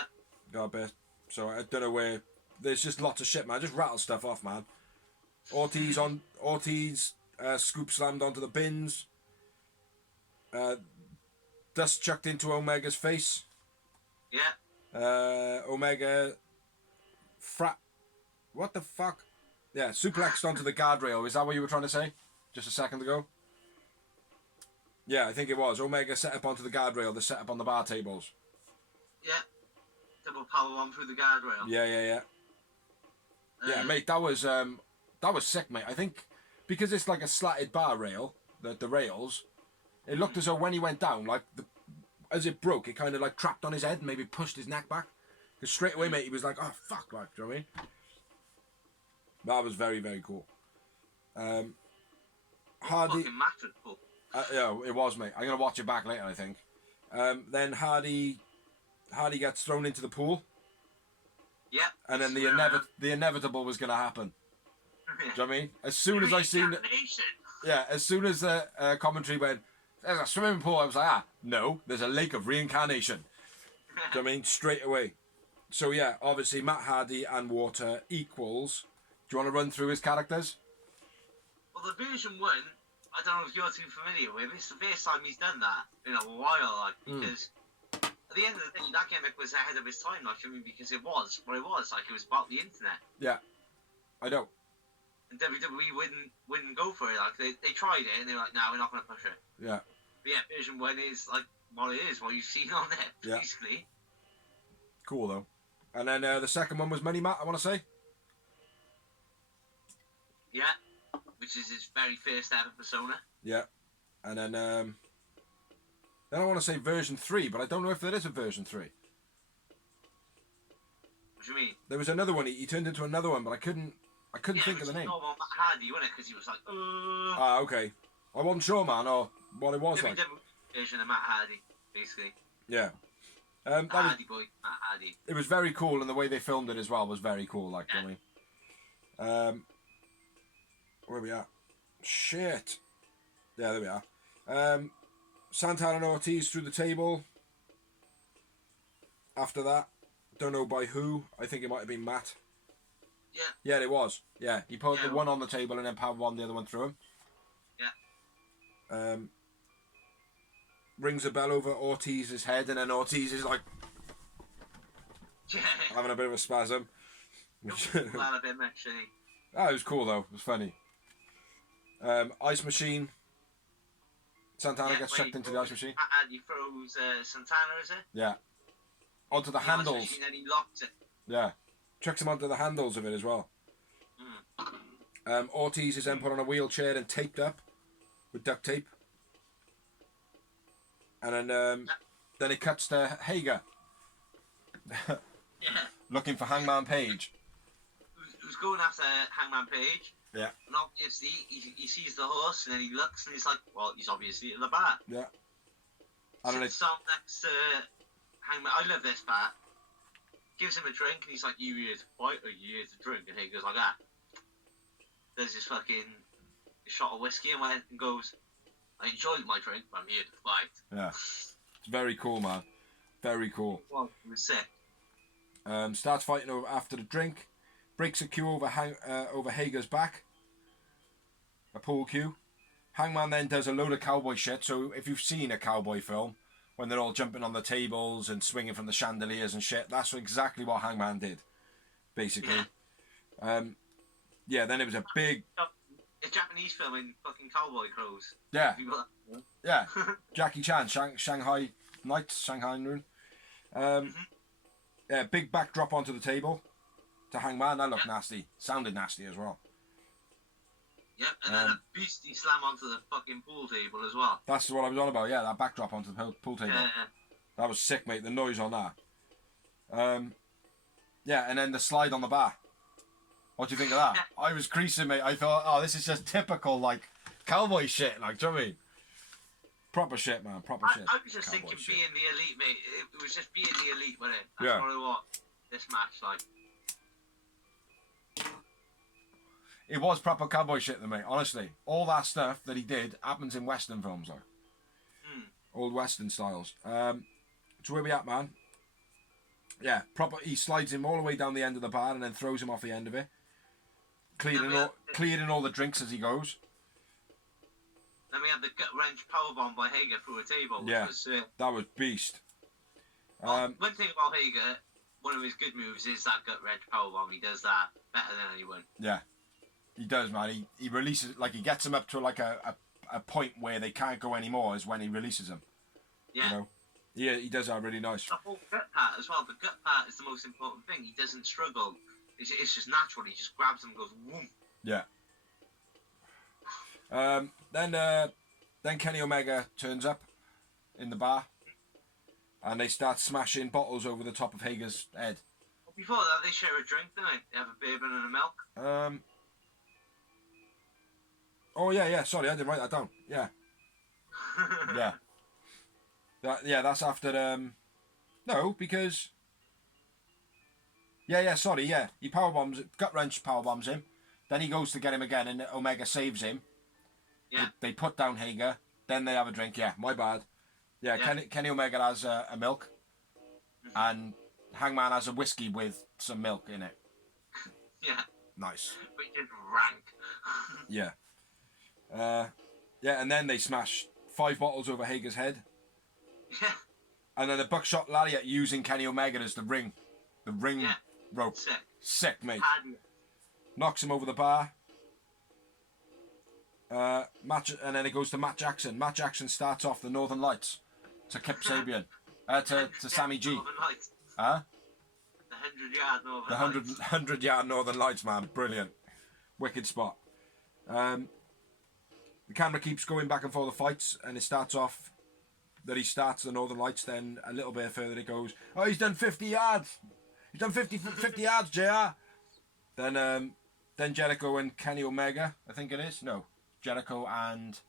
God, bet. So I don't know where. There's just lots of shit, man. Just rattle stuff off, man. Ortiz scoop slammed onto the bins. Dust chucked into Omega's face. Yeah. Omega what the fuck? Yeah, suplexed onto the guardrail. Is that what you were trying to say? Just a second ago? Yeah, I think it was. Omega set up onto the guardrail. They set up on the bar tables. Yeah. Double power one through the guardrail. Yeah. Yeah, mate, that was sick, mate. I think because it's like a slatted bar rail, the rails, it looked as though when he went down, like as it broke, it kind of like trapped on his head and maybe pushed his neck back. Because straight away, mate, he was like, "Oh fuck!" Like, do you know what I mean? That was very, very cool. Hardy. Fucking match was cool. Yeah, it was, mate. I'm gonna watch it back later, I think. Then Hardy gets thrown into the pool. Yeah. And then the inevitable was gonna happen. Do you know what I mean? As soon as I seen as soon as the commentary went, "There's a swimming pool," I was like, no, there's a lake of reincarnation. Do you know what I mean? Straight away. So yeah, obviously Matt Hardy and Water equals. Do you want to run through his characters? Well, the version 1, I don't know if you're too familiar with. It's the first time he's done that in a while, like, because at the end of the day, that gimmick was ahead of his time, like, I mean, because it was what it was, like, it was about the internet. Yeah, I know. And WWE wouldn't go for it, like, they tried it, and they were like, no, we're not going to push it. Yeah. But yeah, version 1 is, like, what it is, what you've seen on there, basically. Cool, though. And then the second one was Money Matt, I want to say. Yeah, which is his very first ever persona. Yeah, and then I want to say version 3, but I don't know if there is a version 3. What do you mean? There was another one. He turned into another one, but I couldn't think of the name. Normal Matt Hardy, wasn't it? Because he was like, Ah, okay. I wasn't sure, man, or what it was like. Version of Matt Hardy, basically. Yeah. Hardy boy, Matt Hardy. It was very cool, and the way they filmed it as well was very cool. Like, yeah. Where are we at? Shit. Yeah, there we are. Santana and Ortiz through the table. After that, don't know by who. I think it might have been Matt. Yeah. Yeah, it was. Yeah, he put the one on the table and then powered the other one through him. Yeah. Rings a bell over Ortiz's head, and then Ortiz is like having a bit of a spasm. Glad a bit much, Oh, it was cool though. It was funny. Ice machine. Santana gets chucked into the ice machine. And he throws Santana, is it? Yeah. Onto the handles. Machine, and he locks it. Yeah. Chucks him onto the handles of it as well. Ortiz is then put on a wheelchair and taped up with duct tape. And then it cuts to Hager. Looking for Hangman Page. Who's going after Hangman Page. Yeah. And obviously, he sees the horse, and then he looks, and he's like, well, he's obviously at the bar. Yeah. I don't know. Sits down next to Hangman. I love this part. Gives him a drink, and he's like, you here to fight, or you here to drink? And he goes like, There's this fucking shot of whiskey, and went and goes, I enjoyed my drink, but I'm here to fight. Yeah. It's very cool, man. Very cool. Well, it was sick. Starts fighting over after the drink. Breaks a cue over Hager's back. A pool cue. Hangman then does a load of cowboy shit. So if you've seen a cowboy film, when they're all jumping on the tables and swinging from the chandeliers and shit, that's exactly what Hangman did, basically. Yeah, then it was a big... A Japanese film in fucking cowboy clothes. Yeah. Yeah. Jackie Chan, Shanghai Nights, Shanghai Noon. Yeah, big backdrop onto the table to Hangman. That looked nasty. Sounded nasty as well. Yep, and then a beastie slam onto the fucking pool table as well. That's what I was on about, yeah, that backdrop onto the pool table. Yeah. That was sick, mate, the noise on that. Yeah, and then the slide on the bar. What do you think of that? I was creasing, mate. I thought, oh, this is just typical, like, cowboy shit, like, do you know what I mean? Proper shit, man, proper shit. I was just cowboy thinking shit. being the elite, mate. It was just being the elite, wasn't it? Yeah. That's what it was, this match, like. It was proper cowboy shit, though, mate, honestly. All that stuff that he did happens in Western films, though. Old Western styles. So where we at, man? Yeah, proper. He slides him all the way down the end of the bar and then throws him off the end of it. Clearing all the drinks as he goes. Then we had the gut wrench powerbomb by Hager through a table, which was... that was beast. one thing about Hager, one of his good moves is that gut wrench powerbomb. He does that better than anyone. Yeah, he does, man. He releases, like, he gets them up to like a point where they can't go anymore is when he releases them. Yeah. You know? Yeah, he does that really nice. The whole gut part as well. The gut part is the most important thing. He doesn't struggle. It's just natural. He just grabs them and goes, whoom. Yeah. Then Kenny Omega turns up in the bar, and they start smashing bottles over the top of Hager's head. Before that, they share a drink, don't they? They have a bourbon and a milk. Oh yeah. Sorry, I didn't write that down. Yeah. Yeah. That's after. No, because. Yeah. Sorry. Yeah, he powerbombs, gut wrench powerbombs him. Then he goes to get him again, and Omega saves him. Yeah. They put down Hager. Then they have a drink. Yeah, my bad. Yeah. Kenny Omega has a milk, and Hangman has a whiskey with some milk in it. Yeah. Nice. Which is rank. Yeah. And then they smash 5 bottles over Hager's head. Yeah. And then a buckshot lariat using Kenny Omega as the ring rope. Sick, mate. Knocks him over the bar. And then it goes to Matt Jackson. Matt Jackson starts off the Northern Lights to Kip Sabian. To Sammy G. Huh? The 100-yard Northern Lights. 100-yard Northern Lights, man. Brilliant. Wicked spot. The camera keeps going back and forth the fights, and it starts off that he starts the Northern Lights, then a little bit further it goes, oh, he's done 50 yards. He's done 50 yards, JR. Then Jericho and Kenny Omega, I think it is. No, Jericho and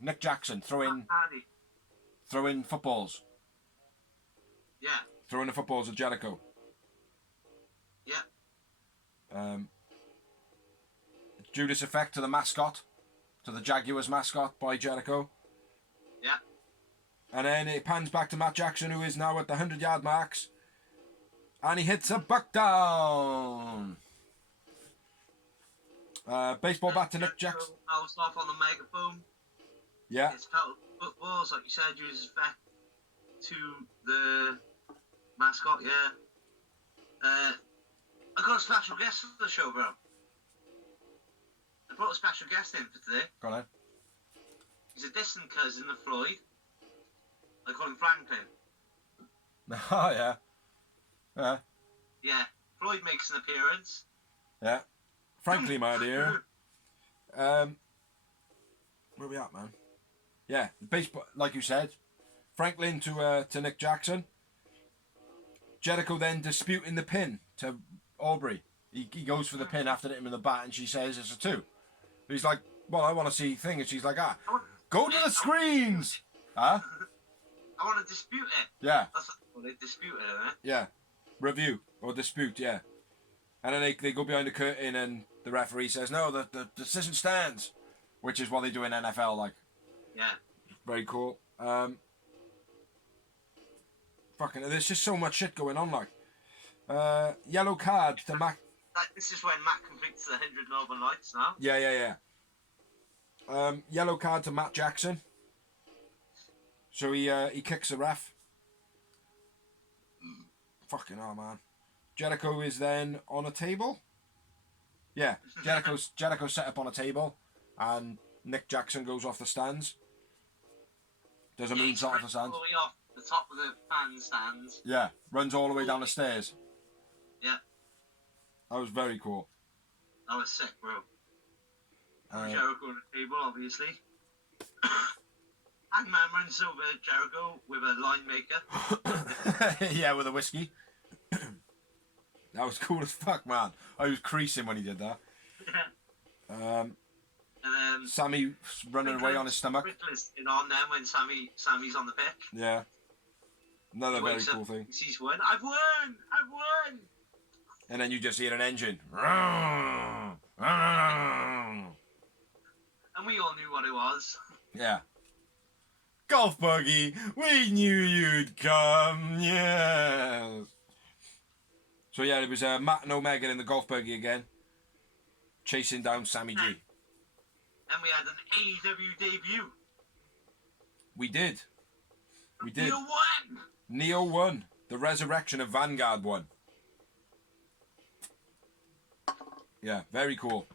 Nick Jackson throw in footballs. Yeah. Throwing the footballs at Jericho. Yeah. Judas effect to the mascot, to the Jaguars mascot by Jericho. Yeah. And then it pans back to Matt Jackson, who is now at the 100-yard marks. And he hits a buck down. Baseball bat to Nick Jackson. Bounced off on the megaphone. Yeah. It's felt footballs, like you said, Judas effect to the mascot, yeah. I got a special guest for the show, bro. I brought a special guest in for today. Go on. He's a distant cousin of Floyd. I call him Franklin. Oh, yeah. Yeah. Yeah. Floyd makes an appearance. Yeah. Frankly, my dear. Where are we at, man? Yeah. Baseball, like you said. Franklin to Nick Jackson. Jericho then disputing the pin to Aubrey. He goes for the pin after hitting him in the bat, and she says it's a 2. He's like, well, I want to see thing, and she's like, go to the screens. Huh? I want to dispute it. Yeah. That's what they disputed it, isn't it? Yeah. Review or dispute, yeah. And then they go behind the curtain, and the referee says, no, the decision stands, which is what they do in NFL, like. Yeah. Very cool. Fucking, there's just so much shit going on, like. Yellow card to Mac. This is when Matt completes the 100 Northern Lights now. Yeah. Yellow card to Matt Jackson. So he kicks the ref. Fucking hell, man. Jericho is then on a table. Yeah, Jericho's set up on a table, and Nick Jackson goes off the stands. Does a moonsault off the stands. All the way off the top of the fan stands. Yeah, runs all the way down the stairs. Yeah. That was very cool. That was sick, bro. Jericho on the table, obviously. Hangman runs over Jericho with a line maker. Yeah, with a whiskey. That was cool as fuck, man. I was creasing when he did that. And Sammy running away on his stomach. Listening on then when Sammy's on the pitch. Yeah. Another very cool thing. He's won. I've won! And then you just hear an engine. And we all knew what it was. Yeah. Golf buggy, we knew you'd come, yes. So yeah, it was Matt and Omega in the golf buggy again. chasing down Sammy G. And we had an AEW debut. We did. Neo won. Neo won. The resurrection of Vanguard won. Yeah, very cool.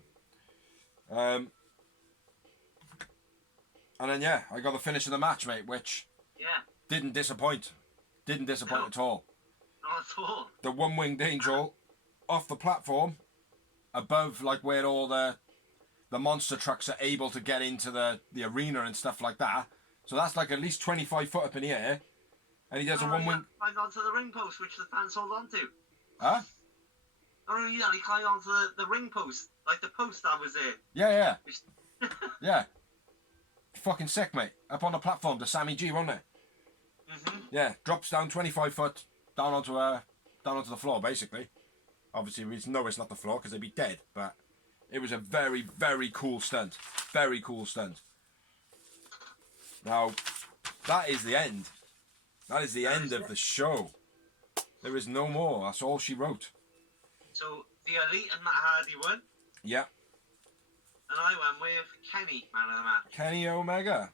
And then yeah, I got the finish of the match, mate, which didn't disappoint. Didn't disappoint at all. Not at all. The one-winged angel off the platform above, like where all the monster trucks are able to get into the arena and stuff like that. So that's like at least 25 foot up in the air. And he does a one-wing... He climbed onto the ring post, which the fans hold on to. Huh? Not only that, he climbed onto the ring post. Like the post that was there. Yeah. Yeah. Fucking sick, mate. Up on the platform to Sammy G, wasn't it? Mm-hmm. Yeah, drops down 25 foot down onto the floor, basically. Obviously, we know it's not the floor because they'd be dead, but it was a very, very cool stunt. Very cool stunt. Now, that is the end. That is the end of the show. There is no more. That's all she wrote. So, the Elite and Matt Hardy won. Yeah. And I went with Kenny, man of the match. Kenny Omega.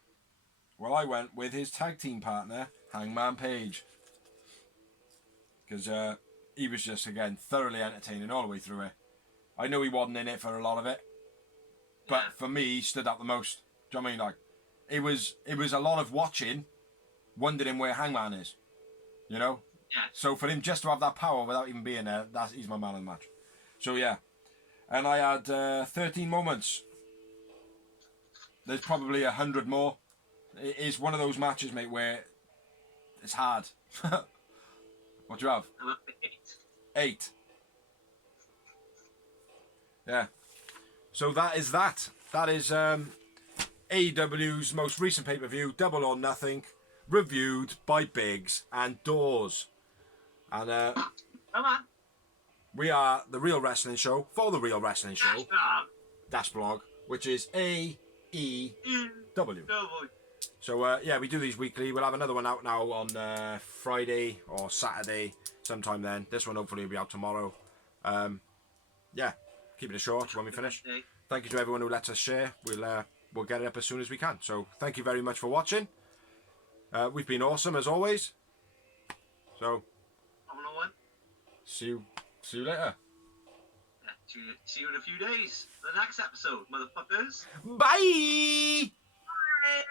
Well, I went with his tag team partner, Hangman Page. Because he was just, again, thoroughly entertaining all the way through it. I know he wasn't in it for a lot of it. But for me, he stood out the most. Do you know what I mean? Like, it was a lot of watching, wondering where Hangman is. You know? Yeah. So for him just to have that power without even being there, he's my man of the match. So yeah. And I had 13 moments. There's probably 100 more. It is one of those matches, mate, where it's hard. What do you have? I'm up to 8. 8. Yeah. So that is that. That is AEW's most recent pay-per-view, Double or Nothing, reviewed by Biggs and Dawes. And Come on. we are the Real Wrestling Show for the Real Wrestling Show. Dash blog, which is AEW. So yeah, we do these weekly. We'll have another one out now on Friday or Saturday, sometime then. This one hopefully will be out tomorrow. Yeah, keep it short when we finish. Thank you to everyone who lets us share. We'll get it up as soon as we can. So thank you very much for watching. We've been awesome as always. So see you later. See you in a few days. The next episode, motherfuckers. Bye. Bye.